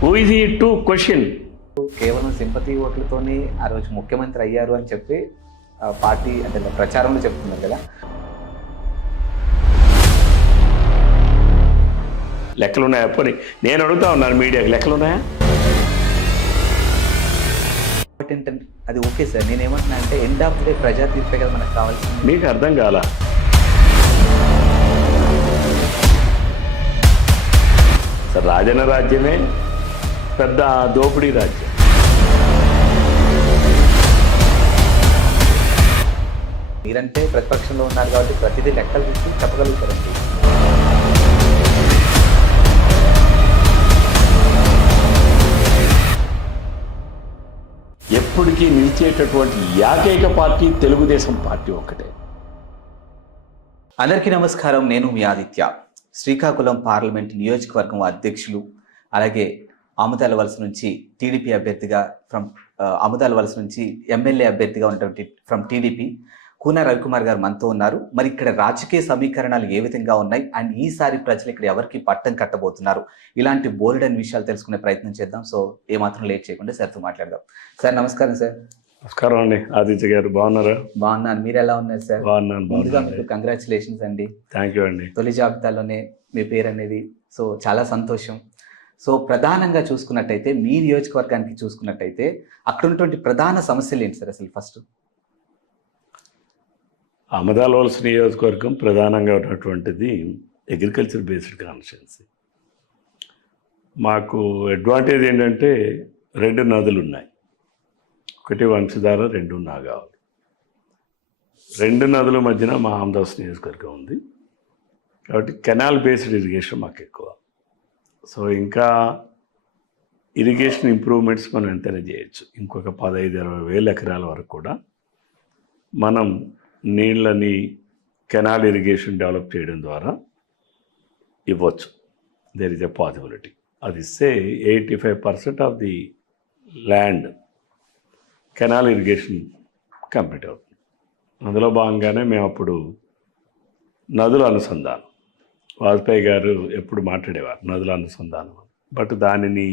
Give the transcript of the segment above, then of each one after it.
Who is he to question? కేవలం sympathy ఓట్లతోనే ఆ రోజు ముఖ్యమంత్రి అయ్యారు అని చెప్పి పార్టీ అంటే ప్రచారంలో చెప్తున్నారు కదా. లెక్కలున్నాయా? పోనీ నేను అడుగుతా ఉన్నాను మీడియాకి, లెక్కలున్నాయా? అది ఓకే సార్, నేనేమంటున్నా అంటే ఎండ్ ఆఫ్ డే ప్రజా తీర్పే కదా మనకు కావాల్సింది. మీకు అర్థం కాలా? సార్, రాజన్న రాజ్యమే పెద్ద దోపిడీ రాజ్యం. మీరంటే ప్రతిపక్షంలో ఉన్నారు కాబట్టి ప్రతిదీ లెక్కలు తీసి చెప్పగలుగుతారండి. ఎప్పటికీ నిలిచేటటువంటి ఏకైక పార్టీ తెలుగుదేశం పార్టీ ఒక్కటే. అందరికీ నమస్కారం, నేను మీ ఆదిత్య. శ్రీకాకుళం పార్లమెంట్ నియోజకవర్గం అధ్యక్షులు, అలాగే ఆముదాల వలస నుంచి టీడీపీ అభ్యర్థిగా ఆముదాల వలస నుంచి ఎమ్మెల్యే అభ్యర్థిగా ఉన్నటువంటి ఫ్రమ్ టీడీపీ కూన రవికుమార్ గారు మనతో ఉన్నారు. మరి ఇక్కడ రాజకీయ సమీకరణాలు ఏ విధంగా ఉన్నాయి అండ్ ఈసారి ప్రజలు ఇక్కడ ఎవరికి పట్టం కట్టబోతున్నారు, ఇలాంటి బోల్డ్ అండ్ విషయాలు తెలుసుకునే ప్రయత్నం చేద్దాం. సో ఏమాత్రం లేట్ చేయకుండా సార్తో మాట్లాడదాం. సార్ నమస్కారం. సార్ నమస్కారం అండి. ఆదిత్య గారు బాగున్నారా? బాగున్నాను, మీరు ఎలా ఉన్నారు సార్? బాగున్నాను. ముందుగా మీకు కంగ్రాచులేషన్స్ అండి. థ్యాంక్ యూ అండి. తొలి జాబితాలోనే మీ పేరు అనేది, సో చాలా సంతోషం. సో ప్రధానంగా చూసుకున్నట్టయితే మీ నియోజకవర్గానికి చూసుకున్నట్టయితే అక్కడ ఉన్నటువంటి ప్రధాన సమస్యలు ఏంటి సార్? అసలు ఫస్ట్ ఆముదాల వలస నియోజకవర్గం ప్రధానంగా ఉన్నటువంటిది అగ్రికల్చర్ బేస్డ్ కాన్స్టిట్యున్సీ. మాకు అడ్వాంటేజ్ ఏంటంటే 2 నదులు ఉన్నాయి. ఒకటి వంశధార, 2 నాగావళి. 2 నదుల మధ్యన మా ఆముదాల నియోజకవర్గం ఉంది కాబట్టి కెనాల్ బేస్డ్ ఇరిగేషన్ మాకు ఎక్కువ. సో ఇంకా ఇరిగేషన్ ఇంప్రూవ్మెంట్స్ మనం ఎంతైనా చేయొచ్చు. ఇంకొక 15-20 వేల ఎకరాల వరకు కూడా మనం నీళ్ళని కెనాల్ ఇరిగేషన్ డెవలప్ చేయడం ద్వారా ఇవ్వచ్చు. There is a possibility. అది ఇస్తే 85% of the land canal irrigation complete అవుతుంది. అందులో భాగంగానే మేము అప్పుడు నదుల అనుసంధానం, వాజ్పేయి గారు ఎప్పుడు మాట్లాడేవారు నదుల అనుసంధానం, బట్ దానిని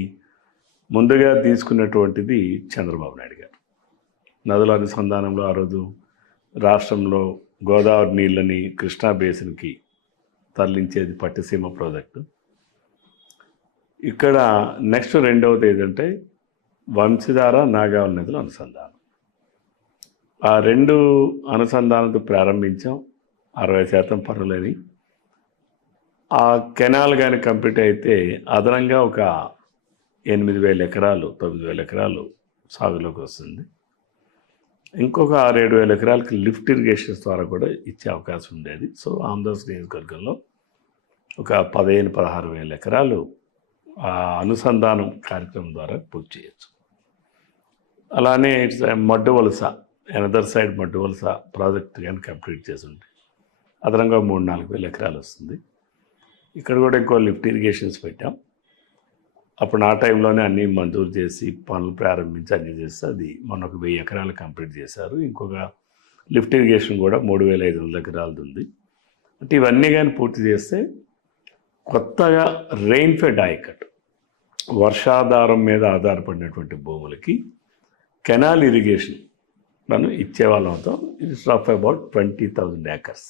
ముందుగా తీసుకున్నటువంటిది చంద్రబాబు నాయుడు గారు. నదుల అనుసంధానంలో ఆ రోజు రాష్ట్రంలో గోదావరి నీళ్ళని కృష్ణా బేసిన్కి తరలించేది పట్టిసీమ ప్రాజెక్టు. ఇక్కడ నెక్స్ట్ రెండవది ఏంటంటే వంశధార, నాగావళి నదుల అనుసంధానం. ఆ 2 అనుసంధానంతో ప్రారంభించాం. 60% పనులని. ఆ కెనాల్ కానీ కంప్లీట్ అయితే అదనంగా ఒక 8,000 ఎకరాలు 9,000 ఎకరాలు సాగులోకి వస్తుంది. ఇంకొక 6-7 ఎకరాలకి లిఫ్ట్ ఇరిగేషన్స్ ద్వారా కూడా ఇచ్చే అవకాశం ఉండేది. సో ఆంధ్రప్రదేశ్ నియోజకవర్గంలో ఒక 15-16 వేల ఎకరాలు ఆ అనుసంధానం కార్యక్రమం ద్వారా పూర్తి చేయొచ్చు. అలానే మడ్డు వలస, ఎనదర్ సైడ్ మడ్డు వలస ప్రాజెక్ట్ కానీ కంప్లీట్ చేసి ఉంటే అదనంగా 3-4 వేల ఎకరాలు వస్తుంది. ఇక్కడ కూడా ఇంకో లిఫ్ట్ ఇరిగేషన్స్ పెట్టాం. అప్పుడు ఆ టైంలోనే అన్నీ మంజూరు చేసి పనులు ప్రారంభించి అన్నీ చేస్తే అది మొన్న ఒక 1000 ఎకరాలు కంప్లీట్ చేశారు. ఇంకొక లిఫ్ట్ ఇరిగేషన్ కూడా 3,500 ఎకరాలది ఉంది. అంటే ఇవన్నీ కానీ పూర్తి చేస్తే కొత్తగా రెయిన్ ఫెడ్ ఆయకట్, వర్షాధారం మీద ఆధారపడినటువంటి భూములకి కెనాల్ ఇరిగేషన్ మనం ఇచ్చేవాళ్ళం అవుతాం. It's rough about 20,000 acres.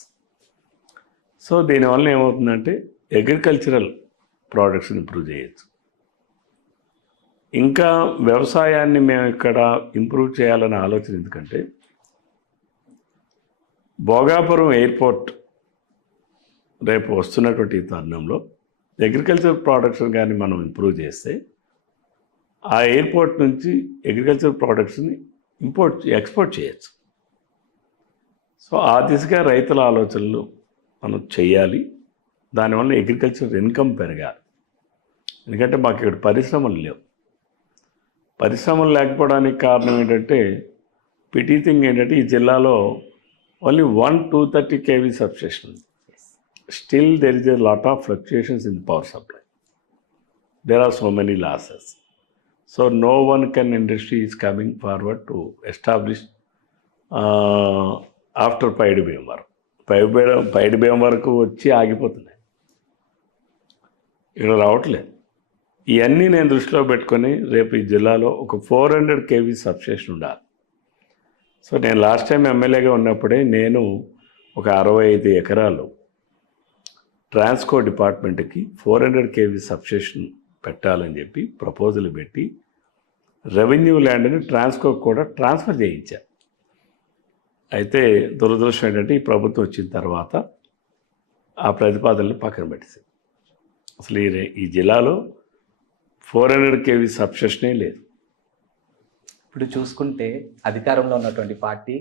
So దీనివల్ల ఏమవుతుందంటే అగ్రికల్చరల్ ప్రోడక్ట్స్ని ఇంప్రూవ్ చేయొచ్చు. ఇంకా వ్యవసాయాన్ని మేము ఇక్కడ ఇంప్రూవ్ చేయాలనే ఆలోచన ఎందుకంటే భోగాపురం ఎయిర్పోర్ట్ రేపు వస్తున్నటువంటి తరుణంలో అగ్రికల్చర్ ప్రోడక్ట్స్ని కానీ మనం ఇంప్రూవ్ చేస్తే ఆ ఎయిర్పోర్ట్ నుంచి అగ్రికల్చర్ ప్రోడక్ట్స్ని ఎక్స్పోర్ట్ చేయొచ్చు. సో ఆ దిశగా రైతుల ఆలోచనలు మనం చేయాలి. దానివల్ల అగ్రికల్చర్ ఇన్కమ్ పెరగాలి. ఎందుకంటే మాకు ఇక్కడ పరిశ్రమలు లేవు. పరిశ్రమలు లేకపోవడానికి కారణం ఏంటంటే పిటీ థింగ్ ఏంటంటే ఈ జిల్లాలో ఓన్లీ 1-230 kV సబ్స్టేషన్ ఉంది. Still there is a lot of fluctuations in the power supply. There are so many losses. So no one can industry is coming forward to establish after Paidi Bhimavaram. Paidi Bhimavaram వరకు వచ్చి ఆగిపోతున్నాయి, ఇక్కడ రావట్లేదు. ఇవన్నీ నేను దృష్టిలో పెట్టుకొని రేపు ఈ జిల్లాలో ఒక 400 kV సబ్స్టేషన్ ఉండాలి. సో నేను లాస్ట్ టైం ఎమ్మెల్యేగా ఉన్నప్పుడే నేను ఒక 65 ఎకరాలు ట్రాన్స్కో డిపార్ట్మెంట్కి 400 kV సబ్స్టేషన్ పెట్టాలని చెప్పి ప్రపోజల్ పెట్టి రెవెన్యూ ల్యాండ్ని ట్రాన్స్కోకి కూడా ట్రాన్స్ఫర్ చేయించారు. అయితే దురదృష్టం ఏంటంటే ఈ ప్రభుత్వం వచ్చిన తర్వాత ఆ ప్రతిపాదనలు పక్కన పెట్టేసింది. అసలు ఈ జిల్లాలో 400 kV సబ్స్టేషనే లేదు. ఇప్పుడు చూసుకుంటే అధికారంలో ఉన్నటువంటి పార్టీ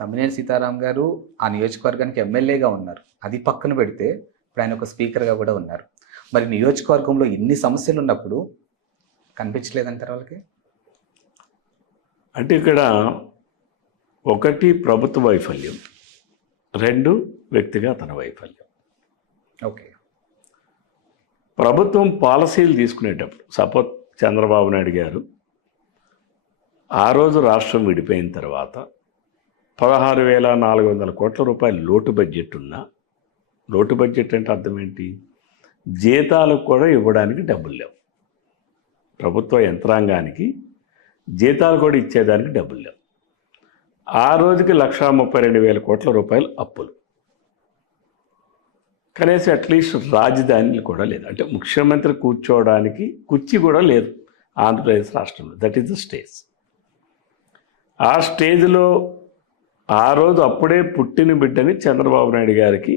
తమ్మినేని సీతారాం గారు ఆ నియోజకవర్గానికి ఎమ్మెల్యేగా ఉన్నారు. అది పక్కన పెడితే ఇప్పుడు ఆయన ఒక స్పీకర్గా కూడా ఉన్నారు. మరి నియోజకవర్గంలో ఇన్ని సమస్యలు ఉన్నప్పుడు కనిపించలేదంటారు వాళ్ళకి? అంటే ఇక్కడ ఒకటి ప్రభుత్వ వైఫల్యం, 2 వ్యక్తిగా తన వైఫల్యం. ఓకే. ప్రభుత్వం పాలసీలు తీసుకునేటప్పుడు సపోజ్ చంద్రబాబు నాయుడు గారు ఆ రోజు రాష్ట్రం విడిపోయిన తర్వాత 16,400 కోట్ల రూపాయలు లోటు బడ్జెట్ ఉన్నా, లోటు బడ్జెట్ అంటే అర్థం ఏంటి? జీతాలకు కూడా ఇవ్వడానికి డబ్బులు లేవు. ప్రభుత్వ యంత్రాంగానికి జీతాలు కూడా ఇచ్చేదానికి డబ్బులు లేవు. ఆ రోజుకి 1,32,000 కోట్ల రూపాయలు అప్పులు. కనీసం అట్లీస్ట్ రాజధానిలు కూడా లేదు. అంటే ముఖ్యమంత్రి కూర్చోవడానికి కుర్చీ కూడా లేదు ఆంధ్రప్రదేశ్ రాష్ట్రంలో. That is the stage. ఆ స్టేజ్లో ఆ రోజు అప్పుడే పుట్టిన బిడ్డని చంద్రబాబు నాయుడు గారికి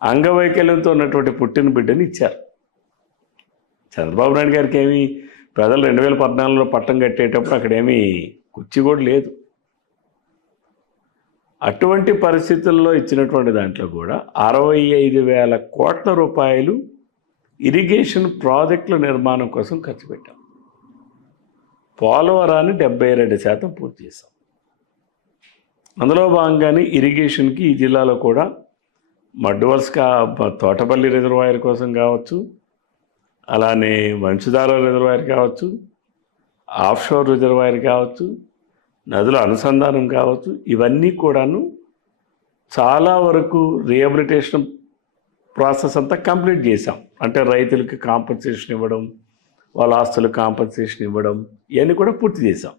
అంగవైకల్యంతో ఉన్నటువంటి పుట్టిన బిడ్డని ఇచ్చారు. చంద్రబాబు నాయుడు గారికి ఏమి ప్రజలు 2014లో పట్టం కట్టేటప్పుడు అక్కడేమీ కుర్చీ కూడా లేదు. అటువంటి పరిస్థితుల్లో ఇచ్చినటువంటి దాంట్లో కూడా 65,000 కోట్ల రూపాయలు ఇరిగేషన్ ప్రాజెక్టుల నిర్మాణం కోసం ఖర్చు పెట్టాం. పోలవరాన్ని 72% పూర్తి చేశాం. అందులో భాగంగానే ఇరిగేషన్కి ఈ జిల్లాలో కూడా మడ్డువలస తోటపల్లి రిజర్వాయర్ కోసం కావచ్చు, అలానే వంశధార రిజర్వాయర్ కావచ్చు, ఆఫ్షోర్ రిజర్వాయర్ కావచ్చు, నదుల అనుసంధానం కావచ్చు, ఇవన్నీ కూడాను చాలా వరకు రీహాబిలిటేషన్ ప్రాసెస్ అంతా కంప్లీట్ చేశాం. అంటే రైతులకి కాంపన్సేషన్ ఇవ్వడం, వాళ్ళ ఆస్తులకు కాంపన్సేషన్ ఇవ్వడం, ఇవన్నీ కూడా పూర్తి చేశాం.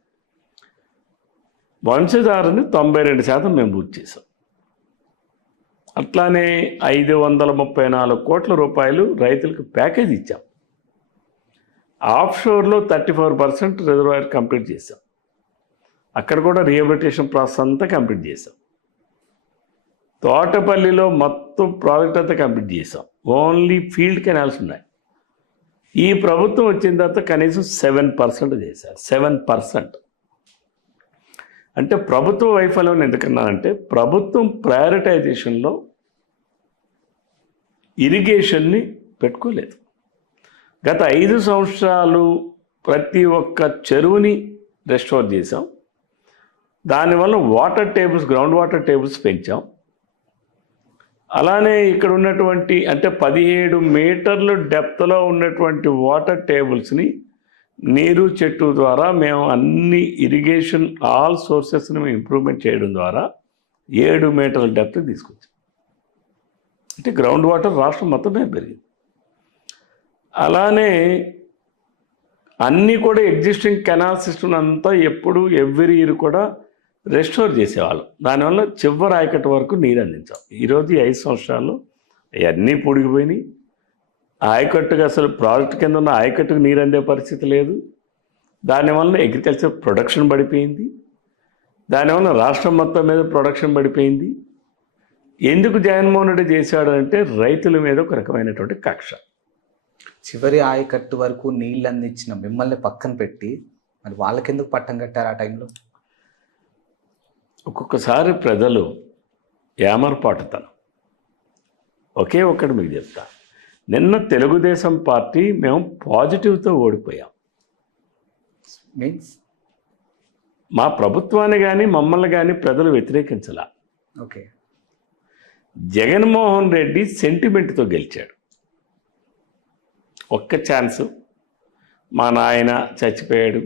వంశధారని 92% మేము పూర్తి చేశాం. అట్లానే 534 కోట్ల రూపాయలు రైతులకు ప్యాకేజ్ ఇచ్చాం. ఆఫ్షోర్లో 34% రిజర్వాయర్ కంప్లీట్ చేశాం. అక్కడ కూడా రీహాబిలిటేషన్ ప్రాసెస్ అంతా కంప్లీట్ చేశాం. తోటపల్లిలో మొత్తం ప్రాజెక్ట్ అంతా కంప్లీట్ చేశాం. ఓన్లీ ఫీల్డ్ కెనాల్స్ ఉన్నాయి. ఈ ప్రభుత్వం వచ్చిన తర్వాత కనీసం 7% చేశారు. 7%. అంటే ప్రభుత్వ వైఫల్యం ఎందుకన్నానంటే ప్రభుత్వం ప్రయారిటైజేషన్లో ఇరిగేషన్ని పెట్టుకోలేదు. గత 5 సంవత్సరాలు ప్రతి ఒక్క చెరువుని రెస్టోర్ చేశాం. దానివల్ల water tables, ground water tables పెంచాం. అలానే ఇక్కడ ఉన్నటువంటి అంటే 17 మీటర్లు డెప్త్లో ఉన్నటువంటి వాటర్ టేబుల్స్ని నీరు చెట్టు ద్వారా మేము అన్ని ఇరిగేషన్ ఆల్ సోర్సెస్ని మేము ఇంప్రూవ్మెంట్ చేయడం ద్వారా 7 మీటర్ల డెప్త్ తీసుకొచ్చాం. అంటే గ్రౌండ్ వాటర్ రాష్ట్రం మొత్తమే పెరిగింది. అలానే అన్నీ కూడా ఎగ్జిస్టింగ్ కెనాల్ సిస్టమ్ అంతా ఎప్పుడు ఎవ్రీ ఇయర్ కూడా రెస్టోర్ చేసేవాళ్ళం. దానివల్ల చివరి ఆయకట్టు వరకు నీరు అందించాం. ఈరోజు ఈ 5 సంవత్సరాల్లో అవన్నీ పొడిగిపోయినాయి. ఆయకట్టుకు అసలు ప్రాజెక్టు కింద ఉన్న ఆయకట్టుకు నీరు అందే పరిస్థితి లేదు. దానివల్ల అగ్రికల్చర్ ప్రొడక్షన్ పడిపోయింది. దానివల్ల రాష్ట్రం మొత్తం మీద ప్రొడక్షన్ పడిపోయింది. ఎందుకు జగన్మోహన్ రెడ్డి చేశాడు అంటే రైతుల మీద ఒక రకమైనటువంటి కక్ష. చివరి ఆయకట్టు వరకు నీళ్ళు అందించిన మిమ్మల్ని పక్కన పెట్టి మరి వాళ్ళకెందుకు పట్టం కట్టారు ఆ టైంలో? ఒక్కొక్కసారి ప్రజలు ఏమరపాటుతనం. ఒకే ఒక్కటి మీకు చెప్తా. నిన్న తెలుగుదేశం పార్టీ మేము పాజిటివ్తో ఓడిపోయాం. మీన్స్ మా ప్రభుత్వాన్ని కానీ మమ్మల్ని కానీ ప్రజలు వ్యతిరేకించలా. ఓకే. జగన్మోహన్ రెడ్డి సెంటిమెంట్తో గెలిచాడు. ఒక్క ఛాన్సు, మా నాయన చచ్చిపోయాడు,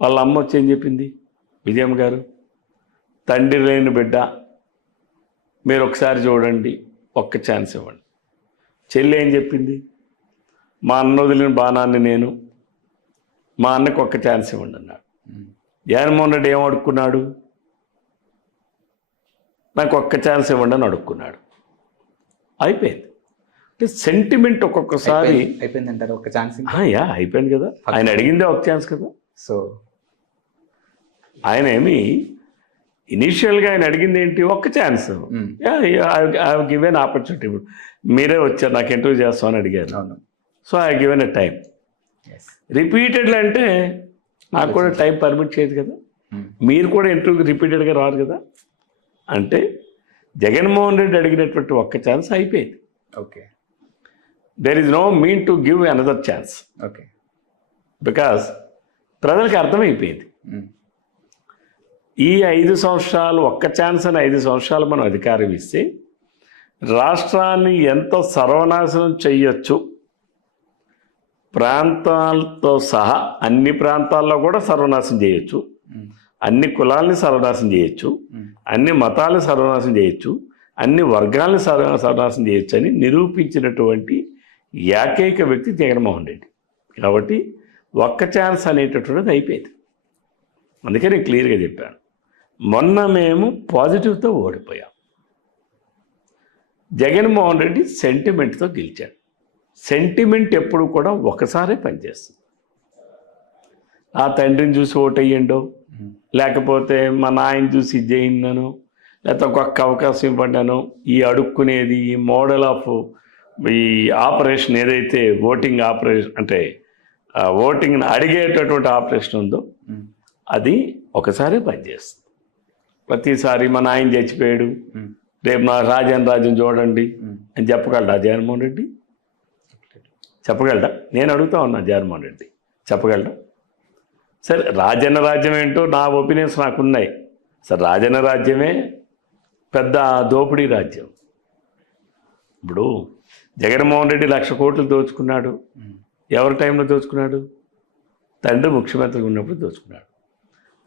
వాళ్ళ అమ్మ వచ్చి ఏం చెప్పింది, విజయమ్మ గారు తండ్రి లేని బిడ్డ మీరు ఒకసారి చూడండి, ఒక్క ఛాన్స్ ఇవ్వండి. చెల్లి ఏం చెప్పింది, మా అన్న వదిలిన బాణాన్ని నేను, మా అన్నకు ఒక్క ఛాన్స్ ఇవ్వండి అన్నాడు. జగన్మోహన్ రెడ్డి ఏం అడుక్కున్నాడు? నాకు ఒక్క ఛాన్స్ ఇవ్వండి అని అడుక్కున్నాడు. అయిపోయింది. అంటే సెంటిమెంట్ ఒక్కొక్కసారి అయిపోయింది అంటారు. ఒక ఛాన్స్ అయిపోయింది కదా. ఆయన అడిగిందే ఒక ఛాన్స్ కదా. సో ఆయన ఏమి ఇనీషియల్గా ఆయన అడిగింది ఏంటి? ఒక్క ఛాన్స్. I given opportunity. మీరే వచ్చారు నాకు ఇంటర్వ్యూ చేస్తామని అడిగారు. So I given a time. Repeatedly అంటే నాకు కూడా టైం పర్మిట్ చేయదు కదా. మీరు కూడా ఇంటర్వ్యూకి రిపీటెడ్గా రారు కదా. అంటే జగన్మోహన్ రెడ్డి అడిగినటువంటి ఒక్క ఛాన్స్ అయిపోయింది. Okay, there is no mean to give another chance. Okay, because ప్రజలకు అర్థమైపోయింది. ఈ 5 సంవత్సరాలు ఒక్క ఛాన్స్ అని 5 సంవత్సరాలు మనం అధికారం ఇస్తే రాష్ట్రాన్ని ఎంత సర్వనాశనం చెయ్యొచ్చు, ప్రాంతాలతో సహా అన్ని ప్రాంతాల్లో కూడా సర్వనాశనం చేయొచ్చు, అన్ని కులాలని సర్వనాశనం చేయొచ్చు, అన్ని మతాలను సర్వనాశనం చేయొచ్చు, అన్ని వర్గాలను సర్వనాశనం చేయొచ్చు అని నిరూపించినటువంటి ఏకైక వ్యక్తి జగన్మోహన్ రెడ్డి. కాబట్టి ఒక్క ఛాన్స్ అనేటటువంటిది అయిపోయింది. అందుకే నేను క్లియర్గా చెప్పాను. మొన్న మేము పాజిటివ్తో ఓడిపోయాం. జగన్మోహన్ రెడ్డి సెంటిమెంట్తో గెలిచాడు. సెంటిమెంట్ ఎప్పుడు కూడా ఒకసారే పనిచేస్తుంది. ఆ తండ్రిని చూసి ఓటేయండో, లేకపోతే మా నాయన చూసి ఇది చేయిందనో, లేకపోతే ఒక్కొక్క అవకాశం ఇవ్వండినో, ఈ అడుక్కునేది, ఈ మోడల్ ఆఫ్ ఈ ఆపరేషన్ ఏదైతే ఓటింగ్ ఆపరేషన్ అంటే ఓటింగ్ని అడిగేటటువంటి ఆపరేషన్ ఉందో అది ఒకసారే పనిచేస్తుంది. ప్రతిసారి మా నాయన చచ్చిపోయాడు, రేపు నా రాజన్ రాజ్యం చూడండి అని చెప్పగలడా జగన్మోహన్ రెడ్డి? చెప్పగలడా? నేను అడుగుతా ఉన్నా, జగన్మోహన్ రెడ్డి చెప్పగలడా? సరే, రాజన్న రాజ్యం ఏంటో నా ఒపీనియన్స్ నాకున్నాయి. సరే, రాజన్న రాజ్యమే పెద్ద దోపిడీ రాజ్యం. ఇప్పుడు జగన్మోహన్ రెడ్డి 1,00,000 కోట్లు దోచుకున్నాడు. ఎవరి టైంలో దోచుకున్నాడు? తండ్రి ముఖ్యమంత్రిగా ఉన్నప్పుడు దోచుకున్నాడు.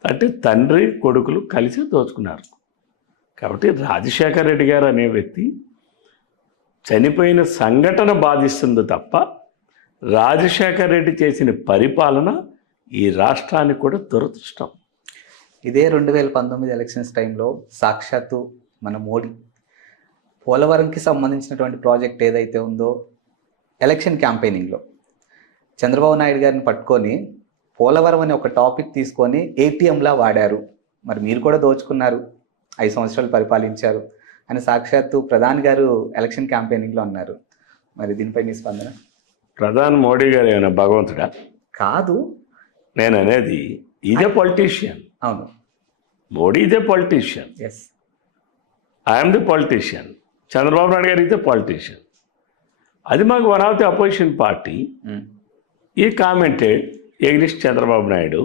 అంటే తండ్రి కొడుకులు కలిసి దోచుకున్నారు. కాబట్టి రాజశేఖర రెడ్డి గారు అనే వ్యక్తి చనిపోయిన సంఘటన బాధిస్తుంది తప్ప రాజశేఖర రెడ్డి చేసిన పరిపాలన ఈ రాష్ట్రానికి కూడా దురదృష్టం. ఇదే 2019 ఎలక్షన్స్ టైంలో సాక్షాత్తు మన మోడీ పోలవరంకి సంబంధించినటువంటి ప్రాజెక్ట్ ఏదైతే ఉందో ఎలక్షన్ క్యాంపెయినింగ్లో చంద్రబాబు నాయుడు గారిని పట్టుకొని పోలవరం అనే ఒక టాపిక్ తీసుకొని ఏటీఎంలా వాడారు, మరి మీరు కూడా దోచుకున్నారు, 5 సంవత్సరాలు పరిపాలించారు అని సాక్షాత్తు ప్రధాని గారు ఎలక్షన్ క్యాంపెయినింగ్లో అన్నారు. మరి దీనిపై మీ స్పందన? ప్రధాని మోడీ గారు ఏమైనా భగవంతుడా? కాదు, నేను అనేది ఈజ్ ఎ పొలిటీషియన్. అవును, Modi is a politician. Yes, I'm the politician. Chandrababu Naidu garu is a politician. అది మాకు one of the opposition party he commented against Chandrababu Naidu.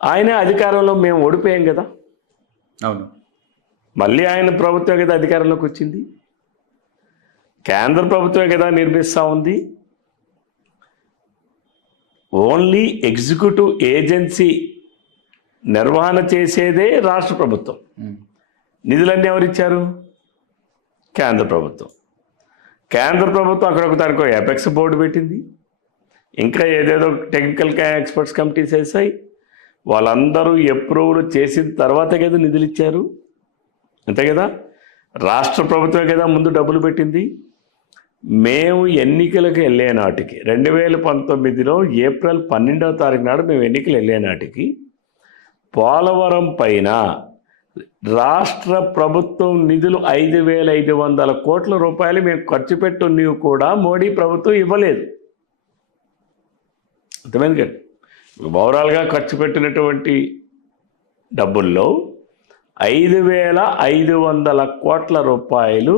ఆయన అధికారంలో మేము ఓడిపోయాం కదా. అవును, మళ్ళీ ఆయన ప్రభుత్వం కదా అధికారంలోకి వచ్చింది. కేంద్ర ప్రభుత్వమే కదా నిర్మిస్తూ ఉంది. ఓన్లీ ఎగ్జిక్యూటివ్ ఏజెన్సీ నిర్వహణ చేసేదే రాష్ట్ర ప్రభుత్వం. నిధులన్నీ ఎవరిచ్చారు? కేంద్ర ప్రభుత్వం. కేంద్ర ప్రభుత్వం అక్కడ దానికో ఎపెక్స్ బోర్డు పెట్టింది, ఇంకా ఏదేదో టెక్నికల్ ఎక్స్పర్ట్స్ కమిటీస్ వేసాయి. వాళ్ళందరూ అప్రూవల్ చేసిన తర్వాతే కదా నిధులు ఇచ్చారు, అంతే కదా. రాష్ట్ర ప్రభుత్వమే కదా ముందు డబ్బులు పెట్టింది. మేము ఎన్నికలకు వెళ్ళే నాటికి 2019లో ఏప్రిల్ 12వ తారీఖు నాడు మేము ఎన్నికలు వెళ్ళే నాటికి పోలవరం పైన రాష్ట్ర ప్రభుత్వం నిధులు 5,500 కోట్ల రూపాయలు మేము ఖర్చు పెట్టున్నవి కూడా మోడీ ప్రభుత్వం ఇవ్వలేదు. అర్థమైంది కదా. ఓవరాల్గా ఖర్చు పెట్టినటువంటి డబ్బుల్లో 5,500 కోట్ల రూపాయలు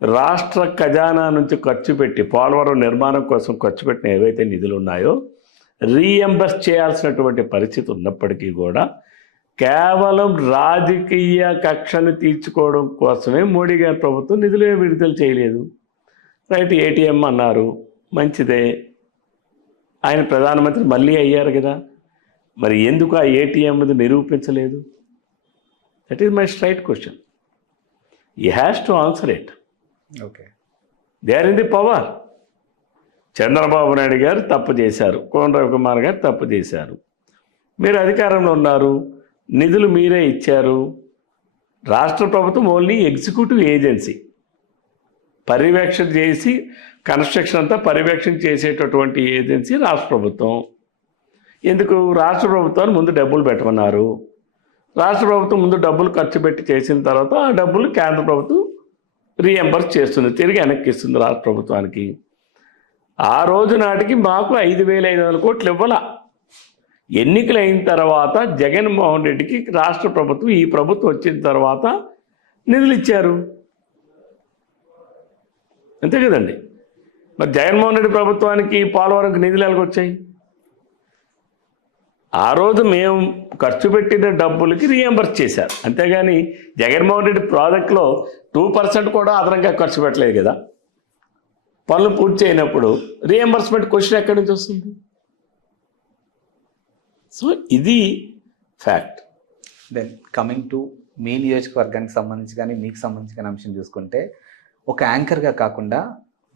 రాష్ట్ర ఖజానా నుంచి ఖర్చు పెట్టి పోలవరం నిర్మాణం కోసం ఖర్చు పెట్టిన ఏవైతే నిధులు ఉన్నాయో రీఎంబర్స్ చేయాల్సినటువంటి పరిస్థితి ఉన్నప్పటికీ కూడా కేవలం రాజకీయ కక్షను తీర్చుకోవడం కోసమే మోడీ గారి ప్రభుత్వం నిధులు విడుదల చేయలేదు. రైట్, ఏటీఎం అన్నారు, మంచిదే. ఆయన ప్రధానమంత్రి మళ్ళీ అయ్యారు కదా, మరి ఎందుకు ఆ ఏటీఎంది నిరూపించలేదు? That is my straight question. He has to answer it. Okay, they are in the power. Chandrababu Naidu garu తప్పు చేశారు, కోన రవికుమార్ గారు తప్పు చేశారు, మీరు అధికారంలో ఉన్నారు, నిధులు మీరే ఇచ్చారు. రాష్ట్ర ప్రభుత్వం ఓన్లీ ఎగ్జిక్యూటివ్ ఏజెన్సీ, పర్యవేక్షణ చేసి కన్స్ట్రక్షన్ అంతా పర్యవేక్షణ చేసేటటువంటి ఏజెన్సీ రాష్ట్ర ప్రభుత్వం. ఎందుకు రాష్ట్ర ప్రభుత్వాన్ని ముందు డబ్బులు పెట్టమన్నారు? రాష్ట్ర ప్రభుత్వం ముందు డబ్బులు ఖర్చు పెట్టి చేసిన తర్వాత ఆ డబ్బులు కేంద్ర ప్రభుత్వం రీఎంబర్స్ చేస్తుంది, తిరిగి వెనక్కి ఇస్తుంది రాష్ట్ర ప్రభుత్వానికి. ఆ రోజు నాటికి మాకు 5,500 కోట్లు ఇవ్వాల. ఎన్నికలు అయిన తర్వాత జగన్మోహన్ రెడ్డికి రాష్ట్ర ప్రభుత్వం, ఈ ప్రభుత్వం వచ్చిన తర్వాత నిధులు ఇచ్చారు, అంతే కదండి. మరి జగన్మోహన్ రెడ్డి ప్రభుత్వానికి పోలవరంకి నిధులు ఎలాగొచ్చాయి? ఆ రోజు మేము ఖర్చు పెట్టిన డబ్బులకి రీఎంబర్స్ చేశారు, అంతేగాని జగన్మోహన్ రెడ్డి ప్రాజెక్టులో 2% కూడా అదనంగా ఖర్చు పెట్టలేదు కదా. పనులు పూర్తి చేయనప్పుడు రీఎంబర్స్మెంట్ క్వశ్చన్ ఎక్కడి నుంచి వస్తుంది? సో ఇది fact. Then coming to me నియోజకవర్గానికి సంబంధించి కానీ మీకు సంబంధించిన అంశం చూసుకుంటే, ఒక యాంకర్గా కాకుండా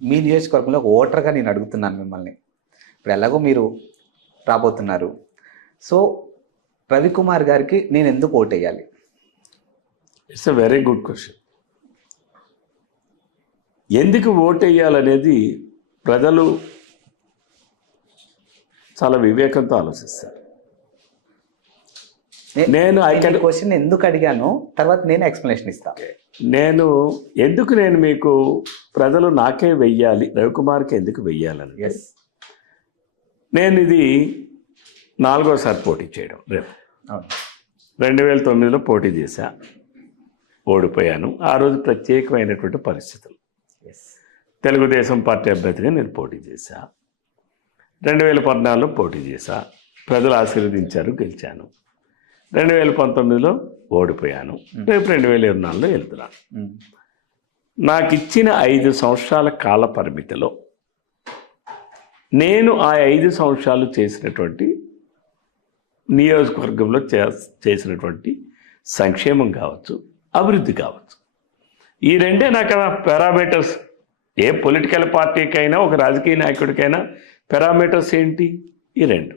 మీ నియోజకవర్గంలో ఒక ఓటర్గా నేను అడుగుతున్నాను మిమ్మల్ని. ఇప్పుడు ఎలాగో మీరు రాబోతున్నారు, సో రవికుమార్ గారికి నేను ఎందుకు ఓటేయాలి? It's a very good question. ఎందుకు ఓటేయాలనేది ప్రజలు చాలా వివేకంతో ఆలోచిస్తారు. నేను క్వశ్చన్ ఎందుకు అడిగాను తర్వాత నేను ఎక్స్ప్లెనేషన్ ఇస్తాను. నేను మీకు ప్రజలు నాకే వెయ్యాలి, రవికుమార్కి ఎందుకు వెయ్యాలని. నేను ఇది 4వసారి పోటీ చేయడం. రేపు 2009లో పోటీ చేశా, ఓడిపోయాను. ఆ రోజు ప్రత్యేకమైనటువంటి పరిస్థితులు. తెలుగుదేశం పార్టీ అభ్యర్థిగా నేను పోటీ చేశా. 2014లో పోటీ చేశా, ప్రజలు ఆశీర్వదించారు, గెలిచాను. 2019లో ఓడిపోయాను. రేపు 2024లో వెళ్తున్నాను. నాకు ఇచ్చిన 5 సంవత్సరాల కాల పరిమితిలో నేను ఆ 5 సంవత్సరాలు చేసినటువంటి నియోజకవర్గంలో చేసినటువంటి సంక్షేమం కావచ్చు, అభివృద్ధి కావచ్చు, ఈ రెండే నాకు పారామీటర్స్. ఏ పొలిటికల్ పార్టీకైనా, ఒక రాజకీయ నాయకుడికైనా పారామీటర్స్ ఏంటి? ఈ రెండు.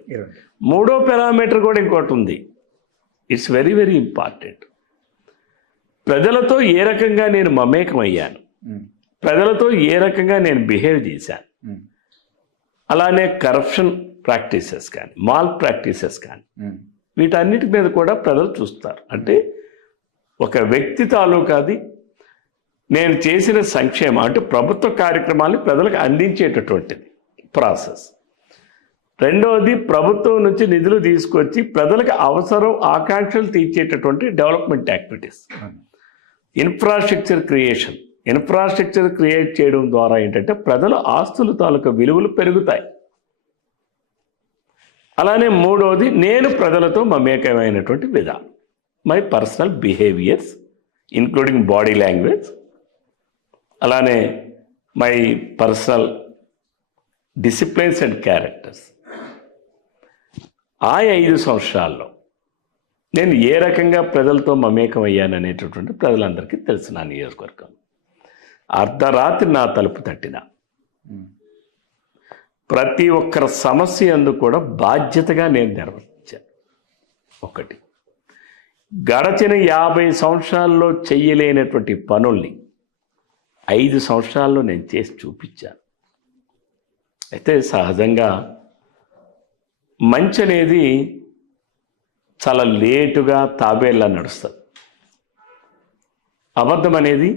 మూడో పారామీటర్ కూడా ఇంకోటి ఉంది. It's very very important. ప్రజలతో ఏ రకంగా నేను మమేకమయ్యాను, ప్రజలతో ఏ రకంగా నేను బిహేవ్ చేశాను, అలానే కరప్షన్ ప్రాక్టీసెస్ కానీ, మాల్ ప్రాక్టీసెస్ కానీ, వీటన్నిటి మీద కూడా ప్రజలు చూస్తారు. అంటే ఒక వ్యక్తి తాలూకాది నేను చేసిన సంక్షేమం, అంటే ప్రభుత్వ కార్యక్రమాన్ని ప్రజలకు అందించేటటువంటిది ప్రాసెస్. రెండవది, ప్రభుత్వం నుంచి నిధులు తీసుకొచ్చి ప్రజలకు అవసరం, ఆకాంక్షలు తీర్చేటటువంటి development activities. Infrastructure creation. Infrastructure create చేయడం ద్వారా ఏంటంటే ప్రజల ఆస్తుల తాలూకా విలువలు పెరుగుతాయి. అలానే మూడవది, నేను ప్రజలతో మమేకమైనటువంటి విధానం, my personal behaviours including body language, అలానే my personal disciplines and characters. ఆ 5 సంవత్సరాల్లో నేను ఏ రకంగా ప్రజలతో మమేకం అయ్యాననేటటువంటి ప్రజలందరికీ తెలుసు. నా నియోజకవర్గం అర్ధరాత్రి నా తలుపు తట్టిన ప్రతి ఒక్కరి సమస్య అందుకు కూడా బాధ్యతగా నేను నిర్వహించాను. ఒకటి, గడచిన 50 సంవత్సరాల్లో చెయ్యలేనటువంటి పనుల్ని 5 సంవత్సరాల్లో నేను చేసి చూపించాను. అయితే సహజంగా మంచి అనేది చాలా లేటుగా తాబేళ్ళ నడుస్తుంది. అబద్ధం అనేది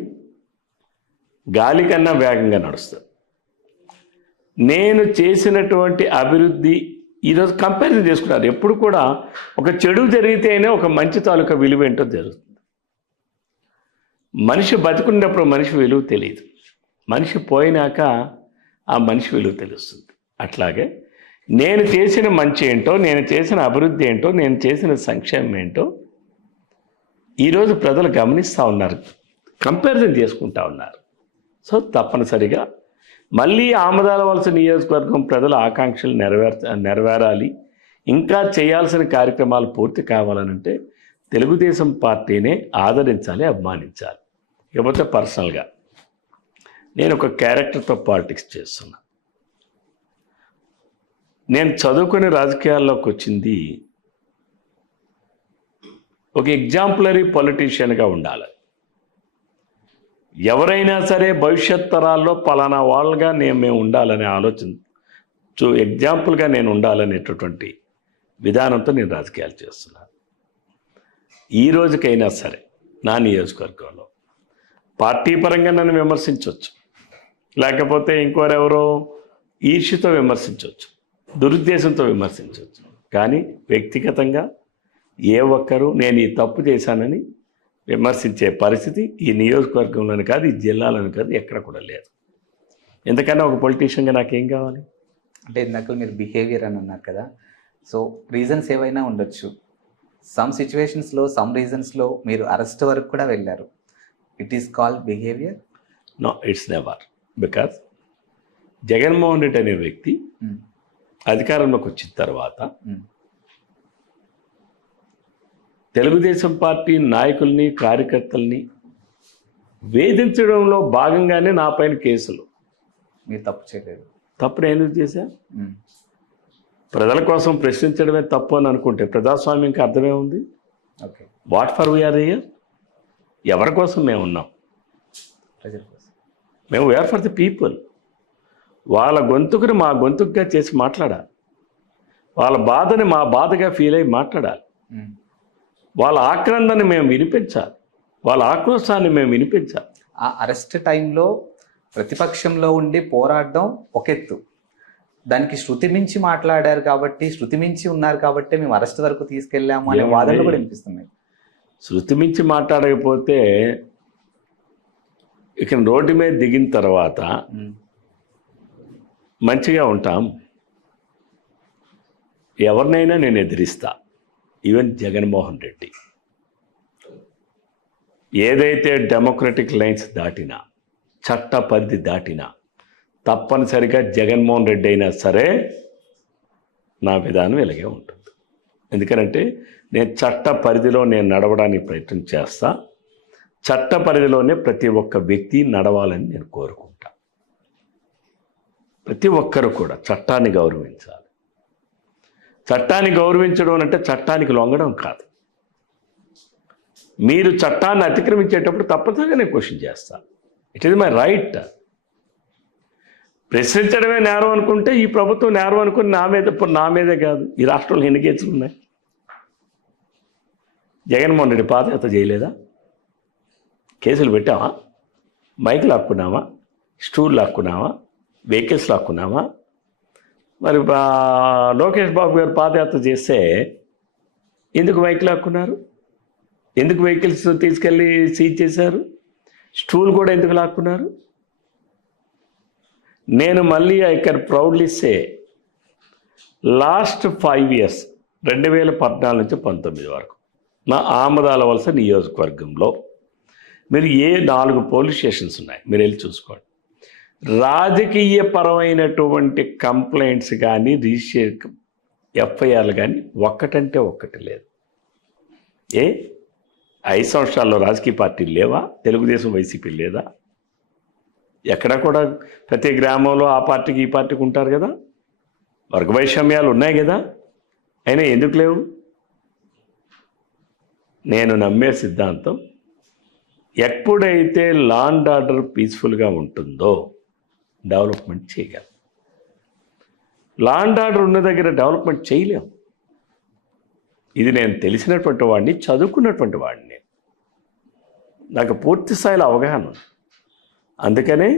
గాలి కన్నా వేగంగా నడుస్తుంది. నేను చేసినటువంటి అభివృద్ధి ఈరోజు కంపారిజన్ చేసుకున్నారు. ఎప్పుడు కూడా ఒక చెడు జరిగితేనే ఒక మంచి తాలూకా విలువ ఏంటో జరుగుతుంది. మనిషి బతుకున్నప్పుడు మనిషి విలువ తెలియదు, మనిషి పోయినాక ఆ మనిషి విలువ తెలుస్తుంది. అట్లాగే నేను చేసిన మంచి ఏంటో, నేను చేసిన అభివృద్ధి ఏంటో, నేను చేసిన సంక్షేమం ఏంటో ఈరోజు ప్రజలు గమనిస్తూ ఉన్నారు, కంపారిజన్ చేసుకుంటూ ఉన్నారు. సో తప్పనిసరిగా మళ్ళీ ఆమదాలవలస నియోజకవర్గం ప్రజల ఆకాంక్షలు నెరవేరాలి, ఇంకా చేయాల్సిన కార్యక్రమాలు పూర్తి కావాలనంటే తెలుగుదేశం పార్టీనే ఆదరించాలి, అభిమానించాలి. ఇకపోతే పర్సనల్గా నేను ఒక క్యారెక్టర్తో పాలిటిక్స్ చేస్తున్నా. నేను చదువుకుని రాజకీయాల్లోకి వచ్చింది ఒక ఎగ్జాంపులరీ పొలిటీషియన్గా ఉండాలి. ఎవరైనా సరే భవిష్యత్ తరాల్లో పలానా వాళ్ళుగా మేము ఉండాలనే ఆలోచన ఎగ్జాంపుల్గా నేను ఉండాలనేటటువంటి విధానంతో నేను రాజకీయాలు చేస్తున్నాను. ఈ రోజుకైనా సరే నా నియోజకవర్గంలో పార్టీ పరంగా నన్ను విమర్శించవచ్చు, లేకపోతే ఇంకోరెవరో ఈర్ష్యతో విమర్శించవచ్చు, దురుద్దేశంతో విమర్శించవచ్చు. కానీ వ్యక్తిగతంగా ఏ ఒక్కరూ నేను ఈ తప్పు చేశానని విమర్శించే పరిస్థితి ఈ నియోజకవర్గంలోని కాదు, ఈ జిల్లాలోని కాదు, ఎక్కడ కూడా లేదు. ఎందుకన్నా ఒక పొలిటీషియన్గా నాకేం కావాలి? అంటే ఇందాక మీరు బిహేవియర్ అని అన్నారు కదా, సో రీజన్స్ ఏవైనా ఉండొచ్చు. సమ్ సిచ్యువేషన్స్లో సమ్ రీజన్స్లో మీరు అరెస్ట్ వరకు కూడా వెళ్ళారు. It is called behaviour? No, it's never. Because Jaganmohan Reddy అనే వ్యక్తి అధికారంలోకి వచ్చిన తర్వాత తెలుగుదేశం పార్టీ నాయకుల్ని కార్యకర్తల్ని వేధించడంలో భాగంగానే నా పైన కేసులు. మీరు తప్పు చేయలేదు. తప్పు నేను చేశా? ప్రజల కోసం ప్రశ్నించడమే తప్పు అని అనుకుంటే ప్రజాస్వామ్యంకి అర్థమే ఉంది. Okay, what for we are here? ఎవరి కోసం మేము ఉన్నాం? ప్రజల కోసం. మేము వీఆర్ ఫర్ ది పీపుల్. వాళ్ళ గొంతుకుని మా గొంతుకుగా చేసి మాట్లాడాలి, వాళ్ళ బాధని మా బాధగా ఫీల్ అయ్యి మాట్లాడాలి, వాళ్ళ ఆక్రందాన్ని మేము వినిపించాలి, వాళ్ళ ఆక్రోశాన్ని మేము వినిపించాలి. ఆ అరెస్ట్ టైంలో ప్రతిపక్షంలో ఉండి పోరాడడం ఒక ఎత్తు, దానికి శృతి మించి మాట్లాడారు కాబట్టి, శృతి మించి ఉన్నారు కాబట్టి మేము అరెస్ట్ వరకు తీసుకెళ్ళాము అనే వాదనలు కూడా వినిపిస్తున్నాయి. శృతి మించి మాట్లాడకపోతే ఇక రోడ్డు మీద దిగిన తర్వాత మంచిగా ఉంటాం. ఎవరినైనా నేను ఎదిరిస్తా, ఈవెన్ జగన్మోహన్ రెడ్డి. ఏదైతే డెమోక్రటిక్ లైన్స్ దాటినా, చట్ట పరిధి దాటినా తప్పనిసరిగా జగన్మోహన్ రెడ్డి అయినా సరే నా విధానం ఇలాగే ఉంటుంది. ఎందుకంటే నేను చట్ట పరిధిలో నేను నడవడానికి ప్రయత్నం చేస్తా. చట్ట పరిధిలోనే ప్రతి ఒక్క వ్యక్తి నడవాలని నేను కోరుకుంటా. ప్రతి ఒక్కరు కూడా చట్టాన్ని గౌరవించాలి. చట్టాన్ని గౌరవించడం అంటే చట్టానికి లొంగడం కాదు. మీరు చట్టాన్ని అతిక్రమించేటప్పుడు తప్పనిసరిగా నేను క్వశ్చన్ చేస్తాను. It is my right. ప్రశ్నించడమే నేరం అనుకుంటే ఈ ప్రభుత్వం నేరం అనుకుని నా మీదే కాదు, ఈ రాష్ట్రంలో ఎన్ని కేసులు ఉన్నాయి? జగన్మోహన్ రెడ్డి పాదయాత్ర చేయలేదా? కేసులు పెట్టామా? మైక్ లాక్కున్నామా? స్టూల్ లాక్కున్నామా? వెహికల్స్ లాక్కున్నామా? మరి లోకేష్ బాబు గారు పాదయాత్ర చేస్తే ఎందుకు మైక్ లాక్కున్నారు? ఎందుకు వెహికల్స్ తీసుకెళ్ళి సీజ్ చేశారు? స్టూల్ కూడా ఎందుకు లాక్కున్నారు? నేను మళ్ళీ I can proudly say last 5 years 2014 నుంచి 19 వరకు నా ఆమదాల వలస నియోజకవర్గంలో మీరు 4 పోలీస్ స్టేషన్స్ ఉన్నాయి, మీరు వెళ్ళి చూసుకోండి. రాజకీయ పరమైనటువంటి కంప్లైంట్స్ కానీ రిజిస్టర్ ఎఫ్ఐఆర్లు కానీ ఒక్కటంటే ఒక్కటి లేదు. 5 సంవత్సరాల్లో రాజకీయ పార్టీలు లేవా? తెలుగుదేశం వైసీపీ లేదా? ఎక్కడ కూడా ప్రతి గ్రామంలో ఆ పార్టీకి ఈ పార్టీకి ఉంటారు కదా, వర్గ వైషమ్యాలు ఉన్నాయి కదా, అయినా ఎందుకు లేవు? నేను నమ్మే సిద్ధాంతం, ఎప్పుడైతే లా అండ్ ఆర్డర్ పీస్ఫుల్గా ఉంటుందో డెవలప్మెంట్ చేయగలం. లా అండ్ ఆర్డర్ ఉన్న దగ్గర డెవలప్మెంట్ చేయలేం. ఇది నేను తెలిసినటువంటి వాడిని, చదువుకున్నటువంటి వాడిని, నాకు పూర్తి స్థాయిలో అవగాహన ఉంది. అందుకనే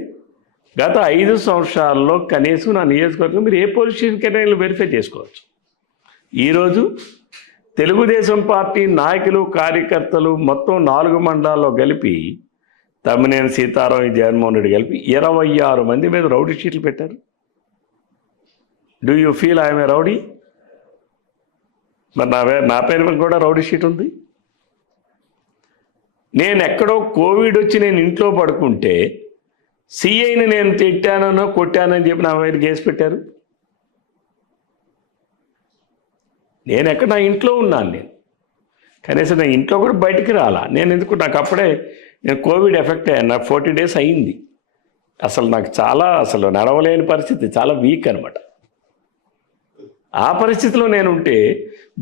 గత 5 సంవత్సరాల్లో కనీసం నా నియోజకవర్గం మీరు ఏ పోలీస్ స్టేషన్కైనా వెరిఫై చేసుకోవచ్చు. ఈరోజు తెలుగుదేశం పార్టీ నాయకులు కార్యకర్తలు మొత్తం 4 మండలాల్లో కలిపి తమ్మినేని సీతారాం, జగన్మోహన్ రెడ్డి కలిపి 26 మంది మీద రౌడీ షీట్లు పెట్టారు. Do you feel I'm a rowdy? మరి నా పైన కూడా రౌడీ షీట్ ఉంది. నేను ఎక్కడో కోవిడ్ వచ్చి నేను ఇంట్లో పడుకుంటే సిఐని నేను తిట్టానో కొట్టానని చెప్పి నా మీద కేసు పెట్టారు. నేను ఎక్కడ నా ఇంట్లో ఉన్నాను, నేను కనీసం నా ఇంట్లో కూడా బయటికి రాలా. నేను ఎందుకు, నాకు అప్పుడే నేను కోవిడ్ ఎఫెక్ట్ అయ్యాను. నాకు 40 days అయ్యింది. అసలు నాకు చాలా నడవలేని పరిస్థితి, చాలా వీక్ అనమాట. ఆ పరిస్థితిలో నేనుంటే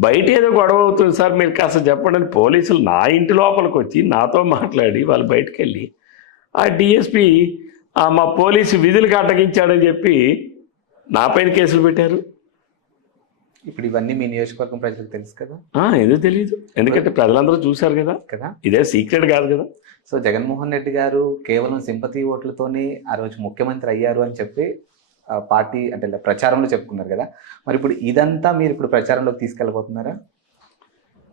బయట ఏదో గొడవ అవుతుంది సార్ మీరు కాస్త చెప్పండి అని పోలీసులు నా ఇంటి లోపలికి వచ్చి నాతో మాట్లాడి వాళ్ళు బయటకు వెళ్ళి ఆ డిఎస్పి మా పోలీసు విధులకు అడ్డగించాడని చెప్పి నా పైన కేసులు పెట్టారు. ఇప్పుడు ఇవన్నీ మీ నియోజకవర్గం ప్రజలకు తెలుసు కదా? ఎందుకు తెలియదు, ఎందుకంటే ప్రజలందరూ చూశారు కదా, ఇదే సీక్రెట్ కాదు కదా. సో జగన్మోహన్ రెడ్డి గారు కేవలం సింపతి ఓట్లతోనే ఆ రోజు ముఖ్యమంత్రి అయ్యారు అని చెప్పి పార్టీ అంటే ప్రచారంలో చెప్పుకున్నారు కదా, మరి ఇప్పుడు ఇదంతా మీరు ఇప్పుడు ప్రచారంలోకి తీసుకెళ్ళబోతున్నారా?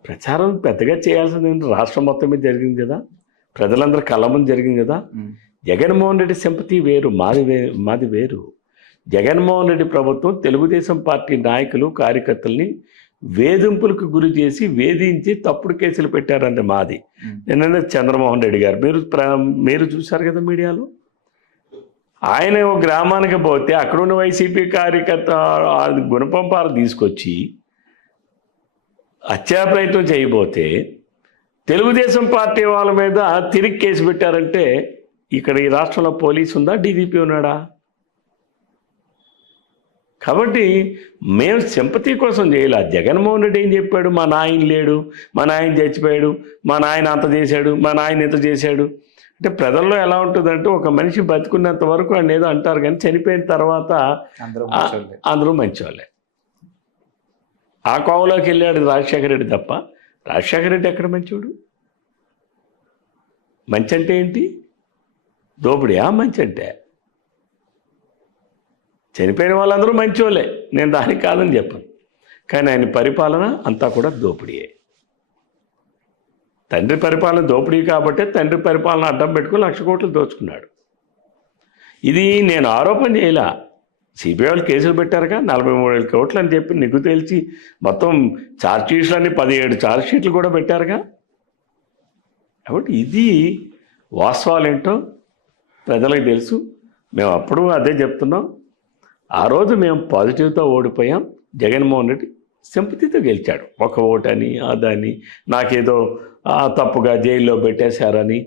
ప్రచారం పెద్దగా చేయాల్సింది రాష్ట్రం మొత్తం మీద జరిగింది కదా, ప్రజలందరూ కళ్ళ ముందు జరిగింది కదా. జగన్మోహన్ రెడ్డి సింపతి వేరు, మాది వేరు. జగన్మోహన్ రెడ్డి ప్రభుత్వం తెలుగుదేశం పార్టీ నాయకులు కార్యకర్తల్ని వేధింపులకు గురి చేసి వేధించి తప్పుడు కేసులు పెట్టారంటే మాది. నిన్న చంద్రమోహన్ రెడ్డి గారు మీరు చూశారు కదా మీడియాలో, ఆయన ఒక గ్రామానికి పోతే అక్కడున్న వైసీపీ కార్యకర్త గుణపంపాలు తీసుకొచ్చి హత్యా ప్రయత్నం చేయబోతే తెలుగుదేశం పార్టీ వాళ్ళ మీద తిరిగి కేసు పెట్టారంటే ఇక్కడ ఈ రాష్ట్రంలో పోలీసు ఉందా, డీజీపీ ఉన్నాడా? కాబట్టి మేము సింపతి కోసం చేయాలి. జగన్మోహన్ రెడ్డి ఏం చెప్పాడు, మా నాయన లేడు, మా నాయన చచ్చిపోయాడు, మా నాయన అంత చేశాడు, మా నాయన ఇంత చేశాడు అంటే ప్రజల్లో ఎలా ఉంటుందంటే ఒక మనిషి బతుకున్నంత వరకు అని ఏదో అంటారు, కానీ చనిపోయిన తర్వాత అందరూ మంచివాళ్ళే. ఆ కోవలోకి వెళ్ళాడు రాజశేఖర రెడ్డి తప్ప రాజశేఖర రెడ్డి ఎక్కడ మంచోడు? మంచి అంటే ఏంటి? దోపిడియా మంచి అంటే? చనిపోయిన వాళ్ళందరూ మంచోళ్ళే, నేను దానికి కాదని చెప్పను, కానీ ఆయన పరిపాలన అంతా కూడా దోపిడీయే. తండ్రి పరిపాలన దోపిడీ కాబట్టే తండ్రి పరిపాలన అడ్డం పెట్టుకుని 1,00,000 కోట్లు దోచుకున్నాడు. ఇది నేను ఆరోపణ చేయలా, సిబిఐ వాళ్ళు కేసులు పెట్టారుగా 43,000 కోట్లు అని చెప్పి నిగ్గు తేల్చి మొత్తం ఛార్జ్షీట్లన్నీ 17 ఛార్జ్షీట్లు కూడా పెట్టారుగా. కాబట్టి ఇది వాస్తవాలు ఏంటో ప్రజలకు తెలుసు. మేము అప్పుడు అదే చెప్తున్నాం. ఆ రోజు మేము పాజిటివ్తో ఓడిపోయాం, జగన్మోహన్ రెడ్డి సింపతితో గెలిచాడు. ఒక ఓటని అదని నాకేదో తప్పుగా జైల్లో పెట్టేశారని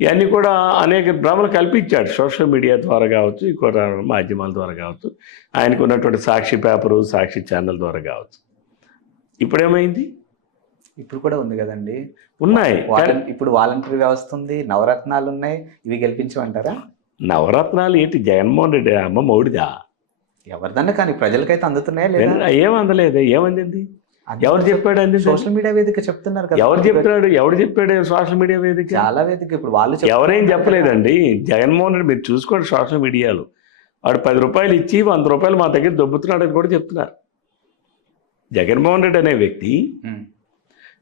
ఇవన్నీ కూడా అనేక భ్రమలు కల్పించాడు. సోషల్ మీడియా ద్వారా కావచ్చు, ఇంకో మాధ్యమాల ద్వారా కావచ్చు, ఆయనకు ఉన్నటువంటి సాక్షి పేపరు, సాక్షి ఛానల్ ద్వారా కావచ్చు. ఇప్పుడేమైంది? ఇప్పుడు కూడా ఉంది కదండి, ఉన్నాయి. ఇప్పుడు వాలంటరీ వ్యవస్థ ఉంది, నవరత్నాలు ఉన్నాయి, ఇవి గెలిపించమంటారా? నవరత్నాలు ఏంటి? జగన్మోహన్ రెడ్డి అమ్మ మౌడిదా? ఎవరిదన్నా కానీ ప్రజలకైతే అందుతున్నాయా లేదా? ఏం అందలేదు. ఏమందింది? ఎవరు చెప్పాడు? అంది సోషల్ మీడియా వేదిక చెప్తున్నారు కదా. ఎవరు చెప్తున్నాడు? ఎవరు చెప్పాడు? సోషల్ మీడియా వేదిక చాలా వేదిక ఇప్పుడు వాళ్ళు ఎవరేం చెప్పలేదండి. జగన్మోహన్ రెడ్డి మీరు చూసుకోండి సోషల్ మీడియాలో, వాడు 10 రూపాయలు ఇచ్చి 100 రూపాయలు మా దగ్గర దొబ్బుతున్నాడు అని కూడా చెప్తున్నారు. జగన్మోహన్ రెడ్డి అనే వ్యక్తి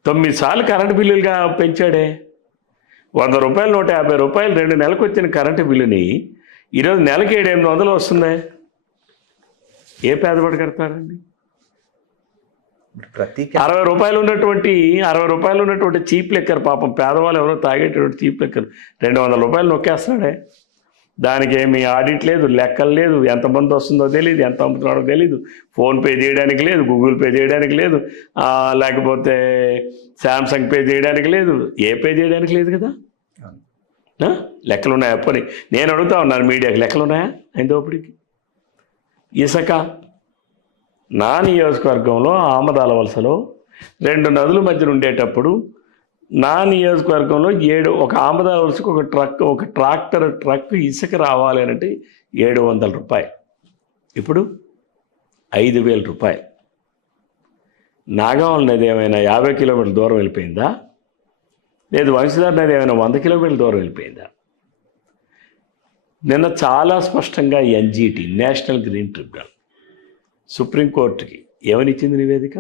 9 సార్లు కరెంటు బిల్లులుగా పెంచాడే. 100 రూపాయలు 150 రూపాయలు 2 నెలలకు వచ్చిన కరెంటు బిల్లుని ఈరోజు నెలకి 700-800 వస్తుంది. ఏ పేదవాడు కడతాడండి? ప్రతి 60 రూపాయలు ఉన్నటువంటి చీప్ లెక్కర్, పాపం పేదవాళ్ళు ఎవరో తాగేటటువంటి చీప్ లెక్కర్ 200 రూపాయలు నొక్కేస్తున్నాడే. దానికి ఏమి ఆడిట్ లేదు, లెక్కలు లేదు, ఎంతమంది వస్తుందో తెలియదు, ఎంత అమ్ముతున్నాడో తెలియదు, ఫోన్పే చేయడానికి లేదు, గూగుల్ పే చేయడానికి లేదు, లేకపోతే శాంసంగ్ పే చేయడానికి లేదు, ఏ పే చేయడానికి లేదు కదా. లెక్కలు ఉన్నాయా? పోనీ నేను అడుగుతా ఉన్నాను మీడియాకి, లెక్కలు ఉన్నాయా ఆయన దోపిడికి? ఇసుక నా నియోజకవర్గంలో ఆమదాల వలసలో 2 నదుల మధ్యన ఉండేటప్పుడు నా నియోజకవర్గంలో ఒక ఆమదాల వలసకు ఒక ట్రాక్టర్ ట్రక్ ఇసుక రావాలి అంటే 700 రూపాయలు, ఇప్పుడు 5,000 రూపాయలు. నాగావళి నది ఏమైనా 50 కిలోమీటర్ల దూరం వెళ్ళిపోయిందా? లేదు వంశధార నది ఏమైనా 100 కిలోమీటర్ల దూరం వెళ్ళిపోయిందా? నిన్న చాలా స్పష్టంగా ఎన్జిటి నేషనల్ గ్రీన్ ట్రిబ్యునల్ సుప్రీంకోర్టుకి ఏమని ఇచ్చింది నివేదిక?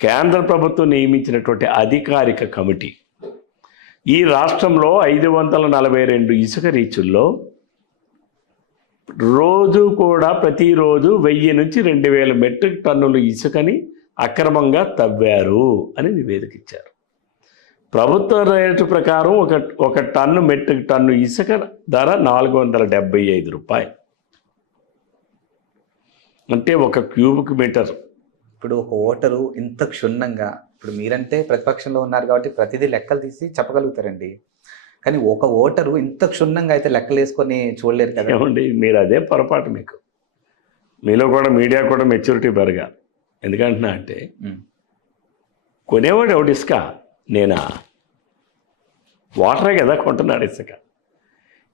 కేంద్ర ప్రభుత్వం నియమించినటువంటి అధికారిక కమిటీ ఈ రాష్ట్రంలో 542 ఇసుక రీచుల్లో రోజు కూడా ప్రతిరోజు 1000 నుంచి 2000 మెట్రిక్ టన్నులు ఇసుకని అక్రమంగా తవ్వారు అని నివేదిక ఇచ్చారు. ప్రభుత్వ రేటు ప్రకారం ఒక టన్ను మెట్రిక్ టన్ను ఇసుక ధర 475 రూపాయలు, అంటే ఒక క్యూబిక్ మీటర్. ఇప్పుడు ఒక ఓటరు ఇంత క్షుణ్ణంగా, ఇప్పుడు మీరంటే ప్రతిపక్షంలో ఉన్నారు కాబట్టి ప్రతిదీ లెక్కలు తీసి చెప్పగలుగుతారండి, కానీ ఒక ఓటరు ఇంత క్షుణ్ణంగా అయితే లెక్కలు వేసుకొని చూడలేరు కదా. ఏమండి మీరు అదే పొరపాటు, మీలో కూడా మీడియా కూడా మెచ్యూరిటీ పెరగాలి. ఎందుకంటున్నా అంటే ఉమ్. కొనేవాడు ఎవడు ఇసుక? నేనా? వాటరే కదా కొంటున్నాడు ఇసుక.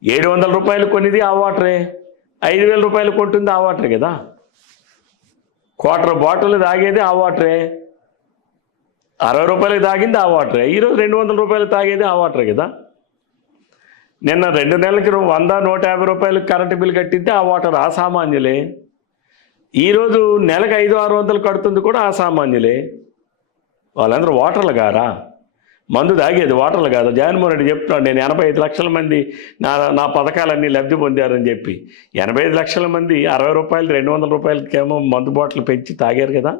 700 రూపాయలు కొనేది ఆ వాటరే, 5,000 రూపాయలు కొంటుంది ఆ వాటరే కదా. క్వార్టర్ బాటిల్ తాగేది ఆ వాటరే, 60 రూపాయలకి తాగింది ఆ వాటరే. ఈరోజు 200 రూపాయలు తాగేది ఆ వాటరే కదా. నిన్న 2 నెలలకి 100, 150 రూపాయలు కరెంటు బిల్లు కట్టింది ఆ వాటర్, ఆ సామాన్యులే. ఈరోజు నెలకు 500-600 కడుతుంది కూడా ఆ సామాన్యులే. వాళ్ళందరూ వాటర్లు గారా? మందు తాగేది వాటర్లు కాదు. జగన్మోహన్ రెడ్డి చెప్తున్నాడు, నేను 85 లక్షల మంది నా పథకాలన్నీ లబ్ధి పొందారని చెప్పి. 85 లక్షల మంది 60 రూపాయలు 200 రూపాయలకేమో మందు బాటిల్ పెంచి తాగారు కదా.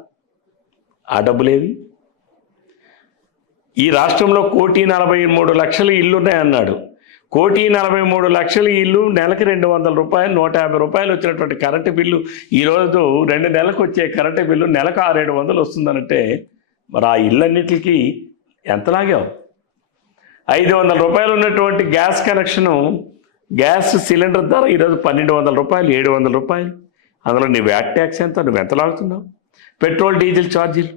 ఆ డబ్బులేవి? ఈ రాష్ట్రంలో 1,43,00,000 ఇల్లు ఉన్నాయన్నాడు. 1,43,00,000 ఇల్లు, నెలకి 200 రూపాయలు, 150 రూపాయలు వచ్చినటువంటి కరెంటు బిల్లు, ఈరోజు 2 నెలలకు వచ్చే కరెంటు బిల్లు నెలకు 600-700 వస్తుందనంటే మరి ఆ ఇళ్ళన్నిటికీ ఎంతలాగావు? 500 రూపాయలు ఉన్నటువంటి గ్యాస్ కనెక్షను, గ్యాస్ సిలిండర్ ధర ఈరోజు 1,200 రూపాయలు, 700 రూపాయలు. అందులో నీ వ్యాట్ ట్యాక్స్ ఎంత? నువ్వు ఎంత లాగుతున్నావు? పెట్రోల్ డీజిల్ ఛార్జీలు,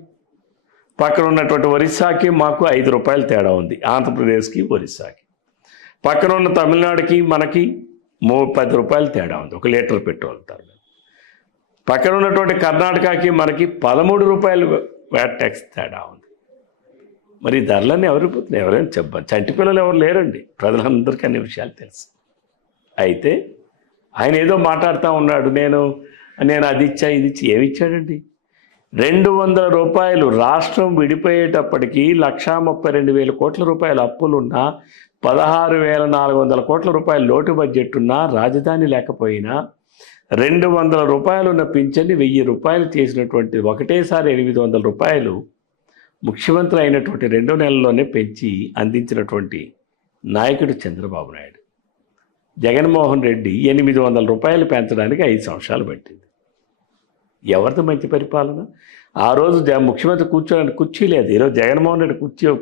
పక్కన ఉన్నటువంటి ఒరిస్సాకి మాకు 5 రూపాయలు తేడా ఉంది, ఆంధ్రప్రదేశ్కి ఒరిస్సాకి. పక్కన ఉన్న తమిళనాడుకి మనకి 10 రూపాయలు తేడా ఉంది 1 లీటర్ పెట్రోల్ ధర. పక్కన ఉన్నటువంటి కర్ణాటకకి మనకి 13 రూపాయలు వ్యాట్ ట్యాక్స్ తేడా ఉంది. మరి ఈ ధరలన్నీ ఎవరిపోతున్నాయి? ఎవరైనా చెప్పాలి. చంటి పిల్లలు ఎవరు లేరండి, ప్రజలందరికీ అన్ని విషయాలు తెలుసు. అయితే ఆయన ఏదో మాట్లాడుతూ ఉన్నాడు, నేను అది ఇచ్చా ఇది ఇచ్చి. ఏమి ఇచ్చాడండి? 200 రూపాయలు రాష్ట్రం విడిపోయేటప్పటికీ 1,32,000 కోట్ల రూపాయల అప్పులున్నా, 16,400 కోట్ల రూపాయల లోటు బడ్జెట్ ఉన్నా, రాజధాని లేకపోయినా 200 రూపాయలు ఉన్న పింఛన్ని 1,000 రూపాయలు చేసినటువంటి, ఒకటేసారి 800 రూపాయలు ముఖ్యమంత్రి అయినటువంటి 2 నెలల్లోనే పెంచి అందించినటువంటి నాయకుడు చంద్రబాబు నాయుడు. జగన్మోహన్ రెడ్డి 800 రూపాయలు పెంచడానికి 5 సంవత్సరాలు పట్టింది. ఎవరిది మంచి పరిపాలన? ఆ రోజు ముఖ్యమంత్రి కూర్చోడానికి కుర్చీ లేదు. ఈరోజు జగన్మోహన్ రెడ్డి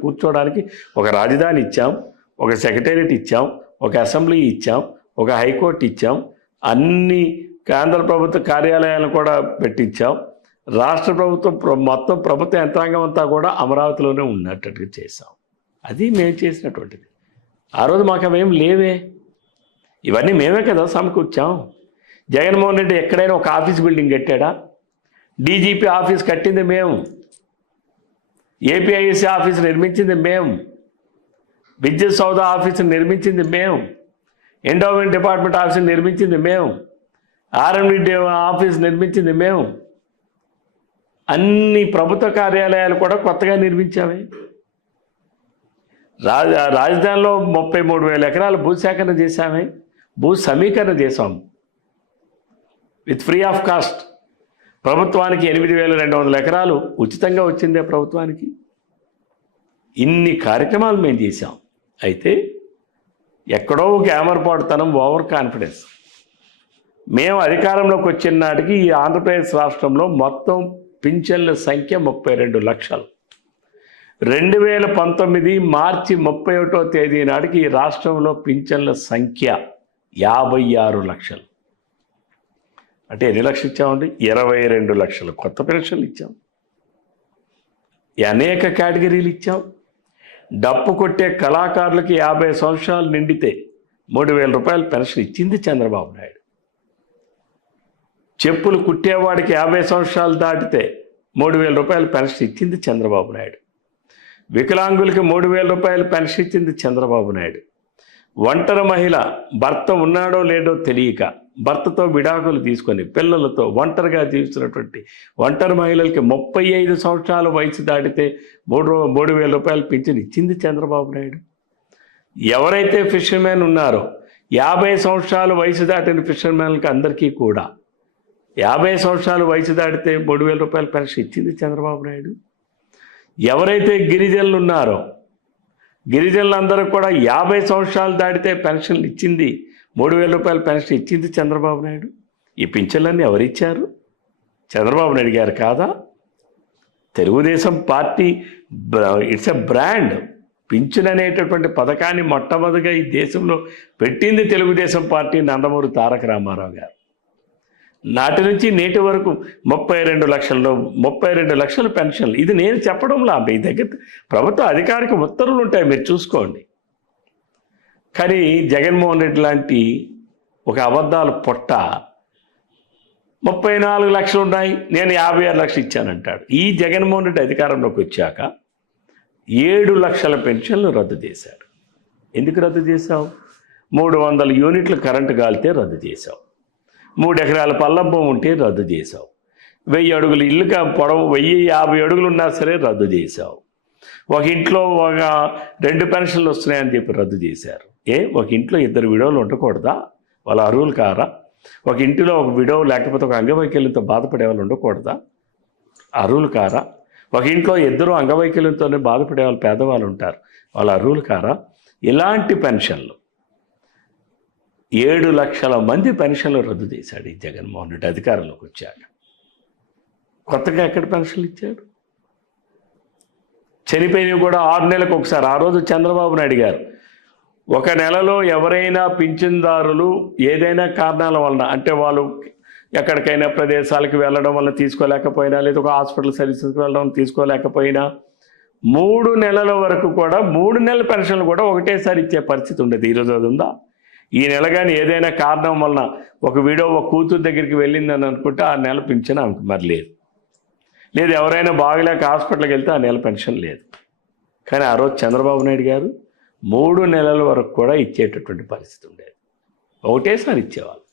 కూర్చోడానికి ఒక రాజధాని ఇచ్చాం, ఒక సెక్రటేరియట్ ఇచ్చాం, ఒక అసెంబ్లీ ఇచ్చాం, ఒక హైకోర్టు ఇచ్చాం, అన్ని కేంద్ర ప్రభుత్వ కార్యాలయాలను కూడా పెట్టించాం. రాష్ట్ర ప్రభుత్వం మొత్తం ప్రభుత్వ యంత్రాంగం అంతా కూడా అమరావతిలోనే ఉన్నట్టుగా చేశాం. అది మేము చేసినటువంటిది. ఆ రోజు మాకు అవేం లేవే. ఇవన్నీ మేమే కదా సమకూర్చాం. జగన్మోహన్ రెడ్డి ఎక్కడైనా ఒక ఆఫీస్ బిల్డింగ్ కట్టాడా? డీజీపీ ఆఫీస్ కట్టింది మేము, ఏపీఐఎస్సీ ఆఫీస్ నిర్మించింది మేము, విద్యుత్ సౌధ ఆఫీసు నిర్మించింది మేము, ఎండోమెంట్ డిపార్ట్మెంట్ ఆఫీస్ నిర్మించింది మేము, ఆర్ఎండి ఆఫీస్ నిర్మించింది మేము. అన్ని ప్రభుత్వ కార్యాలయాలు కూడా కొత్తగా నిర్మించామే. రాజధానిలో 33,000 ఎకరాలు భూసేకరణ చేశామే, భూ సమీకరణ చేశాం విత్ ఫ్రీ ఆఫ్ కాస్ట్. ప్రభుత్వానికి 8,200 ఎకరాలు ఉచితంగా వచ్చిందే ప్రభుత్వానికి. ఇన్ని కార్యక్రమాలు మేము చేశాం. అయితే ఎక్కడో ఒక ఏమరపాటుతనం, ఓవర్ కాన్ఫిడెన్స్. మేము అధికారంలోకి వచ్చిన నాటికి ఈ ఆంధ్రప్రదేశ్ రాష్ట్రంలో మొత్తం పింఛన్ల సంఖ్య 32 లక్షలు. 2019 మార్చి 31వ తేదీ నాటికి ఈ రాష్ట్రంలో పింఛన్ల సంఖ్య 56 లక్షలు. అంటే ఎన్ని లక్షలు ఇచ్చామండి? 22 లక్షలు కొత్త పెన్షన్లు ఇచ్చాం, అనేక కేటగిరీలు ఇచ్చాం. డప్పు కొట్టే కళాకారులకి 50 సంవత్సరాలు నిండితే 3,000 రూపాయలు పెన్షన్ ఇచ్చింది చంద్రబాబు నాయుడు. చెప్పులు కుట్టేవాడికి 50 సంవత్సరాలు దాటితే 3,000 రూపాయలు పెన్షన్ ఇచ్చింది చంద్రబాబు నాయుడు. వికలాంగులకి 3,000 రూపాయలు పెన్షన్ ఇచ్చింది చంద్రబాబు నాయుడు. ఒంటరి మహిళ భర్త ఉన్నాడో లేడో తెలియక భర్తతో విడాకులు తీసుకొని పిల్లలతో ఒంటరిగా జీవిస్తున్నటువంటి ఒంటరి మహిళలకి 35 సంవత్సరాల వయసు దాటితే 3,000 రూపాయలు పింఛన్ ఇచ్చింది చంద్రబాబు నాయుడు. ఎవరైతే ఫిషర్మెన్ ఉన్నారో 50 సంవత్సరాల వయసు దాటిన ఫిషర్మెన్లకి అందరికీ కూడా 50 సంవత్సరాల వయసు దాటితే 3,000 రూపాయల పెన్షన్ ఇచ్చింది చంద్రబాబు నాయుడు. ఎవరైతే గిరిజనులు ఉన్నారో గిరిజనులందరూ కూడా 50 సంవత్సరాలు దాటితే పెన్షన్లు ఇచ్చింది, 3,000 రూపాయల పెన్షన్ ఇచ్చింది చంద్రబాబు నాయుడు. ఈ పింఛన్లన్నీ ఎవరిచ్చారు? చంద్రబాబు నాయుడు గారు కాదా? Telugu Desam party it's a brand. Pension అనేటటువంటి పథకాన్ని మొట్టమొదటిగా ఈ దేశంలో పెట్టింది తెలుగుదేశం పార్టీ, నందమూరి తారక రామారావు గారు. నాటి నుంచి నేటి వరకు 32 లక్షల పెన్షన్లు. ఇది నేను చెప్పడంలా, మీ దగ్గర ప్రభుత్వ అధికారిక ఉత్తర్వులు ఉంటాయి, మీరు చూసుకోండి. కానీ జగన్మోహన్ రెడ్డి లాంటి ఒక అబద్ధాల పొట్ట 34 లక్షలు ఉన్నాయి, నేను 56 లక్షలు ఇచ్చానంటాడు. ఈ జగన్మోహన్ రెడ్డి అధికారంలోకి వచ్చాక 7 లక్షల పెన్షన్లు రద్దు చేశాడు. ఎందుకు రద్దు చేశావు? 300 యూనిట్లు కరెంటు గాలితే రద్దు చేశావు. 3 ఎకరాల పల్లభం ఉంటే రద్దు చేశావు. 1000 అడుగులు ఇల్లు పొడవు 1050 అడుగులు ఉన్నా సరే రద్దు చేశావు. ఒక ఇంట్లో ఒక 2 పెన్షన్లు వస్తున్నాయని చెప్పి రద్దు చేశారు. ఒక ఇంట్లో 2 విడోలు ఉండకూడదా? వాళ్ళ అర్హులు కారా? ఒక ఇంటిలో ఒక విడో లేకపోతే ఒక అంగవైకల్యంతో బాధపడే వాళ్ళు ఉండకూడదా? అర్హులు కారా? ఒక ఇంట్లో 2 అంగవైకల్యంతోనే బాధపడే వాళ్ళు పేదవాళ్ళు ఉంటారు, వాళ్ళ అర్హులు కారా? ఇలాంటి పెన్షన్లు 7 లక్షల మంది పెన్షన్లు రద్దు చేశాడు ఈ జగన్మోహన్ రెడ్డి అధికారంలోకి వచ్చాక. కొత్తగా ఎక్కడ పెన్షన్లు ఇచ్చాడు? చనిపోయినవి కూడా 6 నెలలకు ఒకసారి. ఆ రోజు చంద్రబాబు నాయుడు గారు, ఒక నెలలో ఎవరైనా పింఛన్దారులు ఏదైనా కారణాల వలన, అంటే వాళ్ళు ఎక్కడికైనా ప్రదేశాలకు వెళ్ళడం వల్ల తీసుకోలేకపోయినా, లేదా ఒక హాస్పిటల్ సర్వీసెస్కి వెళ్ళడం తీసుకోలేకపోయినా, 3 నెలల వరకు కూడా 3 నెలల పెన్షన్లు కూడా ఒకటేసారి ఇచ్చే పరిస్థితి ఉండేది. ఈరోజు అది ఉందా? ఈ నెల కానీ ఏదైనా కారణం వలన ఒక కూతురు దగ్గరికి వెళ్ళిందని అనుకుంటే ఆ నెల పింఛన్ ఆమెకు మరి లేదు. లేదు ఎవరైనా బాగలేక హాస్పిటల్కి వెళ్తే ఆ నెల పెన్షన్ లేదు. కానీ ఆ రోజు చంద్రబాబు నాయుడు గారు 3 నెలల వరకు కూడా ఇచ్చేటటువంటి పరిస్థితి ఉండేది, ఒకటేసారి ఇచ్చేవాళ్ళు.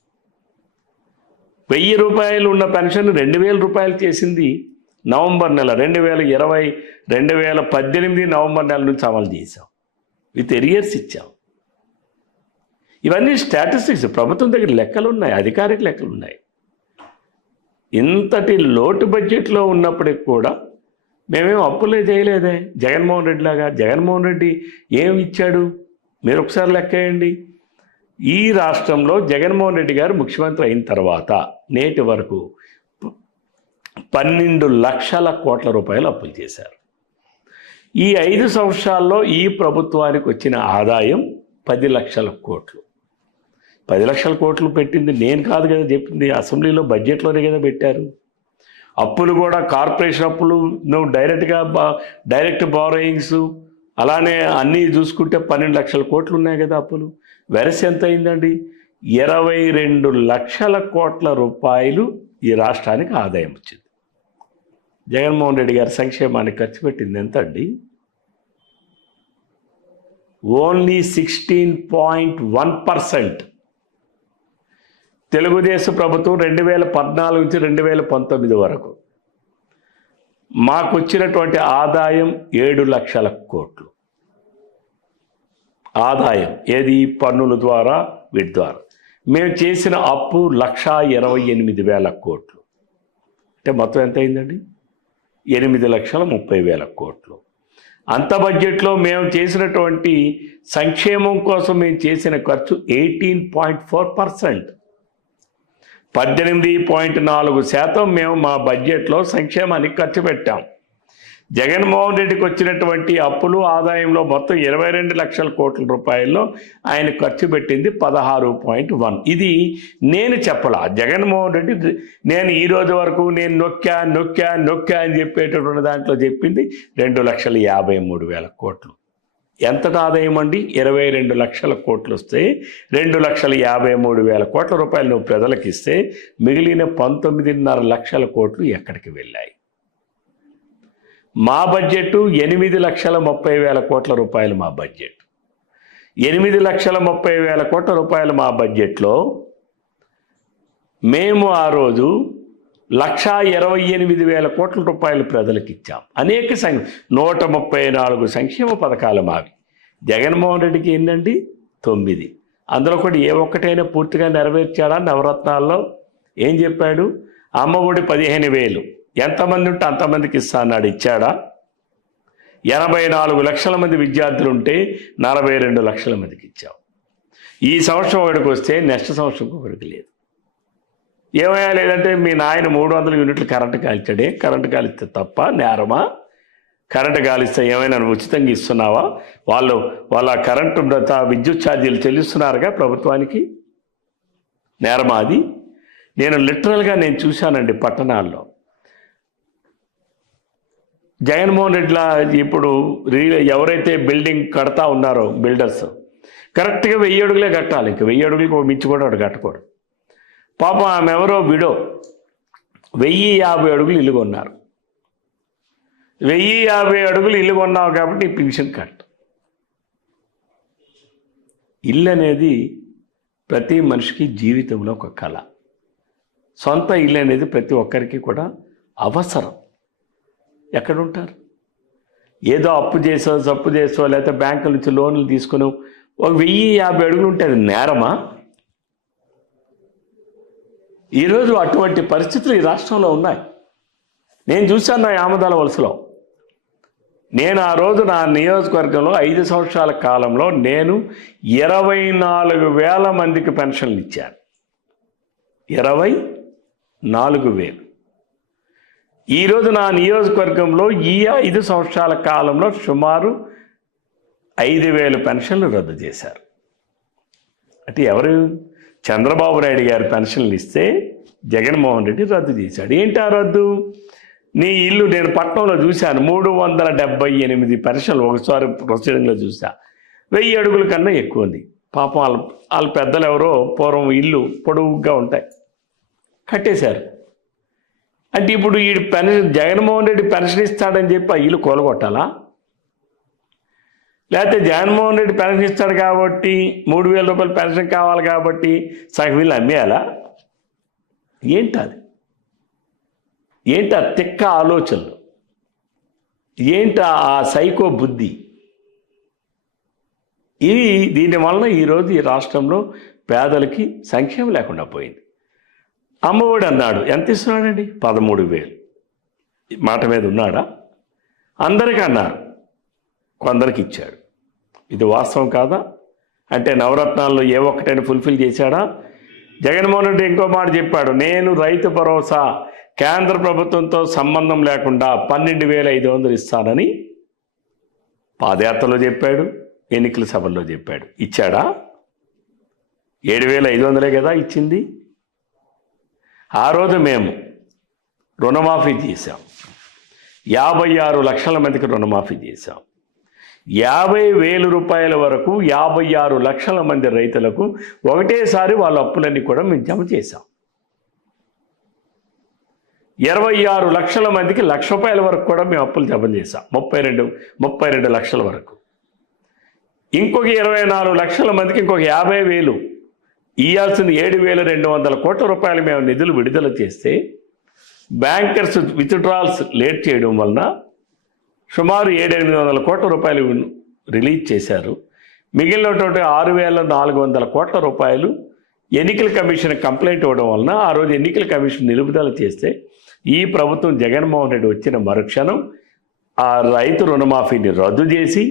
1000 రూపాయలు ఉన్న పెన్షన్ 2000 రూపాయలు చేసింది నవంబర్ నెల 2018 నవంబర్ నెల నుంచి అమలు చేశాం. విత్ ఎరియర్స్ ఇచ్చాం. ఇవన్నీ స్టాటిస్టిక్స్, ప్రభుత్వం దగ్గర లెక్కలు ఉన్నాయి, అధికారిక లెక్కలు ఉన్నాయి. ఇంతటి లోటు బడ్జెట్లో ఉన్నప్పటికి కూడా మేమేం అప్పులే చేయలేదే జగన్మోహన్ రెడ్డి లాగా. జగన్మోహన్ రెడ్డి ఏమి ఇచ్చాడు మీరు ఒకసారి లెక్కేయండి. ఈ రాష్ట్రంలో జగన్మోహన్ రెడ్డి గారు ముఖ్యమంత్రి అయిన తర్వాత నేటి వరకు 12 లక్షల కోట్ల రూపాయలు అప్పులు చేశారు. ఈ 5 సంవత్సరాల్లో ఈ ప్రభుత్వానికి వచ్చిన ఆదాయం 10 లక్షల కోట్లు. 10 లక్షల కోట్లు పెట్టింది నేను కాదు కదా చెప్పింది, అసెంబ్లీలో బడ్జెట్లోనే కదా పెట్టారు. అప్పులు కూడా కార్పొరేషన్ అప్పులు, నువ్వు డైరెక్ట్ బారోయింగ్స్, అలానే అన్నీ చూసుకుంటే 12 లక్షల కోట్లు ఉన్నాయి కదా అప్పులు. వెరసి ఎంత అయిందండి? 22 లక్షల కోట్ల రూపాయలు ఈ రాష్ట్రానికి ఆదాయం వచ్చింది. జగన్మోహన్ రెడ్డి గారి సంక్షేమానికి ఖర్చు పెట్టింది ఎంత అండి? ఓన్లీ 16.1%. తెలుగుదేశం ప్రభుత్వం 2014 నుంచి 2019 వరకు మాకు వచ్చినటువంటి ఆదాయం 7 లక్షల కోట్లు. ఆదాయం ఏది? పన్నుల ద్వారా, వీటి ద్వారా. మేము చేసిన అప్పు 1,28,000 కోట్లు. అంటే మొత్తం ఎంత అయిందండి? 8,30,000 కోట్లు. అంత బడ్జెట్లో మేము చేసినటువంటి సంక్షేమం కోసం మేము చేసిన ఖర్చు 18.4%. 18.4% మేము మా బడ్జెట్లో సంక్షేమానికి ఖర్చు పెట్టాం. జగన్మోహన్ రెడ్డికి వచ్చినటువంటి అప్పులు ఆదాయంలో మొత్తం 22 లక్షల కోట్ల రూపాయల్లో ఆయన ఖర్చు పెట్టింది 16.1. ఇది నేను చెప్పలా, జగన్మోహన్ రెడ్డి నేను ఈ రోజు వరకు నేను నొక్కా అని చెప్పేటటువంటి దాంట్లో చెప్పింది 2,53,000 కోట్లు. ఎంతటి ఆదాయం అండి? 22 లక్షల కోట్లు వస్తే 2,53,000 కోట్ల రూపాయలు నువ్వు ప్రజలకు ఇస్తే మిగిలిన 19.5 లక్షల కోట్లు ఎక్కడికి వెళ్ళాయి? మా బడ్జెట్ 8,30,000 కోట్ల రూపాయలు మా బడ్జెట్. 8,30,000 కోట్ల రూపాయలు మా బడ్జెట్లో మేము ఆ రోజు 1,28,000 కోట్ల రూపాయలు ప్రజలకు ఇచ్చాం. అనేక 134 సంక్షేమ పథకాలు మావి. జగన్మోహన్ రెడ్డికి ఏంటండి? 9. అందులో కూడా ఏ ఒక్కటైనా పూర్తిగా నెరవేర్చాడా? నవరత్నాల్లో ఏం చెప్పాడు? అమ్మ ఒడి 15,000 ఎంతమంది ఉంటే అంతమందికి ఇస్తా అన్నాడు, ఇచ్చాడా? 84 లక్షల మంది విద్యార్థులు ఉంటే 42 లక్షల మందికి ఇచ్చావు. ఈ సంవత్సరం ఒకటికి వస్తే నెక్స్ట్ సంవత్సరం ఒకటికి లేదు. ఏమయ్యా లేదంటే మీ నాయన 300 యూనిట్లు కరెంటు కాల్చాడే, కరెంటు కాలిస్తే తప్ప నేరమా? కరెంటు కాలిస్తే ఏమైనా ఉచితంగా ఇస్తున్నావా? వాళ్ళ కరెంటు విద్యుత్ ఛార్జీలు చెల్లిస్తున్నారుగా ప్రభుత్వానికి, నేరమా అది? నేను లిటరల్గా నేను చూశానండి పట్టణాల్లో. జగన్మోహన్ రెడ్డిలా ఇప్పుడు ఎవరైతే బిల్డింగ్ కడతా ఉన్నారో బిల్డర్స్ కరెక్ట్గా 1000 అడుగులే కట్టాలి. ఇంక 1000 అడుగులకు ఒక మించి కూడా వాడు కట్టకూడదు. పాపం ఆమె ఎవరో విడో 1050 అడుగులు ఇల్లు కొన్నారు. 1050 అడుగులు ఇల్లు కొన్నావు కాబట్టి పెన్షన్ కట్. ఇల్లు అనేది ప్రతి మనిషికి జీవితంలో ఒక కళ. సొంత ఇల్లు అనేది ప్రతి ఒక్కరికి కూడా అవసరం. ఎక్కడుంటారు? ఏదో అప్పు చేసో లేకపోతే బ్యాంకుల నుంచి లోన్లు తీసుకుని ఒక 1050 అడుగులు ఉంటే అది నేరమా? ఈరోజు అటువంటి పరిస్థితులు ఈ రాష్ట్రంలో ఉన్నాయి. నేను చూశాను నా ఆమదాల వలసలో. నేను ఆ రోజు నా నియోజకవర్గంలో 5 సంవత్సరాల కాలంలో నేను 24,000 మందికి పెన్షన్లు ఇచ్చాను. 24,000. ఈరోజు నా నియోజకవర్గంలో ఈ 5 సంవత్సరాల కాలంలో సుమారు 5,000 పెన్షన్లు రద్దు చేశారు. అంటే ఎవరు? చంద్రబాబు నాయుడు గారు పెన్షన్లు ఇస్తే జగన్మోహన్ రెడ్డి రద్దు చేశాడు. ఏంటి ఆ రద్దు? నీ ఇల్లు నేను పట్నంలో చూశాను, 378 పెన్షన్లు ఒకసారి ప్రొసీడింగ్లో చూసా. 1000 అడుగుల కన్నా ఎక్కువ ఉంది. పాపం వాళ్ళ పెద్దలు ఎవరో పూర్వం ఇల్లు పొడవుగా ఉంటాయి కట్టేశారు. అంటే ఇప్పుడు ఈ జగన్మోహన్ రెడ్డి పెన్షన్ ఇస్తాడని చెప్పి ఆ ఇల్లు కూలగొట్టాలా? లేకపోతే జగన్మోహన్ రెడ్డి పెన్షన్ ఇస్తాడు కాబట్టి 3,000 రూపాయలు పెన్షన్ కావాలి కాబట్టి సగం ఇల్లు అమ్మేయాలా? ఏంటది? ఏంటి ఆ తిక్క ఆలోచనలు? ఏంటి ఆ సైకో బుద్ధి? దీనివలన ఈరోజు ఈ రాష్ట్రంలో పేదలకి సంక్షేమం లేకుండా పోయింది. అమ్మఒడి అన్నాడు, ఎంత ఇస్తున్నాడండి? 13,000. మాట మీద ఉన్నాడా? అందరికీ అన్నారు, కొందరికి ఇచ్చాడు. ఇది వాస్తవం కాదా? అంటే నవరత్నాల్లో ఏ ఒక్కటైనా ఫుల్ఫిల్ చేశాడా? జగన్మోహన్ రెడ్డి ఇంకో మాట చెప్పాడు, నేను రైతు భరోసా కేంద్ర ప్రభుత్వంతో సంబంధం లేకుండా 12,500 ఇస్తానని పాదయాత్రలో చెప్పాడు, ఎన్నికల సభల్లో చెప్పాడు. ఇచ్చాడా? 7,500 కదా ఇచ్చింది. ఆ రోజు మేము రుణమాఫీ చేశాం. 56 లక్షల మందికి రుణమాఫీ చేశాం. 50,000 రూపాయల వరకు 56 లక్షల మంది రైతులకు ఒకటేసారి వాళ్ళ అప్పులన్నీ కూడా మేము జమ చేశాం. 26 లక్షల మందికి ₹1,00,000 వరకు కూడా మేము అప్పులు జమ చేశాం. 32 లక్షల వరకు. ఇంకొక 24 లక్షల మందికి ఇంకొక 50,000 ఇవ్వాల్సిన 7,200 కోట్ల రూపాయలు మేము నిధులు విడుదల చేస్తే బ్యాంకర్స్ విత్డ్రాల్స్ లేట్ చేయడం వలన సుమారు 7,800 కోట్ల రూపాయలు రిలీజ్ చేశారు. మిగిలినటువంటి 6,400 కోట్ల రూపాయలు ఎన్నికల కమిషన్ కంప్లైంట్ ఇవ్వడం వలన ఆ రోజు ఎన్నికల కమిషన్ నిలుపుదల చేస్తే ఈ ప్రభుత్వం జగన్మోహన్ రెడ్డి వచ్చిన మరుక్షణం ఆ రైతు రుణమాఫీని రద్దు చేసి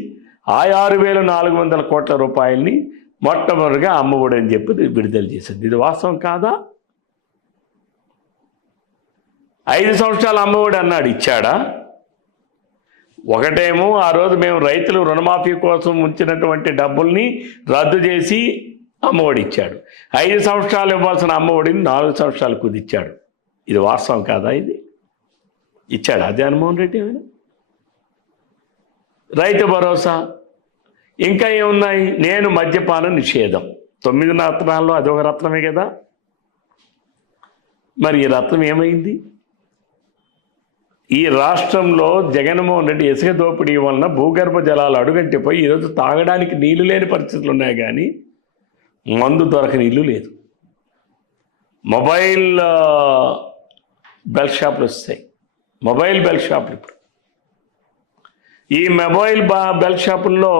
ఆ 6,400 కోట్ల రూపాయలని మొట్టమొదటిగా అమ్మఒడి అని చెప్పి విడుదల చేసింది. ఇది వాస్తవం కాదా? 5 సంవత్సరాలు అమ్మఒడి అన్నాడు, ఇచ్చాడా? ఒకటేమో ఆ రోజు మేము రైతులు రుణమాఫీ కోసం ఉంచినటువంటి డబ్బుల్ని రద్దు చేసి అమ్మఒడి ఇచ్చాడు. 5 సంవత్సరాలు ఇవ్వాల్సిన అమ్మఒడిని 4 సంవత్సరాలు కుదిచ్చాడు. ఇది వాస్తవం కాదా? ఇది ఇచ్చాడు జగన్మోహన్ రెడ్డి. రైతు భరోసా ఇంకా ఏమున్నాయి? నేను మద్యపాన నిషేధం 9 రత్నాల్లో అదొక రత్నమే కదా. మరి ఈ రత్నం ఏమైంది? ఈ రాష్ట్రంలో జగన్మోహన్ రెడ్డి ఇసుక దోపిడీ వలన భూగర్భ జలాలు అడుగంటిపోయి ఈరోజు తాగడానికి నీళ్లు లేని పరిస్థితులు ఉన్నాయి, కానీ మందు దొరకని ఇల్లు లేదు. మొబైల్ బెల్ షాపులు వస్తాయి. మొబైల్ బెల్ షాపులు ఇప్పుడు ఈ మొబైల్ బెల్ షాపుల్లో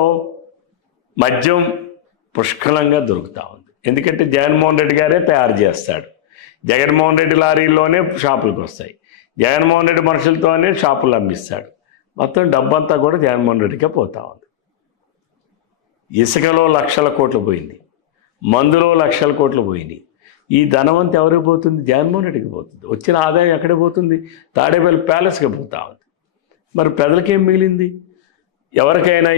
మద్యం పుష్కలంగా దొరుకుతూ ఉంది. ఎందుకంటే జగన్మోహన్ రెడ్డి గారే తయారు చేస్తాడు. జగన్మోహన్ రెడ్డి లారీల్లోనే షాపులకు వస్తాయి. జగన్మోహన్ రెడ్డి మనుషులతోనే షాపులు అమ్మిస్తాడు. మొత్తం డబ్బంతా కూడా జగన్మోహన్ రెడ్డికే పోతూ ఉంది. ఇసుకలో 1,00,000 కోట్లు పోయింది, మందులో 1,00,000 కోట్లు పోయినాయి. ఈ ధనవంతి ఎవరికి పోతుంది? జగన్మోహన్ రెడ్డికి పోతుంది. వచ్చిన ఆదాయం ఎక్కడికి పోతుంది? తాడేపల్లి ప్యాలెస్కి పోతూ ఉంది. మరి ప్రజలకేం మిగిలింది? ఎవరికైనా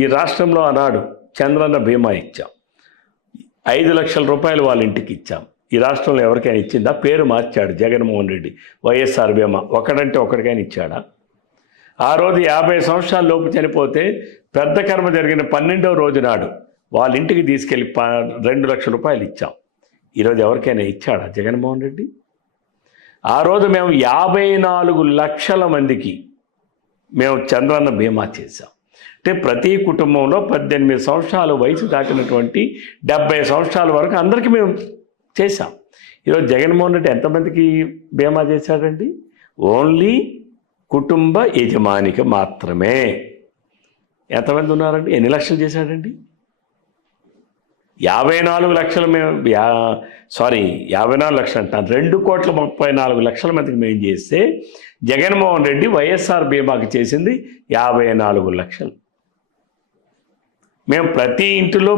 ఈ రాష్ట్రంలో ఆనాడు చంద్రన్న బీమా ఇచ్చాం, 5 లక్షల రూపాయలు వాళ్ళ ఇంటికి ఇచ్చాం. ఈ రాష్ట్రంలో ఎవరికైనా ఇచ్చిందా? పేరు మార్చాడు జగన్మోహన్ రెడ్డి. వైఎస్ఆర్ బీమా ఒకడంటే ఒకటికైనా ఇచ్చాడా? ఆ రోజు 50 సంవత్సరాల లోపు చనిపోతే పెద్ద కర్మ జరిగిన 12వ రోజు నాడు వాళ్ళ ఇంటికి తీసుకెళ్ళి 2 లక్షల రూపాయలు ఇచ్చాం. ఈరోజు ఎవరికైనా ఇచ్చాడా జగన్మోహన్ రెడ్డి? ఆ రోజు మేము 54 లక్షల మందికి మేము చంద్రన్న బీమా చేశాం. అంటే ప్రతి కుటుంబంలో 18 సంవత్సరాలు వయసు దాటినటువంటి 70 సంవత్సరాల వరకు అందరికీ మేము చేశాం. ఈరోజు జగన్మోహన్ రెడ్డి ఎంతమందికి బీమా చేశాడండి? ఓన్లీ కుటుంబ యజమానికి మాత్రమే. ఎంతమంది ఉన్నారండి? ఎన్ని లక్షలు చేశాడండి? 54 లక్షలు మేము 54 లక్షలు అంటాను, 2,34,00,000 మందికి మేము చేస్తే జగన్మోహన్ రెడ్డి వైఎస్ఆర్ బీమాకి చేసింది 54 లక్షలు. మేము ప్రతి ఇంటిలో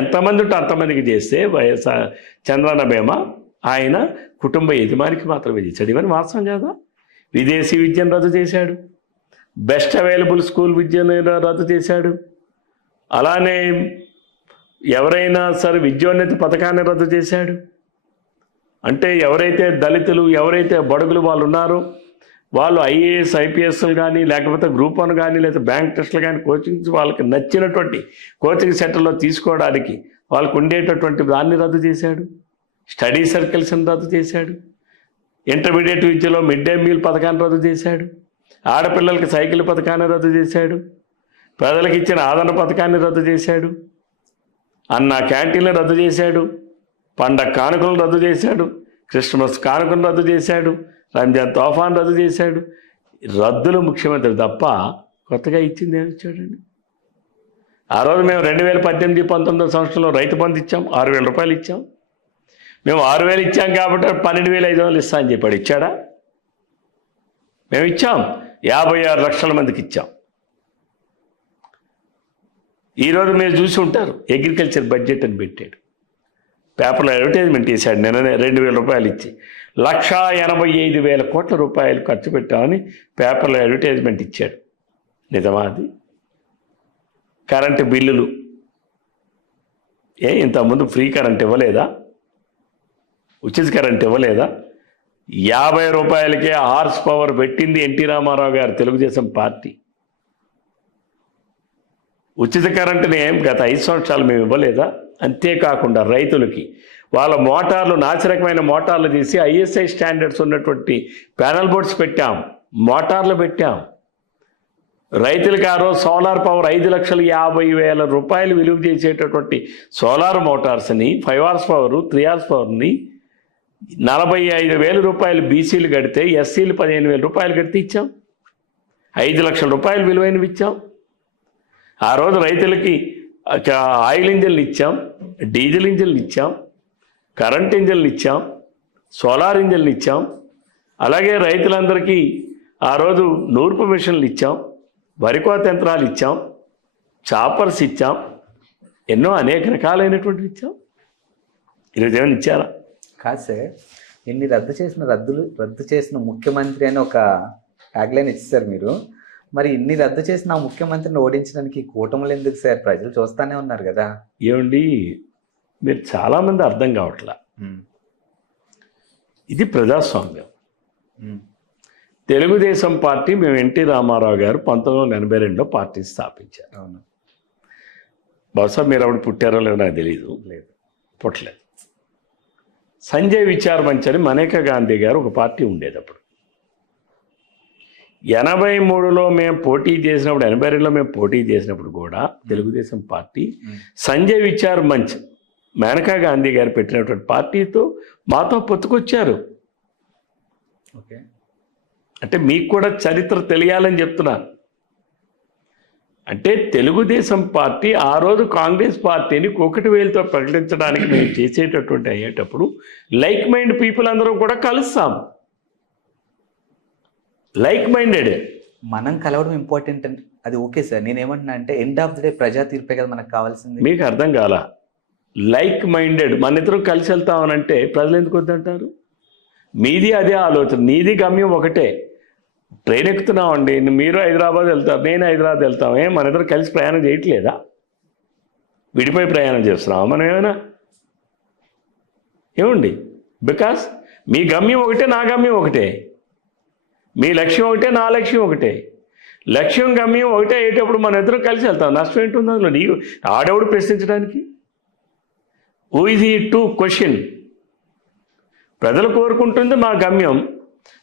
ఎంతమంది ఉంటే అంతమందికి చేస్తే వైఎస్ఆర్ చంద్రన్న బీమా ఆయన కుటుంబ యజమానికి మాత్రమే చేశాడు. ఇవన్నీ వాస్తవం కాదా? విదేశీ విద్యను రద్దు చేశాడు, బెస్ట్ అవైలబుల్ స్కూల్ విద్యను రద్దు చేశాడు, అలానే ఎవరైనా సరే విద్యోన్నతి పథకాన్ని రద్దు చేశాడు. అంటే ఎవరైతే దళితులు, ఎవరైతే బడుగులు వాళ్ళు ఉన్నారో వాళ్ళు ఐఏఎస్ ఐపీఎస్లు కానీ, లేకపోతే గ్రూప్ 1 కానీ, లేదా బ్యాంక్ టెస్టులు కానీ కోచింగ్స్ వాళ్ళకి నచ్చినటువంటి కోచింగ్ సెంటర్లో తీసుకోవడానికి వాళ్ళకు ఉండేటటువంటి దాన్ని రద్దు చేశాడు. స్టడీ సర్కిల్స్ని రద్దు చేశాడు. ఇంటర్మీడియట్ విద్యలో మిడ్ డే మీల్ పథకాన్ని రద్దు చేశాడు. ఆడపిల్లలకి సైకిల్ పథకాన్ని రద్దు చేశాడు. పేదలకు ఇచ్చిన ఆదరణ పథకాన్ని రద్దు చేశాడు. అన్న క్యాంటీన్లు రద్దు చేశాడు. పండగ కానుకలను రద్దు చేశాడు. క్రిస్మస్ కానుకను రద్దు చేశాడు. రంజాన్ తోఫాన్ రద్దు చేశాడు. రద్దులు ముఖ్యమంత్రి తప్ప కొత్తగా ఇచ్చింది ఏమి ఇచ్చాడండి? ఆ రోజు మేము 2018-19 సంవత్సరంలో రైతు బంధు ఇచ్చాం, 6,000 రూపాయలు ఇచ్చాం. మేము 6,000 ఇచ్చాం కాబట్టి 12,500 ఇస్తా అని చెప్పాడు. ఇచ్చాడా? మేము ఇచ్చాం, 56 లక్షల మందికి ఇచ్చాం. ఈరోజు మీరు చూసి ఉంటారు, అగ్రికల్చర్ బడ్జెట్ అని పెట్టాడు, పేపర్లో అడ్వర్టైజ్మెంట్ చేశాడు. నిన్ననే 2,000 రూపాయలు ఇచ్చి 1,85,000 కోట్ల రూపాయలు ఖర్చు పెట్టామని పేపర్లో అడ్వర్టైజ్మెంట్ ఇచ్చాడు. నిజమా అది? కరెంటు బిల్లులు ఇంతకుముందు ఫ్రీ కరెంట్ ఇవ్వలేదా? ఉచిత కరెంట్ ఇవ్వలేదా? 50 రూపాయలకే హార్స్ పవర్ పెట్టింది ఎన్టీ రామారావు గారు, తెలుగుదేశం పార్టీ. ఉచిత కరెంటుని గత 5 సంవత్సరాలు మేము ఇవ్వలేదా? అంతేకాకుండా రైతులకి వాళ్ళ మోటార్లు నాసిరకమైన మోటార్లు తీసి ఐఎస్ఐ స్టాండర్డ్స్ ఉన్నటువంటి ప్యానల్ బోర్డ్స్ పెట్టాం, మోటార్లు పెట్టాం. రైతులకి ఆ రోజు సోలార్ పవర్ 5,50,000 రూపాయలు విలువ చేసేటటువంటి సోలార్ మోటార్స్ని 5 అవర్స్ పవర్ 3 అవర్స్ పవర్ని 45,000 రూపాయలు బీసీలు కడితే ఎస్సీలు 15,000 రూపాయలు కడితే ఇచ్చాం. 5 లక్షల రూపాయలు విలువైనవి ఇచ్చాం. ఆ రోజు రైతులకి ఆయిల్ ఇంజన్లు ఇచ్చాం, డీజిల్ ఇంజన్లు ఇచ్చాం, కరెంట్ ఇంజన్లు ఇచ్చాం, సోలార్ ఇంజన్లు ఇచ్చాం. అలాగే రైతులందరికీ ఆ రోజు నూర్పు మిషన్లు ఇచ్చాం, వరికోత యంత్రాలు ఇచ్చాం, చాపర్స్ ఇచ్చాం, ఎన్నో అనేక రకాలైనటువంటివి ఇచ్చాం. ఈరోజు ఏమైనా ఇచ్చారా? కాదు సార్, ఇన్ని రద్దు చేసిన ముఖ్యమంత్రి అని ఒక ట్యాగ్లైన్ ఇచ్చారు మీరు. మరి ఇన్ని రద్దు చేసిన ఆ ముఖ్యమంత్రిని ఓడించడానికి కూటములు ఎందుకు సార్? ప్రజలు చూస్తానే ఉన్నారు కదా. ఏమండి, మీరు చాలామంది అర్థం కావట్లా. ఇది ప్రజాస్వామ్యం. తెలుగుదేశం పార్టీ మేము ఎన్టీ రామారావు గారు 1982లో పార్టీ స్థాపించారు. అవును. బహుశా మీరు అప్పుడు పుట్టారో లేదో నాకు తెలియదు. లేదు, పుట్టలేదు. సంజయ్ విచార్ మంచ్ అని మనేకా గాంధీ గారు ఒక పార్టీ ఉండేది అప్పుడు. 83లో మేము పోటీ చేసినప్పుడు, 82లో మేము పోటీ చేసినప్పుడు కూడా తెలుగుదేశం పార్టీ సంజయ్ విచార్ మంచ్ మేనకా గాంధీ గారు పెట్టినటువంటి పార్టీతో మాతో పొత్తుకొచ్చారు. ఓకే, అంటే మీకు కూడా చరిత్ర తెలియాలని చెప్తున్నాను. అంటే తెలుగుదేశం పార్టీ ఆ రోజు కాంగ్రెస్ పార్టీని ఒకటి వేలతో ప్రకటించడానికి మేము చేసేటటువంటి అయ్యేటప్పుడు లైక్ మైండ్ పీపుల్ అందరూ కూడా కలుస్తాం. Like minded. మనం కలవడం ఇంపార్టెంట్ అండి, అది ఓకే సార్. నేనేమంటున్నా అంటే ఎండ్ ఆఫ్ ది డే ప్రజా తీర్పే కదా మనకు కావాల్సింది. మీకు అర్థం కాల? లైక్ మైండెడ్ మన ఇద్దరం కలిసి వెళ్తామనంటే ప్రజలు ఎందుకు వద్దంటారు? మీది అదే ఆలోచన, నీది గమ్యం ఒకటే. ట్రైన్ ఎక్కుతున్నామండి, మీరు హైదరాబాద్ వెళ్తారు, నేను హైదరాబాద్ వెళ్తాం. మన ఇద్దరు కలిసి ప్రయాణం చేయట్లేదా? విడిపోయి ప్రయాణం చేస్తున్నామా మనం? ఏమైనా ఏమండి? బికాస్ మీ గమ్యం ఒకటే, నా గమ్యం ఒకటే. మీ లక్ష్యం ఒకటే, నా లక్ష్యం ఒకటే. లక్ష్యం గమ్యం ఒకటే అయ్యేటప్పుడు మన ఇద్దరం కలిసి వెళ్తాం. నష్టం ఏంటుంది అందులో? నీకు ఆడెవడు ప్రశ్నించడానికి? Who is he to question? ప్రజలు కోరుకుంటుంది మా గమ్యం,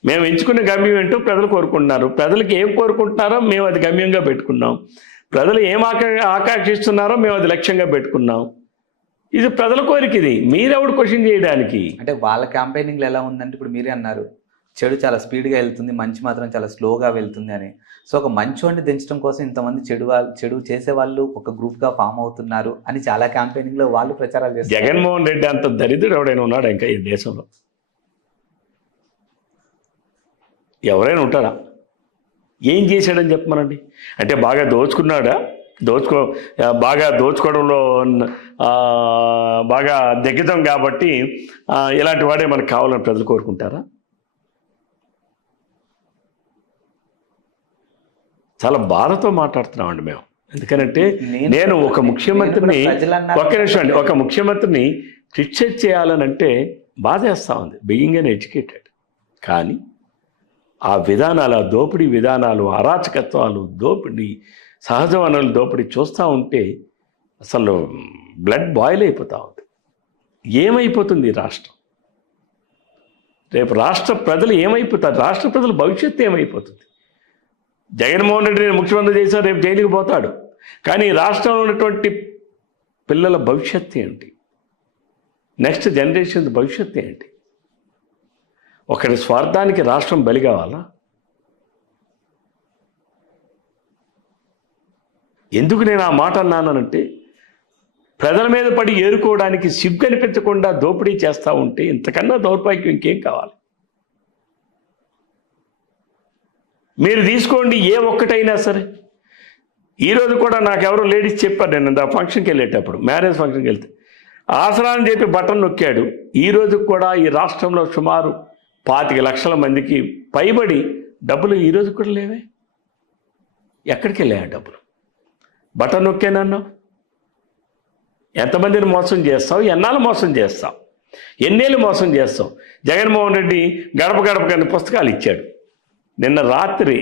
మేము ఎంచుకునే గమ్యం ఏంటో ప్రజలు కోరుకుంటున్నారు. ప్రజలకు ఏం కోరుకుంటున్నారో మేము అది గమ్యంగా పెట్టుకున్నాం. ప్రజలు ఏం ఆకాంక్షిస్తున్నారో మేము అది లక్ష్యంగా పెట్టుకున్నాం. ఇది ప్రజల కోరిక. ఇది మీరెవడు క్వశ్చన్ చేయడానికి? అంటే వాళ్ళ క్యాంపెయినింగ్లో ఎలా ఉందంటే, ఇప్పుడు మీరే అన్నారు చెడు చాలా స్పీడ్గా వెళ్తుంది, మంచి మాత్రం చాలా స్లోగా వెళ్తుంది అని. సో ఒక మంచోడిని దించడం కోసం ఇంతమంది చెడు చేసే వాళ్ళు ఒక గ్రూప్గా ఫామ్ అవుతున్నారు అని చాలా క్యాంపెయినింగ్లో వాళ్ళు ప్రచారాలు చేస్తారు. జగన్మోహన్ రెడ్డి అంత దరిద్రుడు ఎవడైనా ఉన్నాడా ఇంకా ఈ దేశంలో? ఎవరైనా ఉంటాడా? ఏం చేశాడని చెప్పమనండి. అంటే బాగా దోచుకున్నాడా? బాగా దోచుకోవడంలో బాగా దిగ్గజం కాబట్టి ఇలాంటి వాడే మనకు కావాలని ప్రజలు కోరుకుంటారా? చాలా బాధతో మాట్లాడుతున్నామండి మేము. ఎందుకనంటే నేను ఒక ముఖ్యమంత్రిని, ఒక్క నిమిషం అండి, ఒక ముఖ్యమంత్రిని క్రిటిసైజ్ చేయాలనంటే బాధేస్తూ ఉంది, బీయింగ్ ఎన్ ఎడ్యుకేటెడ్. కానీ ఆ విధానాలు, ఆ దోపిడీ విధానాలు, అరాచకత్వాలు, దోపిడీ, సహజ వనరుల దోపిడీ చూస్తూ ఉంటే అసలు బ్లడ్ బాయిల్ అయిపోతూ ఉంది. ఏమైపోతుంది ఈ రాష్ట్రం? రేపు రాష్ట్ర ప్రజలు ఏమైపోతారు? రాష్ట్ర ప్రజల భవిష్యత్తు ఏమైపోతుంది? జగన్మోహన్ రెడ్డిని ముఖ్యమంత్రి చేశారు, రేపు జైలుకి పోతాడు. కానీ రాష్ట్రంలో ఉన్నటువంటి పిల్లల భవిష్యత్తు ఏంటి? నెక్స్ట్ జనరేషన్ భవిష్యత్తు ఏంటి? ఒకరి స్వార్థానికి రాష్ట్రం బలి కావాలా? ఎందుకు నేను ఆ మాట అన్నానంటే, ప్రజల మీద పడి ఏరుకోవడానికి సిగ్గు అనిపించకుండా దోపిడీ చేస్తూ ఉంటే ఇంతకన్నా దౌర్భాగ్యం ఇంకేం కావాలి? మీరు తీసుకోండి ఏ ఒక్కటైనా సరే. ఈరోజు కూడా నాకెవరో లేడీస్ చెప్పారు, నేను ఆ ఫంక్షన్కి వెళ్ళేటప్పుడు, మ్యారేజ్ ఫంక్షన్కి వెళ్తే ఆసరా అని చెప్పి బటన్ నొక్కాడు. ఈరోజు కూడా ఈ రాష్ట్రంలో సుమారు 25 లక్షల మందికి పైబడి డబ్బులు ఈరోజు కూడా లేవే. ఎక్కడికి వెళ్ళాయి డబ్బులు? బటన్ నొక్కానన్నావు. ఎంతమందిని మోసం చేస్తావు? ఎన్నాళ్ళు మోసం చేస్తావు? ఎన్నేళ్ళు మోసం చేస్తావు? జగన్మోహన్ రెడ్డి గడప గడపకని పుస్తకాలు ఇచ్చాడు. నిన్న రాత్రి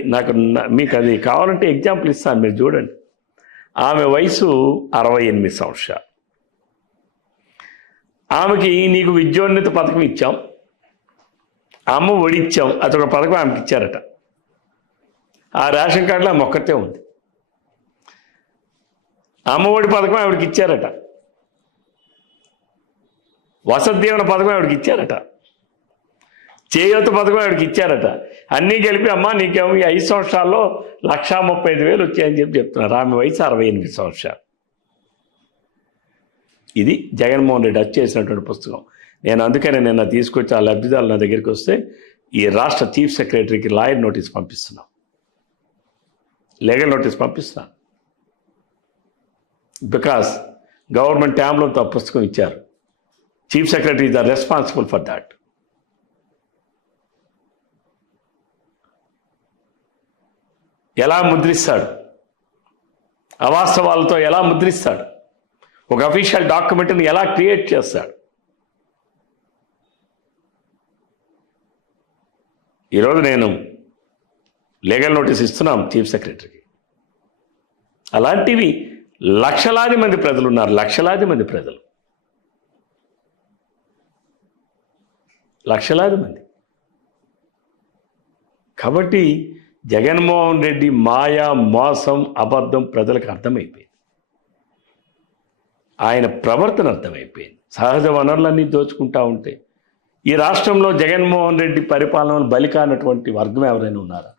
మీకు అది కావాలంటే ఎగ్జాంపుల్ ఇస్తాను, మీరు చూడండి. ఆమె వయసు 68 సంవత్సరాలు. ఆమెకి నీకు విద్యోన్నత పథకం ఇచ్చాం, అమ్మ ఒడి ఇచ్చాం, అదొక పథకం ఆమెకి ఇచ్చారట. ఆ రేషన్ కార్డులో ఆమె ఒక్కతే ఉంది. అమ్మ ఒడి పథకం ఆవిడకి ఇచ్చారట. వసతి దీవెన పథకం ఆవిడకి ఇచ్చారట. చేయూత పథకం ఆవిడకి ఇచ్చారట. అన్నీ కలిపి అమ్మ నీకేమో ఈ 5 సంవత్సరాల్లో 1,35,000 వచ్చాయని చెప్తున్నారు. ఆమె వయసు 68 సంవత్సరాలు. ఇది జగన్మోహన్ రెడ్డి చేసినటువంటి పుస్తకం. నేను అందుకనే నిన్న తీసుకొచ్చి ఆ లబ్ధిదారులు నా దగ్గరికి వస్తే ఈ రాష్ట్ర చీఫ్ సెక్రటరీకి లాయర్ నోటీస్ పంపిస్తున్నాం, లీగల్ నోటీస్ పంపిస్తున్నాను. బికాస్ గవర్నమెంట్ ట్యాబ్లో ఆ పుస్తకం ఇచ్చారు. Chief secretary is the responsible for that. ఎలా ముద్రిస్తాడు? అవాస్తవాలతో ఎలా ముద్రిస్తాడు? ఒక అఫీషియల్ డాక్యుమెంట్ని ఎలా క్రియేట్ చేస్తాడు? ఈరోజు నేను లీగల్ నోటీస్ ఇస్తున్నాం చీఫ్ సెక్రటరీకి. అలాంటివి లక్షలాది మంది ప్రజలు ఉన్నారు, లక్షలాది మంది ప్రజలు, లక్షలాది మంది. కాబట్టి జగన్మోహన్ రెడ్డి మాయా, మోసం, అబద్ధం ప్రజలకు అర్థమైపోయింది. ఆయన ప్రవర్తన అర్థమైపోయింది. సహజ వనరులన్నీ దోచుకుంటా ఉంటే ఈ రాష్ట్రంలో జగన్మోహన్ రెడ్డి పరిపాలనను బలికానటువంటి వర్గం ఎవరైనా ఉన్నారా?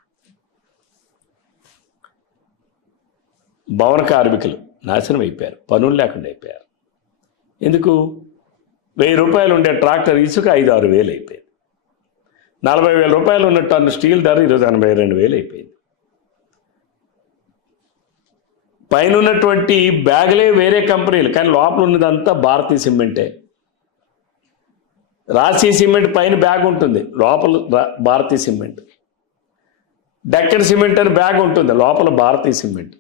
భవన కార్మికులు నాశనం అయిపోయారు, పనులు లేకుండా అయిపోయారు. ఎందుకు? 1000 రూపాయలు ఉండే ట్రాక్టర్ ఇసుక 5-6 వేలు అయిపోయింది. 40,000 రూపాయలు ఉన్న టన్ను స్టీల్ ధర ఈరోజు 82,000 అయిపోయింది. పైన ఉన్నటువంటి బ్యాగులే వేరే కంపెనీలు, కానీ లోపల ఉన్నదంతా భారతీయ సిమెంటే. రాశి సిమెంట్ పైన బ్యాగ్ ఉంటుంది, లోపల భారతీయ సిమెంట్. డెక్కన్ సిమెంట్ అని బ్యాగ్ ఉంటుంది, లోపల భారతీయ సిమెంట్.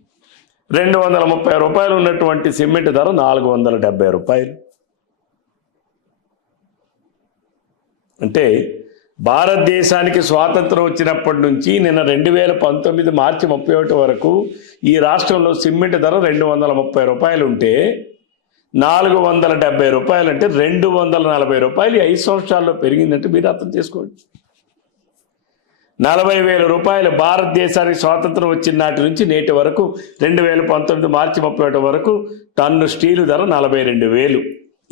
230 రూపాయలు ఉన్నటువంటి సిమెంట్ ధర 470 రూపాయలు. అంటే భారతదేశానికి స్వాతంత్రం వచ్చినప్పటి నుంచి నిన్న 2019 మార్చి 31 వరకు ఈ రాష్ట్రంలో సిమెంట్ ధర 230 రూపాయలు ఉంటే 470 రూపాయలు అంటే 240 రూపాయలు 5 సంవత్సరాల్లో పెరిగిందంటే మీరు అర్థం చేసుకోండి. 40,000 రూపాయలు భారతదేశానికి స్వాతంత్రం వచ్చిన నాటి నుంచి నేటి వరకు 2019 మార్చి 31 వరకు టన్ను స్టీలు ధర 42,000,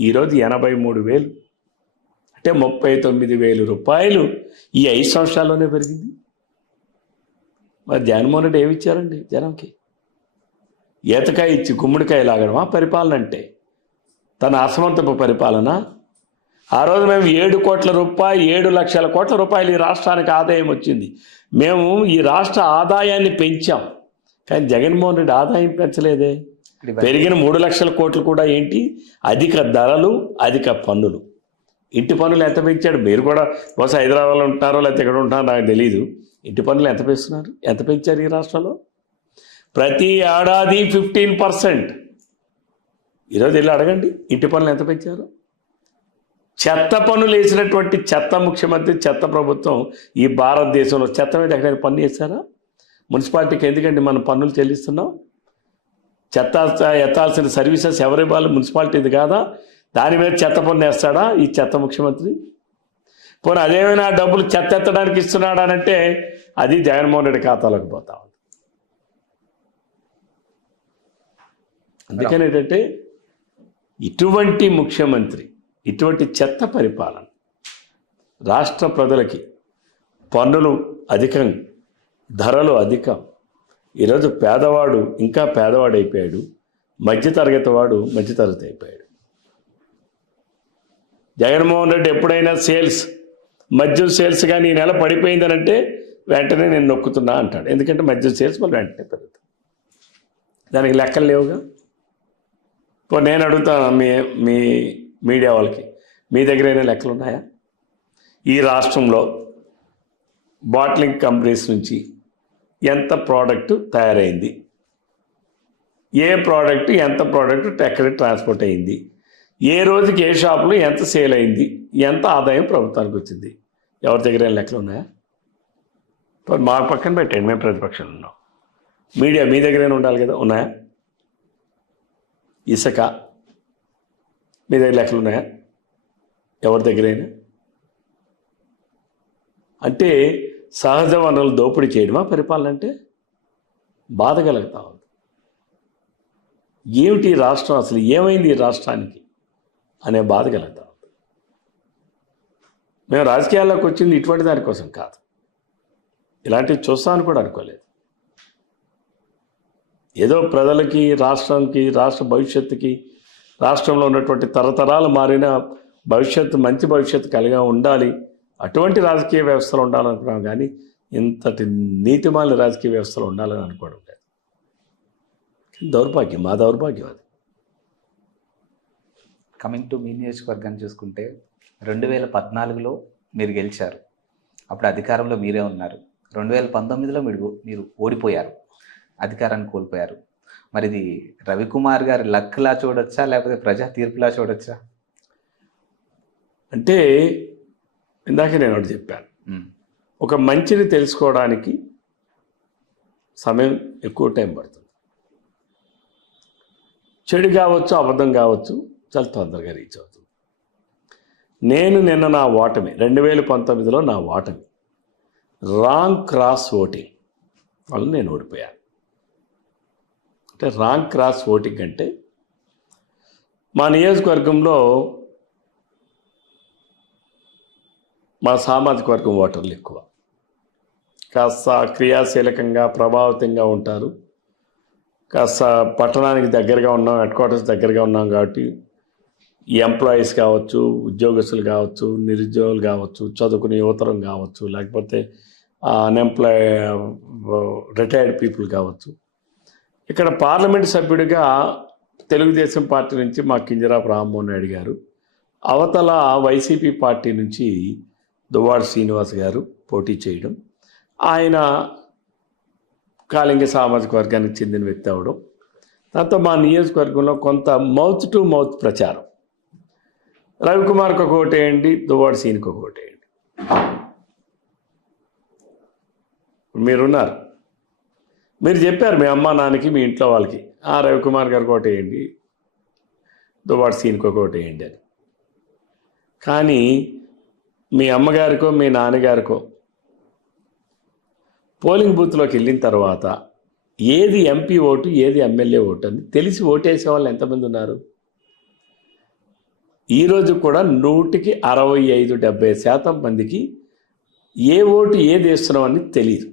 ఈరోజు 83,000 అంటే 39,000 రూపాయలు ఈ 5 సంవత్సరాల్లోనే పెరిగింది. మరి జగన్మోహన్ రెడ్డి ఏమి ఇచ్చారండి జనంకి? ఈతకాయ ఇచ్చి గుమ్మడికాయ లాగడమా పరిపాలన అంటే? తన అసమంతపు పరిపాలన. ఆ రోజు మేము 7 లక్షల కోట్ల రూపాయలు ఈ రాష్ట్రానికి ఆదాయం వచ్చింది. మేము ఈ రాష్ట్ర ఆదాయాన్ని పెంచాం, కానీ జగన్మోహన్ రెడ్డి ఆదాయం పెంచలేదే. పెరిగిన 3 లక్షల కోట్లు కూడా ఏంటి? అధిక ధరలు, అధిక పన్నులు. ఇంటి పన్నులు ఎంత పెంచాడు? మీరు కూడా బహుశా హైదరాబాద్లో ఉంటారో లేకపోతే ఎక్కడ ఉంటారో నాకు తెలియదు. ఇంటి పన్నులు ఎంత పెంచుతున్నారు? ఎంత పెంచారు ఈ రాష్ట్రంలో? ప్రతి ఏడాది 15%. ఈరోజు వెళ్ళి అడగండి ఇంటి పన్నులు ఎంత పెంచారు. చెత్త పన్నులు వేసినటువంటి చెత్త ముఖ్యమంత్రి, చెత్త ప్రభుత్వం ఈ భారతదేశంలో చెత్త మీద ఎక్కడైనా పన్ను వేస్తారా? మున్సిపాలిటీకి ఎందుకండి మనం పన్నులు చెల్లిస్తున్నాం? చెత్త ఎత్తాల్సిన సర్వీసెస్ ఎవరి వాళ్ళు? మున్సిపాలిటీది కాదా? దాని మీద చెత్త పన్ను వేస్తాడా ఈ చెత్త ముఖ్యమంత్రి? పోనీ అదేమైనా డబ్బులు చెత్త ఎత్తడానికి ఇస్తున్నాడా అంటే అది జగన్మోహన్ రెడ్డి ఖాతాలోకి పోతా ఉంది. అందుకని ఏంటంటే ఇటువంటి ముఖ్యమంత్రి, ఇటువంటి చెత్త పరిపాలన, రాష్ట్ర ప్రజలకి పన్నులు అధికం, ధరలు అధికం. ఈరోజు పేదవాడు ఇంకా పేదవాడైపోయాడు, మధ్యతరగతి వాడు మధ్యతరగతి అయిపోయాడు. జగన్మోహన్ రెడ్డి ఎప్పుడైనా మద్యం సేల్స్ కానీ ఈ నెల పడిపోయిందనంటే వెంటనే నేను నొక్కుతున్నా అంటాడు. ఎందుకంటే మద్యం సేల్స్ మళ్ళీ వెంటనే పెరుగుతాయి. దానికి లెక్కలు లేవుగా. ఇప్పుడు నేను అడుగుతాను మీ మీడియా వాళ్ళకి, మీ దగ్గరైనా లెక్కలు ఉన్నాయా? ఈ రాష్ట్రంలో బాట్లింగ్ కంపెనీస్ నుంచి ఎంత ప్రోడక్ట్ తయారైంది, ఏ ప్రోడక్ట్ ఎంత ప్రోడక్ట్ ఎక్కడికి ట్రాన్స్పోర్ట్ అయింది, ఏ రోజుకి ఏ షాపులో ఎంత సేల్ అయింది, ఎంత ఆదాయం ప్రభుత్వానికి వచ్చింది, ఎవరి దగ్గర లెక్కలు ఉన్నాయా? మా పక్కన పెట్టండి, మేము ప్రతిపక్షంలో ఉన్నాం. మీడియా మీ దగ్గరైనా ఉండాలి కదా, ఉన్నాయా? ఇసుక మీ దగ్గర లెక్కలు ఉన్నాయా? ఎవరి దగ్గరైనా? అంటే సహజ వనరులు దోపిడీ చేయడమా పరిపాలన అంటే? బాధ కలుగుతా ఉంది. ఏమిటి రాష్ట్రం, అసలు ఏమైంది ఈ రాష్ట్రానికి అనే బాధ కలుగుతా ఉంది. మేము రాజకీయాల్లోకి వచ్చింది ఇటువంటి దానికోసం కాదు, ఇలాంటివి చూస్తామని కూడా అనుకోలేదు. ఏదో ప్రజలకి, రాష్ట్రానికి, రాష్ట్ర భవిష్యత్తుకి, రాష్ట్రంలో ఉన్నటువంటి తరతరాలు మారిన భవిష్యత్తు, మంచి భవిష్యత్తు కలిగా ఉండాలి, అటువంటి రాజకీయ వ్యవస్థలు ఉండాలనుకున్నాం. కానీ ఇంతటి నీతిమాలిన రాజకీయ వ్యవస్థలు ఉండాలని అనుకోవడం లేదు. దౌర్భాగ్యం, మా దౌర్భాగ్యం అది. కమింగ్ టు మీ నియోజకవర్గాన్ని చూసుకుంటే 2014లో మీరు గెలిచారు, అప్పుడు అధికారంలో మీరే ఉన్నారు. 2019లో మీరు ఓడిపోయారు, అధికారాన్ని కోల్పోయారు. మరి ఇది రవికుమార్ గారి లక్లా చూడొచ్చా, లేకపోతే ప్రజా తీర్పులా చూడొచ్చా? అంటే ఇందాక నేను ఒకటి చెప్పాను, ఒక మంచిని తెలుసుకోవడానికి సమయం ఎక్కువ టైం పడుతుంది. చెడు కావచ్చు, అబద్ధం కావచ్చు, చాలా తొందరగా రీచ్ అవుతుంది. నేను నిన్న నా ఓటమి, 2019లో నా ఓటమి రాంగ్ క్రాస్ ఓటింగ్ వల్ల నేను ఓడిపోయాను. అంటే రాంగ్ క్రాస్ ఓటింగ్ అంటే మా నియోజకవర్గంలో మా సామాజిక వర్గం ఓటర్లు ఎక్కువ, కాస్త క్రియాశీలకంగా ప్రభావితంగా ఉంటారు. కాస్త పట్టణానికి దగ్గరగా ఉన్నాం, హెడ్ క్వార్టర్స్ దగ్గరగా ఉన్నాం కాబట్టి ఈ ఎంప్లాయీస్ కావచ్చు, ఉద్యోగస్తులు కావచ్చు, నిరుద్యోగులు కావచ్చు, చదువుకునే యువతరం కావచ్చు, లేకపోతే అన్ఎంప్లాయ్ రిటైర్డ్ పీపుల్ కావచ్చు. ఇక్కడ పార్లమెంట్ సభ్యుడిగా తెలుగుదేశం పార్టీ నుంచి మా కింజరాపు రామ్మోహన్ నాయుడు గారు, అవతల వైసీపీ పార్టీ నుంచి దువ్వాడ శ్రీనివాస్ గారు పోటీ చేయడం, ఆయన కాళింగ సామాజిక వర్గానికి చెందిన వ్యక్తి అవడం, దాంతో మా నియోజకవర్గంలో కొంత మౌత్ టు మౌత్ ప్రచారం, రవికుమార్కి ఒక ఓటేయండి, దువ్వాడ శ్రీనికి ఒక ఓటేయండి. మీరున్నారు, మీరు చెప్పారు మీ అమ్మ నాన్నకి మీ ఇంట్లో వాళ్ళకి రవికుమార్ గారికి ఒకటి వేయండి, దువ్వాడ సీన్కి ఒకటి వేయండి అని. కానీ మీ అమ్మగారికో మీ నాన్నగారికో పోలింగ్ బూత్లోకి వెళ్ళిన తర్వాత ఏది ఎంపీ ఓటు ఏది ఎమ్మెల్యే ఓటు అని తెలిసి ఓటేసే వాళ్ళు ఎంతమంది ఉన్నారు? ఈరోజు కూడా 100కి 65-70% మందికి ఏ ఓటు ఏది వేస్తున్నామని తెలియదు.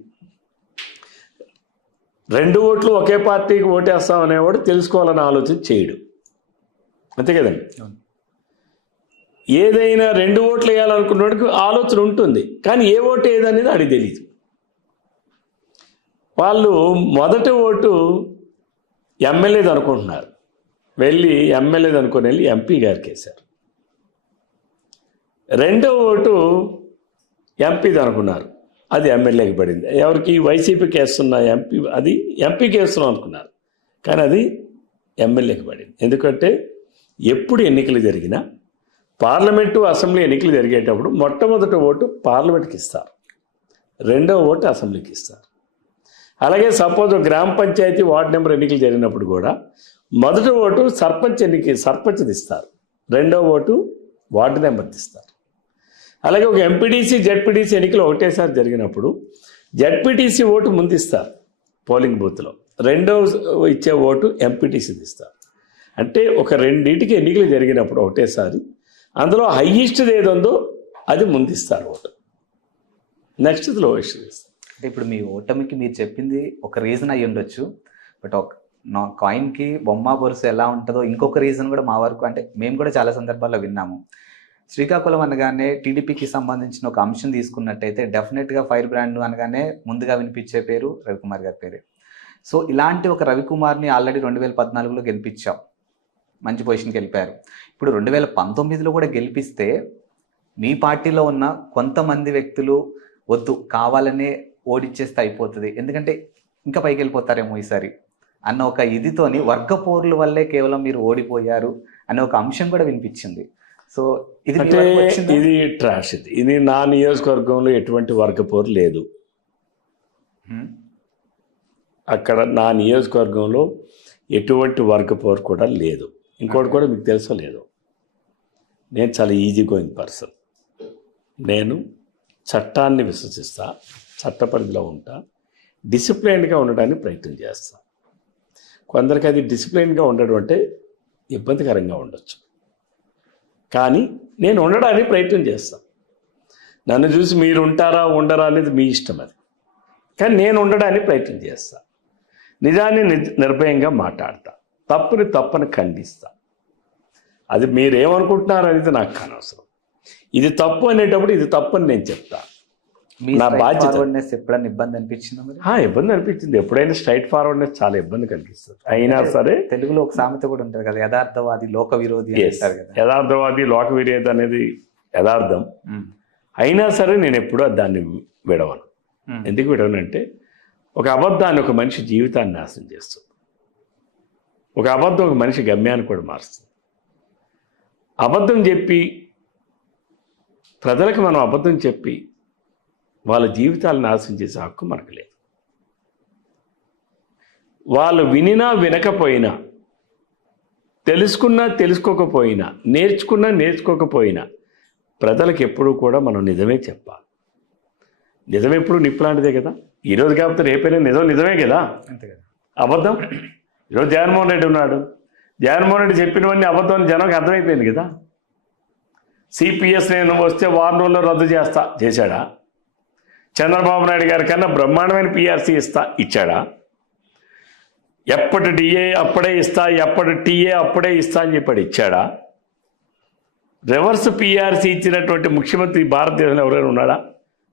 2 ఓట్లు ఒకే పార్టీకి ఓటేస్తామనేవాడు తెలుసుకోవాలని ఆలోచన చేయడు, అంతే కదండి. ఏదైనా 2 ఓట్లు వేయాలనుకున్నవాడికి ఆలోచన ఉంటుంది, కానీ ఏ ఓటు ఏదనేది అడిగి తెలియదు. వాళ్ళు మొదటి ఓటు ఎమ్మెల్యేది అనుకుంటున్నారు, వెళ్ళి ఎమ్మెల్యేది అనుకుని వెళ్ళి ఎంపీ గారికి వేశారు. రెండో ఓటు ఎంపీది అనుకున్నారు, అది ఎమ్మెల్యేకి పడింది. ఎవరికి? వైసీపీకి వేస్తున్న ఎంపీ, అది ఎంపీకి వేస్తున్నాం అనుకున్నారు, కానీ అది ఎమ్మెల్యేకి పడింది. ఎందుకంటే ఎప్పుడు ఎన్నికలు జరిగినా పార్లమెంటు అసెంబ్లీ ఎన్నికలు జరిగేటప్పుడు మొట్టమొదటి ఓటు పార్లమెంట్కి ఇస్తారు, రెండవ ఓటు అసెంబ్లీకి ఇస్తారు. అలాగే సపోజ్ గ్రామ పంచాయతీ వార్డు నెంబర్ ఎన్నికలు జరిగినప్పుడు కూడా మొదటి ఓటు సర్పంచ్ది ఇస్తారు, రెండవ ఓటు వార్డు నెంబర్ది ఇస్తారు. అలాగే ఒక ఎంపీటీసీ జెడ్పీటీసీ ఎన్నికలు ఒకటేసారి జరిగినప్పుడు జెడ్పీటీసీ ఓటు ముందు ఇస్తారు పోలింగ్ బూత్లో, రెండవ ఇచ్చే ఓటు ఎంపీటీసీది ఇస్తారు. అంటే ఒక రెండింటికి ఎన్నికలు జరిగినప్పుడు ఒకటేసారి అందులో హయ్యెస్ట్ది ఏది ఉందో అది ముందు ఇస్తారు ఓటు, నెక్స్ట్ లోయెస్ట్ ఇస్తారు. అంటే ఇప్పుడు మీ ఓటమికి మీరు చెప్పింది ఒక రీజన్ అయ్యి ఉండొచ్చు, బట్ ఒక నా కాయిన్కి బొమ్మ బొరుసు ఎలా ఉంటుందో ఇంకొక రీజన్ కూడా మా వరకు, అంటే మేము కూడా చాలా సందర్భాల్లో విన్నాము. శ్రీకాకుళం అనగానే టీడీపీకి సంబంధించిన ఒక అంశం తీసుకున్నట్టయితే డెఫినెట్గా ఫైర్ బ్రాండ్ అనగానే ముందుగా వినిపించే పేరు రవికుమార్ గారి పేరే. సో ఇలాంటి ఒక రవికుమార్ని ఆల్రెడీ 2014లో గెలిపించాం, మంచి పొజిషన్కి వెళ్ళిపోయారు. ఇప్పుడు 2019లో కూడా గెలిపిస్తే మీ పార్టీలో ఉన్న కొంతమంది వ్యక్తులు వద్దు కావాలనే ఓడిచ్చేస్తే అయిపోతుంది, ఎందుకంటే ఇంకా పైకి వెళ్ళిపోతారేమో ఈసారి అన్న ఒక ఇదితోని వర్గ పోర్ల వల్లే కేవలం మీరు ఓడిపోయారు అనే ఒక అంశం కూడా వినిపించింది. సో ఇది అంటే ఇది ట్రాష్, ఇది నా నియోజకవర్గంలో ఎటువంటి వర్గ పోరు లేదు. అక్కడ నా నియోజకవర్గంలో ఎటువంటి వర్గ పోరు కూడా లేదు. ఇంకోటి కూడా మీకు తెలుసో లేదు, నేను చాలా ఈజీ గోయింగ్ పర్సన్. నేను చట్టాన్ని విశ్వసిస్తా, చట్ట పరిధిలో ఉంటా, డిసిప్లైన్డ్గా ఉండడానికి ప్రయత్నం చేస్తా. కొందరికి అది డిసిప్లైన్గా ఉండడం అంటే ఇబ్బందికరంగా ఉండొచ్చు, కానీ నేను ఉండడానికి ప్రయత్నం చేస్తాను. నన్ను చూసి మీరు ఉంటారా ఉండరా అనేది మీ ఇష్టం, అది కానీ నేను ఉండడానికి ప్రయత్నం చేస్తా. నిజాన్ని నిర్భయంగా మాట్లాడతా, తప్పని ఖండిస్తా. అది మీరేమనుకుంటున్నారు అనేది నాకు అనవసరం. ఇది తప్పు అనేటప్పుడు ఇది తప్పు అని నేను చెప్తా, నా బాధ్యత. ఎప్పుడైనా ఇబ్బంది అనిపించిందా మరి? ఇబ్బంది అనిపించింది, ఎప్పుడైనా స్ట్రైట్ ఫార్వర్డ్నెస్ చాలా ఇబ్బంది కనిపిస్తుంది. అయినా సరే తెలుగులో ఒక సామెత కూడా ఉంటుంది కదా, యథార్థవాది లోక విరోధి అంటారు కదా. యథార్థవాది లోక విరోధి అనేది యథార్థం. అయినా సరే నేను ఎప్పుడూ దాన్ని విడవను. ఎందుకు విడవనంటే ఒక అబద్ధాన్ని ఒక మనిషి జీవితాన్ని నాశనం చేస్తుంది, ఒక అబద్ధం ఒక మనిషి గమ్యాన్ని కూడా మారుస్తుంది. అబద్ధం చెప్పి ప్రజలకు మనం అబద్ధం చెప్పి వాళ్ళ జీవితాలను నాశనం చేసే హక్కు మనకు లేదు. వాళ్ళు వినినా వినకపోయినా, తెలుసుకున్నా తెలుసుకోకపోయినా, నేర్చుకున్నా నేర్చుకోకపోయినా ప్రజలకు ఎప్పుడూ కూడా మనం నిజమే చెప్పాలి. నిజం ఎప్పుడు నిప్పులాంటిదే కదా, ఈరోజు కాకపోతే రేపైనా నిజమే కదా, అంతే కదా. అబద్ధం ఈరోజు జగన్మోహన్ రెడ్డి ఉన్నాడు, జగన్మోహన్ రెడ్డి చెప్పినవన్నీ అబద్ధం అని జనానికి అర్థమైపోయింది కదా. సిపిఎస్ నేను వస్తే 6 రోజుల్లో రద్దు చేశాడా? చంద్రబాబు నాయుడు గారి కన్నా బ్రహ్మాండమైన పిఆర్సీ ఇచ్చాడా? ఎప్పటి డిఏ అప్పుడే ఇస్తా, ఎప్పటి టీఏ అప్పుడే ఇస్తా అని చెప్పాడు, ఇచ్చాడా? రివర్స్ పిఆర్సీ ఇచ్చినటువంటి ముఖ్యమంత్రి భారతదేశంలో ఎవరైనా ఉన్నాడా?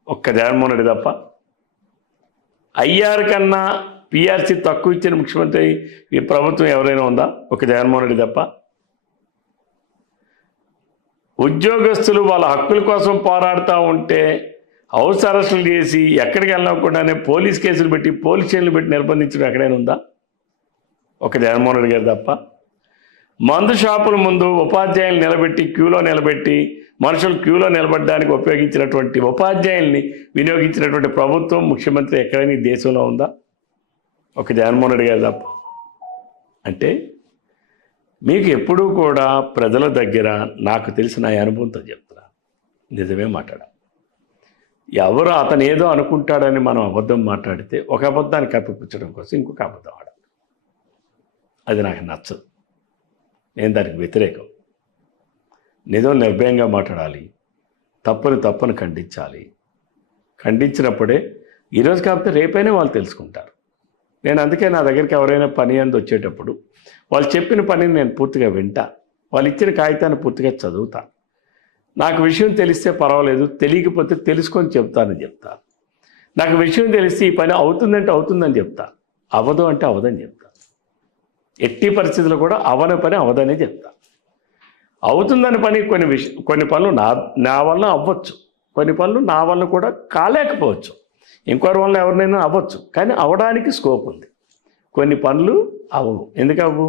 ఒక్క జగన్మోహన్ రెడ్డి తప్ప. ఐఆర్ కన్నా పిఆర్సీ తక్కువ ఇచ్చిన ముఖ్యమంత్రి ఈ ప్రభుత్వం ఎవరైనా ఉందా? ఒక జగన్మోహన్ రెడ్డి తప్ప. ఉద్యోగస్తులు వాళ్ళ హక్కుల కోసం పోరాడుతూ ఉంటే హౌస్ అరెస్టులు చేసి ఎక్కడికి వెళ్ళకుండానే పోలీస్ కేసులు పెట్టి పోలీస్ స్టేషన్లు పెట్టి నిర్బంధించడం ఎక్కడైనా ఉందా? ఒక జగన్మోహన్ రెడ్డి గారు తప్ప. మందు షాపుల ముందు ఉపాధ్యాయులు నిలబెట్టి క్యూలో నిలబెట్టి మనుషులు క్యూలో నిలబడడానికి ఉపయోగించినటువంటి ఉపాధ్యాయుల్ని వినియోగించినటువంటి ప్రభుత్వం ముఖ్యమంత్రి ఎక్కడైనా ఈ దేశంలో ఉందా? ఒక జగన్మోహన్ రెడ్డి గారు తప్ప. అంటే మీకు ఎప్పుడూ కూడా ప్రజల దగ్గర నాకు తెలిసిన అనుభవంతో చెప్తున్నా, నిజమే మాట్లాడాలి. ఎవరు అతను ఏదో అనుకుంటాడని మనం అబద్ధం మాట్లాడితే ఒక అబద్ధాన్ని కప్పిపుచ్చడం కోసం ఇంకొక అబద్ధం ఆడాలి. అది నాకు నచ్చదు. నేను దానికి వ్యతిరేకం. నిజం నిర్భయంగా మాట్లాడాలి, తప్పుని ఖండించాలి. ఖండించినప్పుడే ఈరోజు కాకపోతే రేపైనా వాళ్ళు తెలుసుకుంటారు. నేను అందుకే నా దగ్గరికి ఎవరైనా పని అందు వచ్చేటప్పుడు వాళ్ళు చెప్పిన పనిని నేను పూర్తిగా వింటా, వాళ్ళు ఇచ్చిన కాగితాన్ని పూర్తిగా చదువుతా. నాకు విషయం తెలిస్తే పర్వాలేదు, తెలియకపోతే తెలుసుకొని చెప్తానని చెప్తాను. నాకు విషయం తెలిస్తే ఈ పని అవుతుందంటే అవుతుందని చెప్తా, అవ్వదు అంటే అవ్వదని చెప్తా. ఎట్టి పరిస్థితుల్లో కూడా అవని పని అవదనే చెప్తా. అవుతుందని పని కొన్ని పనులు నా వల్ల అవ్వచ్చు, కొన్ని పనులు నా వల్ల కూడా కాలేకపోవచ్చు, ఇంకోరి వల్ల ఎవరినైనా అవ్వచ్చు. కానీ అవడానికి స్కోప్ ఉంది. కొన్ని పనులు అవ్వవు. ఎందుకు అవ్వవు?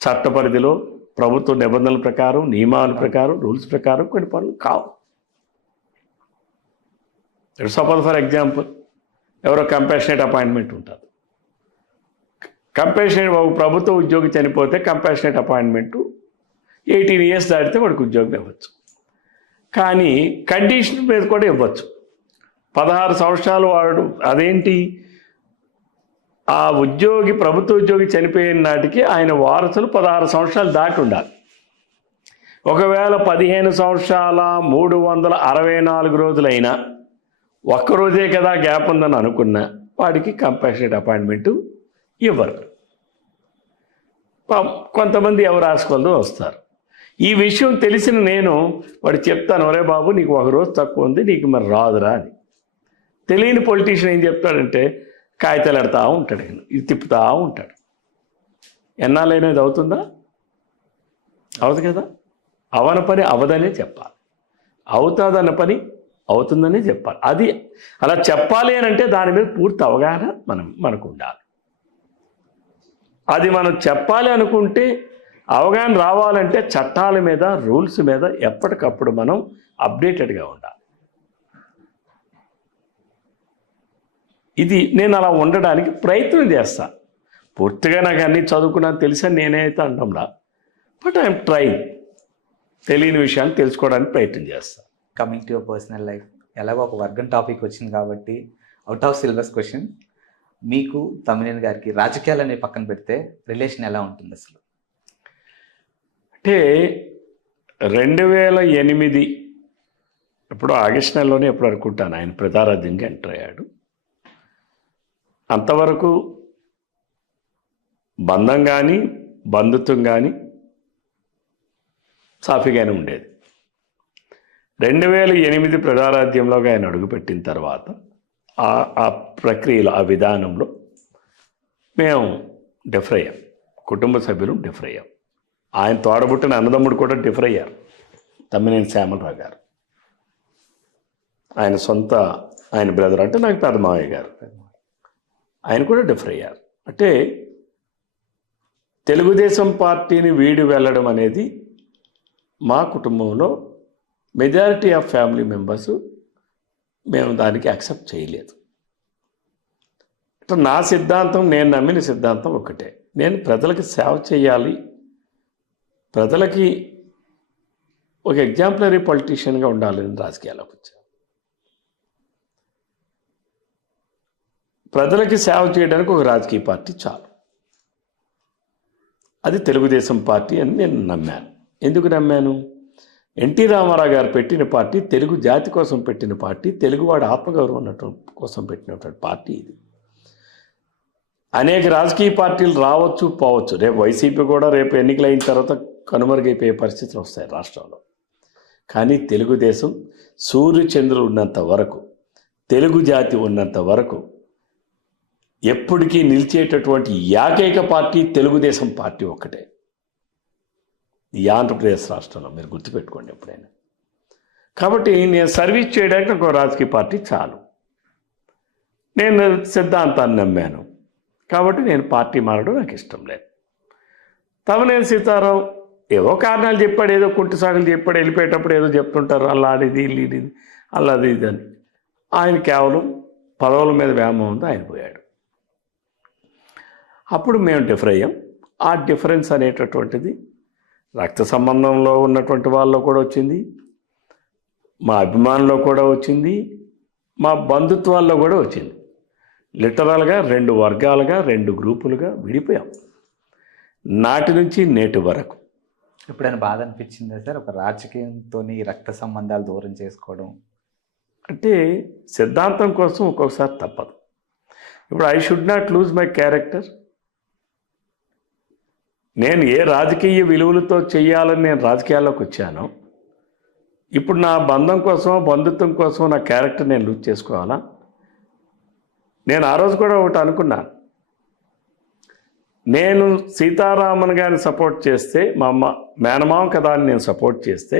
చట్ట పరిధిలో ప్రభుత్వ నిబంధనల ప్రకారం, నియమాల ప్రకారం, రూల్స్ ప్రకారం కొన్ని పనులు కావు. సపోజ్ ఫర్ ఎగ్జాంపుల్ ఎవరో కంపాషనేట్ అపాయింట్మెంట్ ఉంటుంది. కంపాషనేట్ ప్రభుత్వ ఉద్యోగి చనిపోతే కంపాషనేట్ అపాయింట్మెంటు 18 years దాటితే వాడికి ఉద్యోగం ఇవ్వచ్చు. కానీ కండిషన్ మీద కూడా ఇవ్వచ్చు. 16 సంవత్సరాలు వాడు, అదేంటి, ఆ ఉద్యోగి ప్రభుత్వ ఉద్యోగి చనిపోయిన నాటికి ఆయన వారసులు 16 సంవత్సరాలు దాటి ఉండాలి. ఒకవేళ 15 సంవత్సరాల 364 రోజులైనా ఒక్కరోజే కదా గ్యాప్ ఉందని అనుకున్నా వాడికి కంపాషనేట్ అపాయింట్మెంటు ఇవ్వరు. కొంతమంది ఎవరు రాసుకోవాలో వస్తారు. ఈ విషయం తెలిసిన నేను వాడు చెప్తాను, ఒరే బాబు నీకు ఒక రోజు తక్కువ ఉంది, నీకు మరి రాదురా అని. తెలియని పొలిటీషియన్ ఏం చెప్తాడంటే కాగితాలు ఎడతా ఉంటాడు, ఇది తిప్పుతా ఉంటాడు. ఎన్నాళ్ళైనది అవుతుందా? అవదు కదా. అవన పని అవదనే చెప్పాలి, అవుతుందన్న పని అవుతుందనే చెప్పాలి. అది అలా చెప్పాలి అని అంటే దాని మీద పూర్తి అవగాహన మనకు ఉండాలి. అది మనం చెప్పాలి అనుకుంటే, అవగాహన రావాలంటే చట్టాల మీద, రూల్స్ మీద ఎప్పటికప్పుడు మనం అప్డేటెడ్గా ఉండాలి. ఇది నేను అలా ఉండడానికి ప్రయత్నం చేస్తాను. పూర్తిగా నాకు అన్నీ చదువుకున్నా తెలుసని నేనైతే అంటంలా, బట్ ఐఎమ్ ట్రైయింగ్. తెలియని విషయాన్ని తెలుసుకోవడానికి ప్రయత్నం చేస్తాను. Coming to your personal life, ఎలాగో ఒక వర్గం టాపిక్ వచ్చింది కాబట్టి అవుట్ ఆఫ్ సిలబస్ క్వశ్చన్, మీకు తమ్మినేని గారికి రాజకీయాలు అనే పక్కన పెడితే రిలేషన్ ఎలా ఉంటుంది అసలు? అంటే 2008 ఎప్పుడో ఆగస్టు నెలలోనే ఎప్పుడు అనుకుంటాను ఆయన ప్రజారాజ్యంగా ఎంటర్ అయ్యాడు. అంతవరకు బంధం కానీ బంధుత్వం కానీ సాఫీగానే ఉండేది. 2008 ప్రజారాజ్యంలోకి ఆయన అడుగుపెట్టిన తర్వాత ఆ ప్రక్రియలో, ఆ విధానంలో మేము డిఫర్ అయ్యాం. కుటుంబ సభ్యులు డిఫర్ అయ్యాం. ఆయన తోడబుట్టిన అన్నదమ్ముడు కూడా డిఫర్ అయ్యారు, తమ్మినేని శ్యామలరావు గారు. ఆయన బ్రదర్ అంటే నాకు పెద్ద మావయ్య గారు, ఆయన కూడా డిఫర్ అయ్యారు. అంటే తెలుగుదేశం పార్టీని వీడి వెళ్ళడం అనేది మా కుటుంబంలో మెజారిటీ ఆఫ్ ఫ్యామిలీ మెంబర్స్ మేము దానికి యాక్సెప్ట్ చేయలేదు. నా సిద్ధాంతం, నేను నమ్మిన సిద్ధాంతం ఒకటే, నేను ప్రజలకి సేవ చేయాలి, ప్రజలకి ఒక ఎగ్జాంపులరీ పొలిటీషియన్గా ఉండాలని రాజకీయాల్లోకి వచ్చాను. ప్రజలకి సేవ చేయడానికి ఒక రాజకీయ పార్టీ చాలు, అది తెలుగుదేశం పార్టీ అని నేను నమ్మాను. ఎందుకు నమ్మాను? ఎన్టీ రామారావు గారు పెట్టిన పార్టీ, తెలుగు జాతి కోసం పెట్టిన పార్టీ, తెలుగువాడి ఆత్మగౌరవం ఉన్నటువంటి కోసం పెట్టినటువంటి పార్టీ ఇది. అనేక రాజకీయ పార్టీలు రావచ్చు, పోవచ్చు. రేపు వైసీపీ కూడా రేపు ఎన్నికలైన తర్వాత కనుమరుగైపోయే పరిస్థితులు వస్తాయి రాష్ట్రంలో. కానీ తెలుగుదేశం సూర్యచంద్రులు ఉన్నంత వరకు, తెలుగు జాతి ఉన్నంత వరకు ఎప్పటికీ నిలిచేటటువంటి ఏకైక పార్టీ తెలుగుదేశం పార్టీ ఒక్కటే ఈ ఆంధ్రప్రదేశ్ రాష్ట్రంలో. మీరు గుర్తుపెట్టుకోండి ఎప్పుడైనా. కాబట్టి నేను సర్వీస్ చేయడానికి ఒక రాజకీయ పార్టీ చాలు. నేను సిద్ధాంతాన్ని నమ్మాను కాబట్టి నేను పార్టీ మారడం నాకు ఇష్టం లేదు. తమ్మినేని సీతారాం ఏవో కారణాలు చెప్పాడు, ఏదో కుంటి సాగులు చెప్పాడు, వెళ్ళిపోయేటప్పుడు ఏదో చెప్తుంటారు అలా ఆడిది ఇది అలా అది ఇది అని. ఆయన కేవలం పదవుల మీద వ్యామోహంతో ఆయన పోయాడు. అప్పుడు మేము డిఫర్ అయ్యాం. ఆ డిఫరెన్స్ అనేటటువంటిది రక్త సంబంధంలో ఉన్నటువంటి వాళ్ళలో కూడా వచ్చింది, మా అభిమానుల్లో కూడా వచ్చింది, మా బంధుత్వాల్లో కూడా వచ్చింది. లిటరల్గా 2 వర్గాలుగా 2 గ్రూపులుగా విడిపోయాం నాటి నుంచి నేటి వరకు. ఎప్పుడైనా బాధ అనిపించిందా సార్, ఒక రాజకీయంతో రక్త సంబంధాలు దూరం చేసుకోవడం? అంటే సిద్ధాంతం కోసం ఒక్కొక్కసారి తప్పదు. ఇప్పుడు I should not lose my character. నేను ఏ రాజకీయ విలువలతో చేయాలని నేను రాజకీయాల్లోకి వచ్చానో, ఇప్పుడు నా బంధం కోసం బంధుత్వం కోసం నా క్యారెక్టర్ నేను లూజ్ చేసుకోవాలా? నేను ఆ రోజు కూడా ఒకటి అనుకున్నాను, నేను సీతారామన్ గారిని సపోర్ట్ చేస్తే, మా అమ్మ మేనమామ కదా అని నేను సపోర్ట్ చేస్తే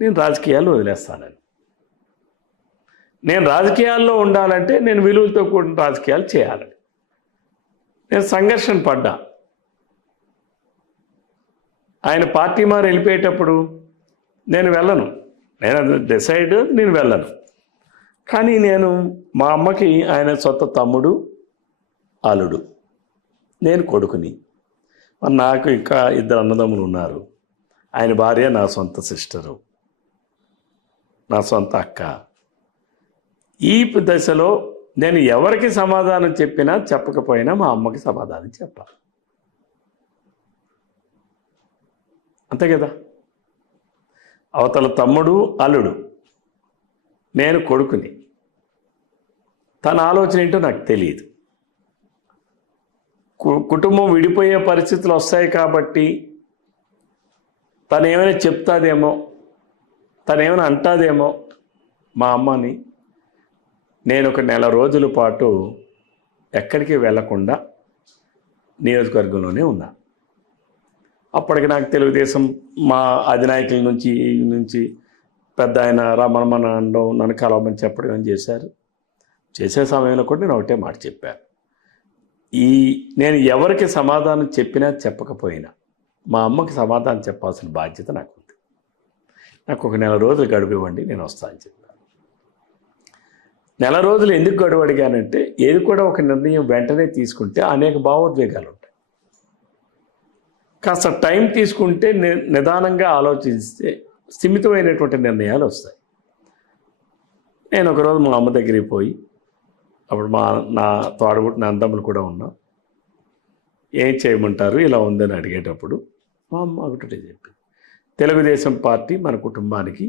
నేను రాజకీయాలు వదిలేస్తానని. నేను రాజకీయాల్లో ఉండాలంటే నేను విలువలతో కూడిన రాజకీయాలు చేయాలని నేను సంఘర్షణ పడ్డా. ఆయన పార్టీ మారి వెళ్ళిపోయేటప్పుడు నేను వెళ్ళను, నేను డిసైడ్, నేను వెళ్ళను. కానీ నేను మా అమ్మకి ఆయన సొంత తమ్ముడు, అల్లుడు, నేను కొడుకుని. మరి నాకు ఇంకా 2 అన్నదమ్ములు ఉన్నారు. ఆయన భార్య నా సొంత సిస్టరు, నా సొంత అక్క. ఈ దశలో నేను ఎవరికి సమాధానం చెప్పినా చెప్పకపోయినా మా అమ్మకి సమాధానం చెప్పాలి, అంతే కదా. అవతల తమ్ముడు, అల్లుడు, నేను కొడుకుని. తన ఆలోచన ఏంటో నాకు తెలియదు. కుటుంబం విడిపోయే పరిస్థితులు వస్తాయి కాబట్టి తను ఏమైనా చెప్తాదేమో, తను ఏమైనా అంటాదేమో మా అమ్మని. నేను ఒక 1 నెల రోజుల పాటు ఎక్కడికి వెళ్లకుండా నియోజకవర్గంలోనే ఉన్నా. అప్పటికి నాకు తెలుగుదేశం మా అధినాయకుల నుంచి పెద్ద ఆయన రమణమణ అనడం, నన్ను కలవమని చెప్పడం ఏం చేశారు. చేసే సమయంలో కూడా నేను ఒకటే మాట చెప్పాను, నేను ఎవరికి సమాధానం చెప్పినా చెప్పకపోయినా మా అమ్మకి సమాధానం చెప్పాల్సిన బాధ్యత నాకు ఉంది. నాకు ఒక 1 నెల రోజులు గడువివ్వండి, నేను వస్తానని చెప్పాను. 1 నెల రోజులు ఎందుకు గడువు అడిగానంటే, ఏది కూడా ఒక నిర్ణయం వెంటనే తీసుకుంటే అనేక భావోద్వేగాలు ఉంటాయి. కాస్త టైం తీసుకుంటే నిదానంగా ఆలోచిస్తే స్థిమితమైనటువంటి నిర్ణయాలు వస్తాయి. నేను ఒకరోజు మా అమ్మ దగ్గరికి పోయి, అప్పుడు నా తోడబుట్టిన అన్నదమ్ములు కూడా ఉన్నాం, ఏం చేయమంటారు ఇలా ఉందని అడిగేటప్పుడు మా అమ్మ ఒకటే చెప్పింది, తెలుగుదేశం పార్టీ మన కుటుంబానికి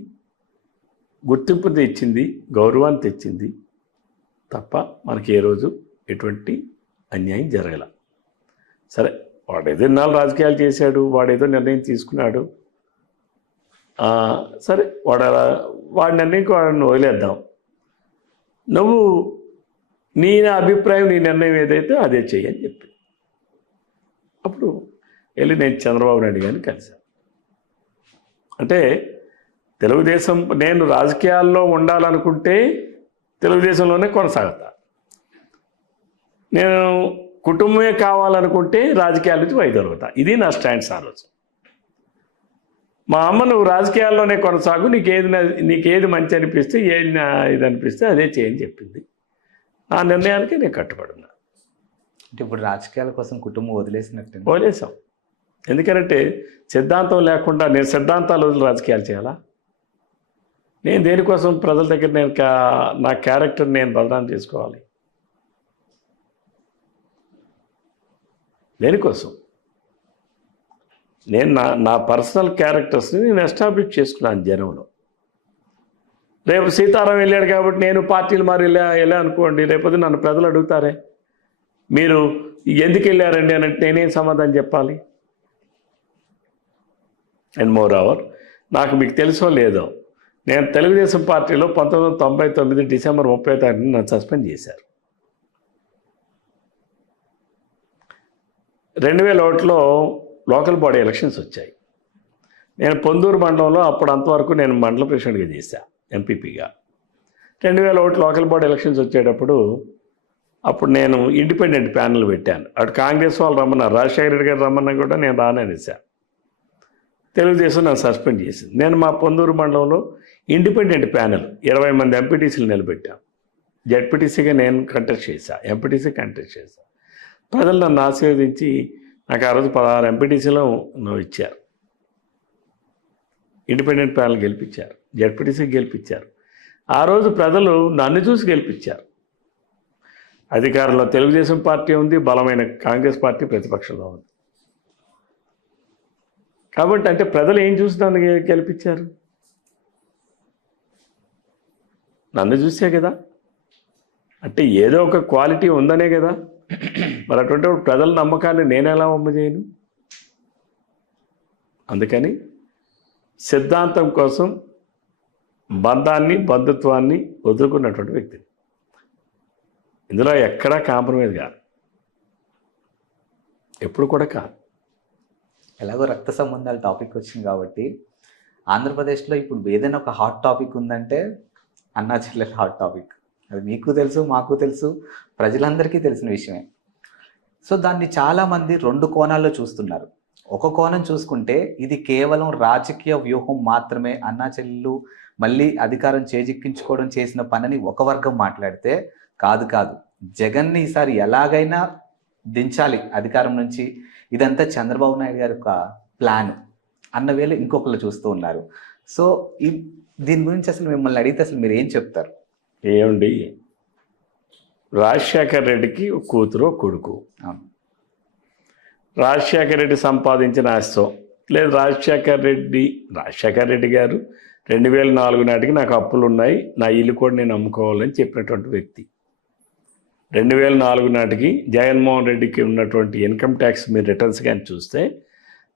గుర్తింపు తెచ్చింది, గౌరవాన్ని తెచ్చింది తప్ప మనకి ఏ రోజు ఎటువంటి అన్యాయం జరగల. సరే, వాడేదో 4 రాజకీయాలు చేశాడు, వాడేదో నిర్ణయం తీసుకున్నాడు, సరే వాడి నిర్ణయంకి వాడిని వదిలేద్దాం. నువ్వు నీ అభిప్రాయం, నీ నిర్ణయం ఏదైతే అదే చెయ్యని చెప్పి అప్పుడు వెళ్ళి నేను చంద్రబాబు నాయుడు గారిని కలిశాను. అంటే తెలుగుదేశం, నేను రాజకీయాల్లో ఉండాలనుకుంటే తెలుగుదేశంలోనే కొనసాగుతా. నేను కుటుంబమే కావాలనుకుంటే రాజకీయాల నుంచి వైదొలుగుతా. ఇది నా స్టాండ్స్ ఆ రోజు. మా అమ్మ నువ్వు రాజకీయాల్లోనే కొనసాగు, నీకేది మంచి అనిపిస్తే, ఏది ఇది అనిపిస్తే అదే చేయని చెప్పింది. ఆ నిర్ణయానికి నేను కట్టుబడున్నా. అంటే ఇప్పుడు రాజకీయాల కోసం కుటుంబం వదిలేసినట్టు? వదిలేసాం. ఎందుకంటే సిద్ధాంతం లేకుండా నేను సిద్ధాంతాల వదిలి రాజకీయాలు చేయాలా? నేను దేనికోసం ప్రజల దగ్గర నా క్యారెక్టర్ నేను బదనాం చేసుకోవాలి? దేనికోసం? నేను నా పర్సనల్ క్యారెక్టర్స్ని నేను ఎస్టాబ్లిష్ చేసుకున్నాను జనంలో. రేపు సీతారాం వెళ్ళాడు కాబట్టి నేను పార్టీలు మారి వెళ్ళా అనుకోండి, రేపొద్దు నన్ను ప్రజలు అడుగుతారే మీరు ఎందుకు వెళ్ళారండి అని అంటే నేనేం సమాధానం చెప్పాలి? అండ్ మోర్ ఓవర్, నాకు మీకు తెలుసో లేదో, నేను తెలుగుదేశం పార్టీలో 1999 డిసెంబర్ 30 నన్ను సస్పెండ్ చేశారు. 2001లో లోకల్ బాడీ ఎలక్షన్స్ వచ్చాయి. నేను పొందూరు మండలంలో అప్పుడు అంతవరకు నేను మండల ప్రెసిడెంట్గా చేశాను, ఎంపీపీగా. 2001 లోకల్ బాడీ ఎలక్షన్స్ వచ్చేటప్పుడు అప్పుడు నేను ఇండిపెండెంట్ ప్యానెల్ పెట్టాను. అటు కాంగ్రెస్ వాళ్ళు రమ్మన్నారు, రాజశేఖర రెడ్డి గారు రమ్మన్నా కూడా నేను రానేసాను. తెలుగుదేశం నన్ను సస్పెండ్ చేసింది. నేను మా పొందూరు మండలంలో ఇండిపెండెంట్ ప్యానెల్ 20 మంది ఎంపీటీసీలు నిలబెట్టాం. జెడ్పీటీసీగా నేను కంటెస్ట్ చేశా, ఎంపీటీసీ కంటెస్ట్ చేశా. ప్రజలు నన్ను ఆశీర్వదించి నాకు ఆ రోజు 16 ఎంపీటీసీలో ఇచ్చారు. ఇండిపెండెంట్ ప్యానెల్ గెలిపించారు, జెడ్పీటీసీ గెలిపించారు. ఆ రోజు ప్రజలు నన్ను చూసి గెలిపించారు. అధికారంలో తెలుగుదేశం పార్టీ ఉంది, బలమైన కాంగ్రెస్ పార్టీ ప్రతిపక్షంలో ఉంది. కాబట్టి అంటే ప్రజలు ఏం చూసి నన్ను గెలిపించారు? నన్ను చూసే కదా. అంటే ఏదో ఒక క్వాలిటీ ఉందనే కదా. మరి అటువంటి ప్రజల నమ్మకాన్ని నేను ఎలా చేయను? అందుకని సిద్ధాంతం కోసం బంధాన్ని, బంధుత్వాన్ని వదులుకున్నటువంటి వ్యక్తి. ఇందులో ఎక్కడా కాంప్రమైజ్ కాదు, ఎప్పుడు కూడా కాదు. ఎలాగో రక్త సంబంధాల టాపిక్ వచ్చింది కాబట్టి ఆంధ్రప్రదేశ్లో ఇప్పుడు ఏదైనా ఒక హాట్ టాపిక్ ఉందంటే అన్నా చెల్లెల హాట్ టాపిక్. అది మీకు తెలుసు, మాకు తెలుసు, ప్రజలందరికీ తెలిసిన విషయమే. సో దాన్ని చాలామంది 2 కోణాల్లో చూస్తున్నారు. ఒక కోణం చూసుకుంటే ఇది కేవలం రాజకీయ వ్యూహం మాత్రమే, అన్నా చెల్లెలు మళ్ళీ అధికారం చేజిక్కించుకోవడం చేసిన పనని ఒక వర్గం మాట్లాడితే, కాదు జగన్ని ఈసారి ఎలాగైనా దించాలి అధికారం నుంచి, ఇదంతా చంద్రబాబు నాయుడు గారి ఒక ప్లాన్ అన్న వేళ ఇంకొకరు చూస్తూ ఉన్నారు. సో దీని గురించి అసలు మిమ్మల్ని అడిగితే అసలు మీరు ఏం చెప్తారు? ఏమండి, రాజశేఖర్ రెడ్డికి ఒక కూతురు కొడుకు. రాజశేఖర్ రెడ్డి సంపాదించిన ఆస్తో లేదు, రాజశేఖర్ రెడ్డి గారు 2004 నాటికి నాకు అప్పులు ఉన్నాయి, నా ఇల్లు కూడా నేను అమ్ముకోవాలని చెప్పినటువంటి వ్యక్తి. 2004 నాటికి జగన్మోహన్ రెడ్డికి ఉన్నటువంటి ఇన్కమ్ ట్యాక్స్ మీరు రిటర్న్స్ కానీ చూస్తే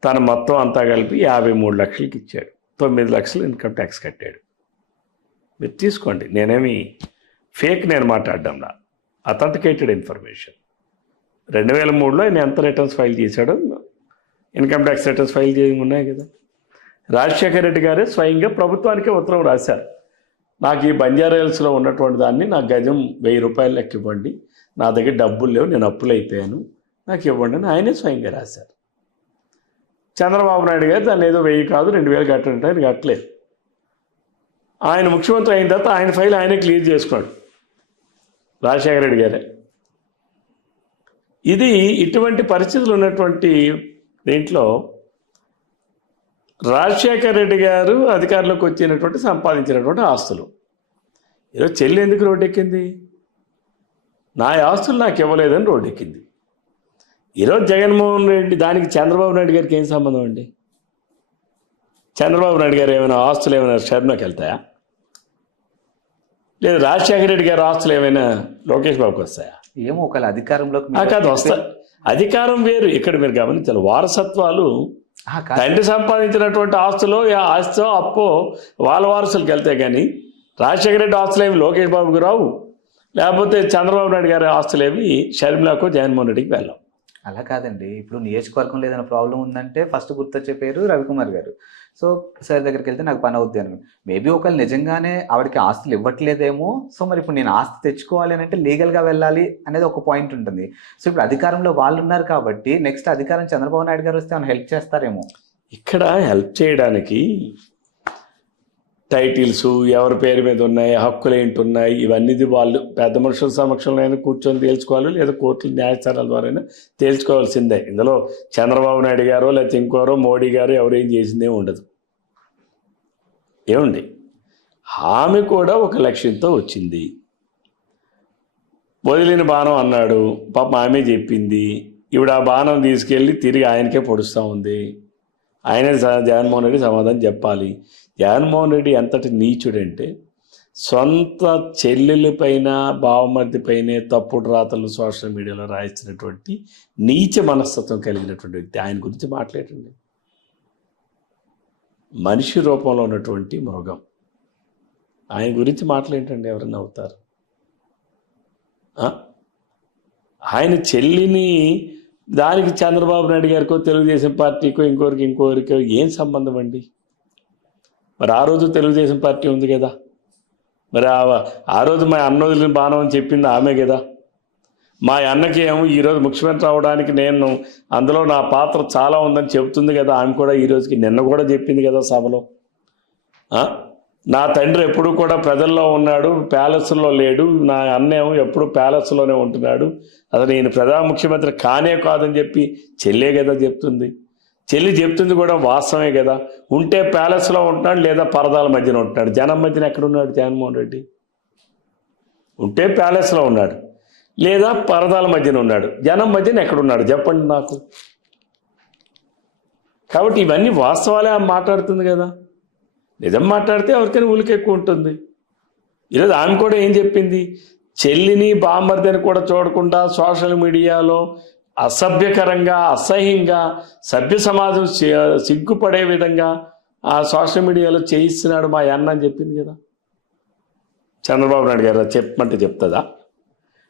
తను మొత్తం అంతా కలిపి 53 లక్షలకి ఇచ్చాడు. 9 లక్షలు ఇన్కమ్ ట్యాక్స్ కట్టాడు. మీరు తీసుకోండి, నేనేమి ఫేక్ నేను మాట్లాడడంలా, అథెంటికేటెడ్ ఇన్ఫర్మేషన్. 2003లో ఆయన ఎంత రిటర్న్స్ ఫైల్ చేశాడో ఇన్కమ్ ట్యాక్స్ రిటర్న్స్ ఫైల్ చేయడం ఉన్నాయి కదా. రాజశేఖర రెడ్డి గారే స్వయంగా ప్రభుత్వానికే ఉత్తరం రాశారు, నాకు ఈ బంజారా హిల్స్లో ఉన్నటువంటి దాన్ని నాకు గజం 1000 రూపాయలు లెక్క ఇవ్వండి, నా దగ్గర డబ్బులు లేవు, నేను అప్పులు అయిపోయాను, నాకు ఇవ్వండి అని ఆయనే స్వయంగా రాశారు. చంద్రబాబు నాయుడు గారు దాన్ని ఏదో 1000 కాదు 2000 కట్టంటే ఆయన కట్టలేదు. ఆయన ముఖ్యమంత్రి అయిన తర్వాత ఆయన ఫైల్ ఆయనే క్లియర్ చేసుకున్నాడు, రాజశేఖర రెడ్డి గారే. ఇది ఇటువంటి పరిస్థితులు ఉన్నటువంటి దీంట్లో రాజశేఖర రెడ్డి గారు అధికారంలోకి వచ్చినటువంటి సంపాదించినటువంటి ఆస్తులు ఈరోజు చెల్లి ఎందుకు రోడ్డెక్కింది? నా ఆస్తులు నాకు ఇవ్వలేదని రోడ్డెక్కింది. ఈరోజు జగన్మోహన్ రెడ్డి, దానికి చంద్రబాబు నాయుడు గారికి ఏం సంబంధం అండి? చంద్రబాబు నాయుడు గారు ఏమైనా ఆస్తులు ఏమైనా షర్మిలాకి వెళ్తాయా? లేదు రాజశేఖర రెడ్డి గారి ఆస్తులు ఏమైనా లోకేష్ బాబుకి వస్తాయా? ఏమో ఒకవేళ అధికారంలోకి కాదు, వస్తా. అధికారం వేరు, ఇక్కడ మీరు గమనించాలి. వారసత్వాలు తండ్రి సంపాదించినటువంటి ఆస్తులో అప్పో వాళ్ళ వారసులకు వెళ్తాయి, కానీ రాజశేఖర రెడ్డి ఆస్తులు ఏమి లోకేష్ బాబుకి రావు, లేకపోతే చంద్రబాబు నాయుడు గారి ఆస్తులు ఏమి షర్మిలాకో జగన్మోహన్ రెడ్డికి వెళ్ళాం. అలా కాదండి, ఇప్పుడు నియోజకవర్గంలో ఏదైనా ప్రాబ్లం ఉందంటే ఫస్ట్ గుర్తొచ్చే పేరు రవికుమార్ గారు. సో సార్ దగ్గరికి వెళ్తే నాకు పని అవుద్ది అని. మేబీ ఒకవేళ నిజంగానే ఆవిడకి ఆస్తులు ఇవ్వట్లేదేమో, సో మరి ఇప్పుడు నేను ఆస్తి తెచ్చుకోవాలి అని అంటే లీగల్గా వెళ్ళాలి అనేది ఒక పాయింట్ ఉంటుంది. సో ఇప్పుడు అధికారంలో వాళ్ళు ఉన్నారు కాబట్టి నెక్స్ట్ అధికారం చంద్రబాబు నాయుడు గారు వస్తే ఏమైనా హెల్ప్ చేస్తారేమో. ఇక్కడ హెల్ప్ చేయడానికి టైటిల్స్ ఎవరి పేరు మీద ఉన్నాయి, హక్కులు ఏంటి ఉన్నాయి, ఇవన్నీ వాళ్ళు పెద్ద మనుషుల సమక్షంలో అయినా కూర్చొని తేల్చుకోవాలి, లేదా కోర్టుల న్యాయస్థానాల ద్వారా తేల్చుకోవాల్సిందే. ఇందులో చంద్రబాబు నాయుడు గారో లేకపోతే ఇంకోరో మోడీ గారు ఎవరేం చేసిందే ఉండదు. ఏమండి, ఆమె కూడా ఒక లక్ష్యంతో వచ్చింది. వదిలిన బాణం అన్నాడు, పాపం ఆమె చెప్పింది. ఈవిడ ఆ బాణం తీసుకెళ్ళి తిరిగి ఆయనకే పొడుస్తూ ఉంది. ఆయనే జగన్మోహన్ రెడ్డి సమాధానం చెప్పాలి. జగన్మోహన్ రెడ్డి ఎంతటి నీచుడంటే సొంత చెల్లెలపైన బావమర్ది పైనే తప్పుడు రాతలు సోషల్ మీడియాలో రాయిస్తున్నటువంటి నీచ మనస్తత్వం కలిగినటువంటి వ్యక్తి. ఆయన గురించి మాట్లాడండి. మనిషి రూపంలో ఉన్నటువంటి మృగం, ఆయన గురించి మాట్లాడేటండి ఎవరన్నా అవుతారు? ఆయన చెల్లిని దానికి చంద్రబాబు నాయుడు గారికో తెలుగుదేశం పార్టీకో ఇంకోరికో ఏం సంబంధం అండి? మరి ఆ రోజు తెలుగుదేశం పార్టీ ఉంది కదా, మరి ఆ రోజు మా అన్నోదిలిన బాణం అని చెప్పింది ఆమె కదా. మా అన్నకి ఏమో ఈరోజు ముఖ్యమంత్రి అవడానికి నేను అందులో నా పాత్ర చాలా ఉందని చెబుతుంది కదా ఆమె కూడా ఈరోజుకి, నిన్న కూడా చెప్పింది కదా సభలో. నా తండ్రి ఎప్పుడు కూడా ప్రజల్లో ఉన్నాడు, ప్యాలెస్లో లేడు, నా అన్న ఏమో ఎప్పుడు ప్యాలెస్లోనే ఉంటున్నాడు, అసలు నేను ప్రధాన ముఖ్యమంత్రి కానే కాదని చెప్పి చెల్లే కదా చెప్తుంది. చెల్లి చెప్తుంది కూడా వాస్తవమే కదా. ఉంటే ప్యాలెస్లో ఉంటున్నాడు, లేదా పరదాల మధ్యన ఉంటున్నాడు. జనం మధ్యన ఎక్కడున్నాడు జగన్మోహన్ రెడ్డి? ఉంటే ప్యాలెస్లో ఉన్నాడు, లేదా పరదాల మధ్యన ఉన్నాడు. జనం మధ్యన ఎక్కడున్నాడు చెప్పండి నాకు. కాబట్టి ఇవన్నీ వాస్తవాలే ఆమె మాట్లాడుతుంది కదా. నిజం మాట్లాడితే ఎవరికైనా ఉలికి ఎక్కువ ఉంటుంది. ఈరోజు ఆమె కూడా ఏం చెప్పింది, చెల్లిని బామ్మర్దని కూడా చూడకుండా సోషల్ మీడియాలో అసభ్యకరంగా, అసహ్యంగా, సభ్య సమాజం సిగ్గుపడే విధంగా ఆ సోషల్ మీడియాలో చేయిస్తున్నాడు మా అన్న అని చెప్పింది కదా. చంద్రబాబు నాయుడు గారు చెప్పమంటే చెప్తుందా?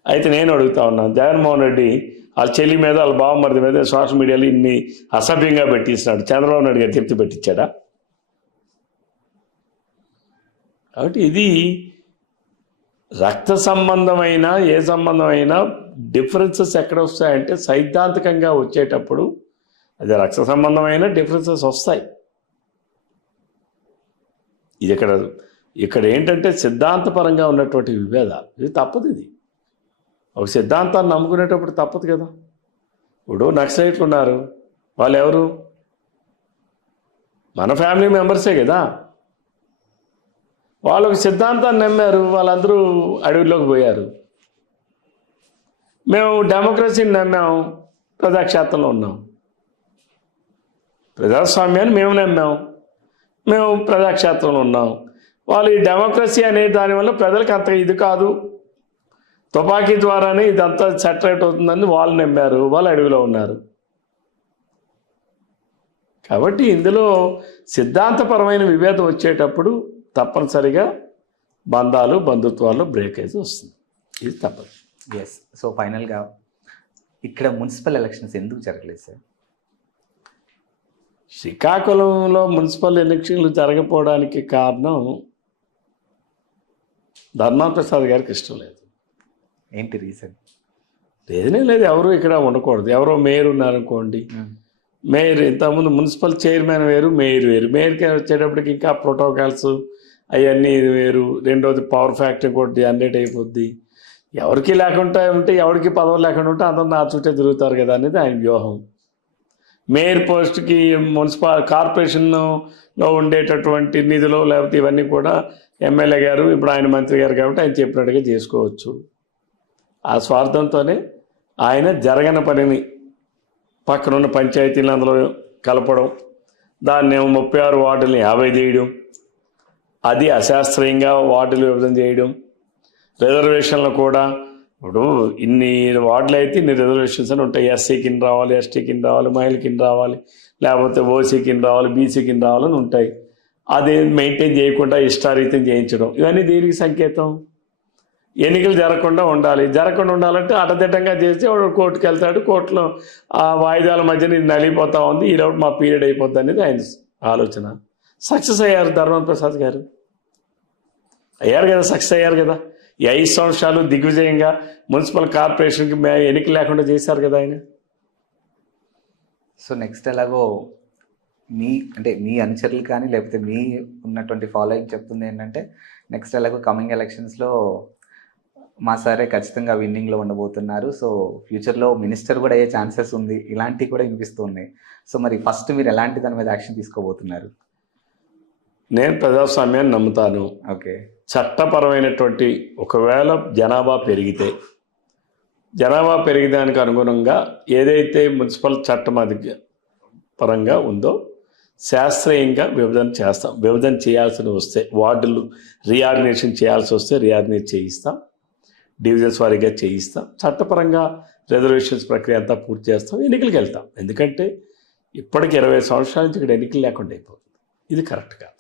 అయితే నేను అడుగుతా ఉన్నాను, జగన్మోహన్ రెడ్డి వాళ్ళ చెల్లి మీద వాళ్ళ బావమరిది మీద సోషల్ మీడియాలో ఇన్ని అసభ్యంగా పెట్టిస్తున్నాడు, చంద్రబాబు నాయుడు గారు చెప్తే పెట్టించాడా? కాబట్టి ఇది రక్త సంబంధమైన ఏ సంబంధమైనా డిఫరెన్సెస్ ఎక్కడ వస్తాయంటే సైద్ధాంతికంగా వచ్చేటప్పుడు అది రక్త సంబంధమైన డిఫరెన్సెస్ వస్తాయి. ఇది ఇక్కడ ఏంటంటే సిద్ధాంతపరంగా ఉన్నటువంటి విభేదాలు. ఇది తప్పదు. ఇది ఒక సిద్ధాంతాన్ని నమ్ముకునేటప్పుడు తప్పదు కదా. ఇప్పుడు నక్సలైట్లు ఉన్నారు, వాళ్ళు ఎవరు? మన ఫ్యామిలీ మెంబర్సే కదా. వాళ్ళు ఒక సిద్ధాంతాన్ని నమ్మారు, వాళ్ళందరూ అడవిలోకి పోయారు. మేము డెమోక్రసీని నమ్మాము, ప్రజాక్షేత్రంలో ఉన్నాం. ప్రజాస్వామ్యాన్ని మేము నమ్మాము, మేము ప్రజాక్షేత్రంలో ఉన్నాం. వాళ్ళు ఈ డెమోక్రసీ అనే దానివల్ల ప్రజలకు అంత ఇది కాదు, తుపాకీ ద్వారానే ఇదంతా సెటరేట్ అవుతుందని వాళ్ళు నమ్మారు, వాళ్ళు అడవిలో ఉన్నారు. కాబట్టి ఇందులో సిద్ధాంతపరమైన విభేదం వచ్చేటప్పుడు తప్పనిసరిగా బంధాలు, బంధుత్వాల్లో బ్రేకేజ్ వస్తుంది. ఇది తప్పదు. ఎస్. సో ఫైనల్గా ఇక్కడ మున్సిపల్ ఎలక్షన్స్ ఎందుకు జరగలేదు సార్? శ్రీకాకుళంలో మున్సిపల్ ఎలక్షన్లు జరగకపోవడానికి కారణం ధర్మాప్రసాద్ గారికి ఇష్టం లేదు. ఏంటి రీజన్? రీజనే లేదు, ఎవరు ఇక్కడ ఉండకూడదు. ఎవరో మేయర్ ఉన్నారనుకోండి, మేయర్ ఇంతకుముందు మున్సిపల్ చైర్మన్ వేరు, మేయర్ వేరు. మేయర్కి వచ్చేటప్పటికి ఇంకా ప్రోటోకాల్స్ అవన్నీ వేరు. రెండోది పవర్ ఫ్యాక్టరీ కూడా జనరేట్ అయిపోద్ది. ఎవరికి లేకుండా ఉంటే, ఎవరికి పదవి లేకుండా ఉంటే అందరూ నా చుట్టే తిరుగుతారు కదా అనేది ఆయన వ్యూహం. మేయర్ పోస్ట్కి కార్పొరేషన్లో ఉండేటటువంటి నిధులు లేకపోతే ఇవన్నీ కూడా ఎమ్మెల్యే గారు, ఇప్పుడు ఆయన మంత్రి గారు కాబట్టి ఆయన చెప్పినట్టుగా చేసుకోవచ్చు. ఆ స్వార్థంతోనే ఆయన జరగని పనిని పక్కనున్న పంచాయతీలు అందులో కలపడం, దాన్ని 36 వార్డుల్ని 50 చేయడం, అది అశాస్త్రీయంగా వార్డులు విభజన చేయడం, రిజర్వేషన్లు కూడా ఇప్పుడు ఇన్ని వార్డులు అయితే ఇన్ని రిజర్వేషన్స్ అని ఉంటాయి. ఎస్సీ కింద రావాలి, ఎస్టీ కింద రావాలి, మహిళ కింద రావాలి, లేకపోతే ఓసీ కింద రావాలి, బీసీ కింద రావాలని ఉంటాయి. అది మెయింటైన్ చేయకుండా ఇష్టారీతం చేయించడం, ఇవన్నీ దీనికి సంకేతం. ఎన్నికలు జరగకుండా ఉండాలి. జరగకుండా ఉండాలంటే అటదిట్టంగా చేసి వాడు కోర్టుకు వెళ్తాడు, కోర్టులో ఆ వాయిదాల మధ్యన ఇది నలిగిపోతా ఉంది, ఈరోజు మా పీరియడ్ అయిపోద్ది అనేది ఆయన ఆలోచన. సక్సెస్ అయ్యారు ధర్మప్రసాద్ గారు, అయ్యారు కదా, సక్సెస్ అయ్యారు కదా. ఈ 5 సంవత్సరాలు దిగ్విజయంగా మున్సిపల్ కార్పొరేషన్కి ఎన్నికలు లేకుండా చేశారు కదా ఆయన. సో నెక్స్ట్ ఎలాగో మీ అనుచరులు కానీ లేకపోతే మీ ఉన్నటువంటి ఫాలోయింగ్ చెప్తుంది ఏంటంటే నెక్స్ట్ ఎలాగో కమింగ్ ఎలక్షన్స్లో మా సారే ఖచ్చితంగా విన్నింగ్లో ఉండబోతున్నారు. సో ఫ్యూచర్లో మినిస్టర్ కూడా అయ్యే ఛాన్సెస్ ఉంది, ఇలాంటివి కూడా వినిపిస్తూ ఉన్నాయి. సో మరి ఫస్ట్ మీరు ఎలాంటి దాని మీద యాక్షన్ తీసుకోబోతున్నారు? నేను ప్రజాస్వామ్యాన్ని నమ్ముతాను. ఓకే. చట్టపరమైనటువంటి ఒకవేళ జనాభా పెరిగేదానికి అనుగుణంగా ఏదైతే మున్సిపల్ చట్టం అది పరంగా ఉందో శాస్త్రీయంగా విభజన చేస్తాం. విభజన చేయాల్సి వస్తే, వార్డులు రీఆర్గనైజేషన్ చేయాల్సి వస్తే రీఆర్గనైజ్ చేయిస్తాం, డివిజన్స్ వారీగా చేయిస్తాం, చట్టపరంగా రిజర్వేషన్స్ ప్రక్రియ అంతా పూర్తి చేస్తాం, ఎన్నికలకు వెళ్తాం. ఎందుకంటే ఇప్పటికి 20 సంవత్సరాల నుంచి ఇక్కడ ఎన్నికలు లేకుండా అయిపోతుంది. ఇది కరెక్ట్ కాదు.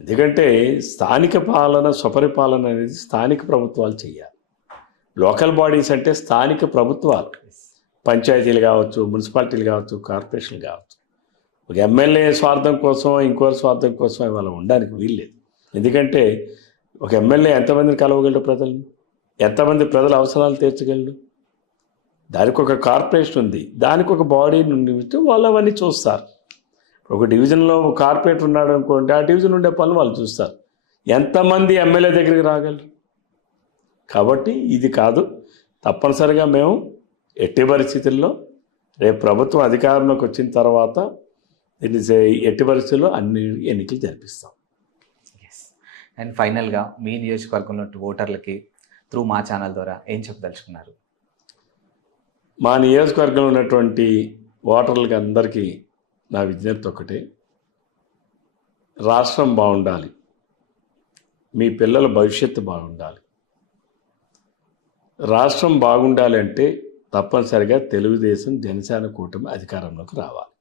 ఎందుకంటే స్థానిక పాలన, స్వపరిపాలన అనేది స్థానిక ప్రభుత్వాలు చేయాలి. లోకల్ బాడీస్ అంటే స్థానిక ప్రభుత్వాలు, పంచాయతీలు కావచ్చు, మున్సిపాలిటీలు కావచ్చు, కార్పొరేషన్లు కావచ్చు. ఒక ఎమ్మెల్యే స్వార్థం కోసం, ఇంకోరి స్వార్థం కోసం ఇవాళ ఉండడానికి వీల్లేదు. ఎందుకంటే ఒక ఎమ్మెల్యే ఎంతమందిని కలవగలరు ప్రజల్ని? ఎంతమంది ప్రజల అవసరాలు తీర్చగలడు? దానికి ఒక కార్పొరేషన్ ఉంది, దానికి ఒక బాడీ నుండి వాళ్ళు అవన్నీ చూస్తారు. ఒక డివిజన్లో ఒక కార్పొరేటర్ ఉన్నాడు అనుకోండి, ఆ డివిజన్ ఉండే పనులు వాళ్ళు చూస్తారు. ఎంతమంది ఎమ్మెల్యే దగ్గరికి రాగలరు? కాబట్టి ఇది కాదు, తప్పనిసరిగా మేము ఎట్టి పరిస్థితుల్లో రేపు ప్రభుత్వం అధికారంలోకి వచ్చిన తర్వాత ఎట్టి పరిస్థితుల్లో అన్ని ఎన్నికలు జరిపిస్తాం. అండ్ ఫైనల్గా మీ నియోజకవర్గంలో ఓటర్లకి త్రూ మా ఛానల్ ద్వారా ఏం చెప్పదలుచుకున్నారు? మా నియోజకవర్గంలో ఉన్నటువంటి ఓటర్లకి అందరికీ నా విజ్ఞప్తి ఒకటే, రాష్ట్రం బాగుండాలి, మీ పిల్లల భవిష్యత్తు బాగుండాలి. రాష్ట్రం బాగుండాలి అంటే తప్పనిసరిగా తెలుగుదేశం జనసేన కూటమి అధికారంలోకి రావాలి.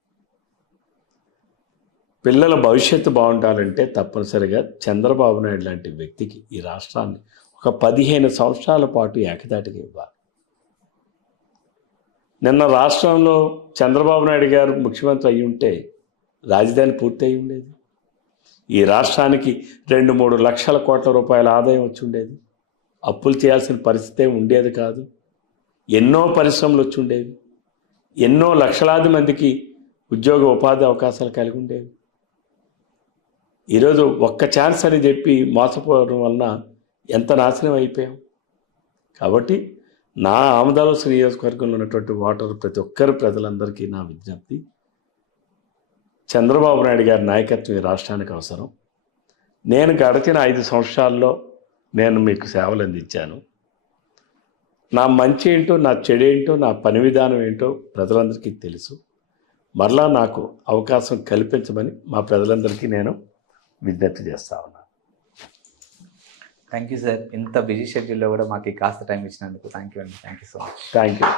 పిల్లల భవిష్యత్తు బాగుండాలంటే తప్పనిసరిగా చంద్రబాబు నాయుడు లాంటి వ్యక్తికి ఈ రాష్ట్రాన్ని ఒక 15 సంవత్సరాల పాటు ఏకదాటిగా ఇవ్వాలి. నిన్న రాష్ట్రంలో చంద్రబాబు నాయుడు గారు ముఖ్యమంత్రి అయ్యి ఉంటే రాజధాని పూర్తి అయి ఉండేది. ఈ రాష్ట్రానికి 2-3 లక్షల కోట్ల రూపాయల ఆదాయం వచ్చి ఉండేది. అప్పులు చేయాల్సిన పరిస్థితే ఉండేది కాదు. ఎన్నో పరిశ్రమలు వచ్చి ఉండేవి. ఎన్నో లక్షలాది మందికి ఉద్యోగ ఉపాధి అవకాశాలు కలిగి ఉండేవి. ఈరోజు ఒక్క ఛాన్స్ అని చెప్పి మోసపోవడం వలన ఎంత నాశనం అయిపోయాం. కాబట్టి నా ఆమదాలవలస నియోజకవర్గంలో ఉన్నటువంటి ఓటరు ప్రతి ఒక్కరు ప్రజలందరికీ నా విజ్ఞప్తి, చంద్రబాబు నాయుడు గారి నాయకత్వం ఈ రాష్ట్రానికి అవసరం. నేను గడిచిన 5 సంవత్సరాల్లో నేను మీకు సేవలు అందించాను. నా మంచి ఏంటో, నా చెడేంటో, నా పని విధానం ఏంటో ప్రజలందరికీ తెలుసు. మరలా నాకు అవకాశం కల్పించమని మా ప్రజలందరికీ నేను విజ్ఞప్తి చేస్తా ఉన్నాను. థ్యాంక్ యూ సార్, ఇంత బిజీ షెడ్యూల్లో కూడా మాకు కాస్త టైం ఇచ్చినందుకు థ్యాంక్ యూ అండి. Thank you so much. Thank you.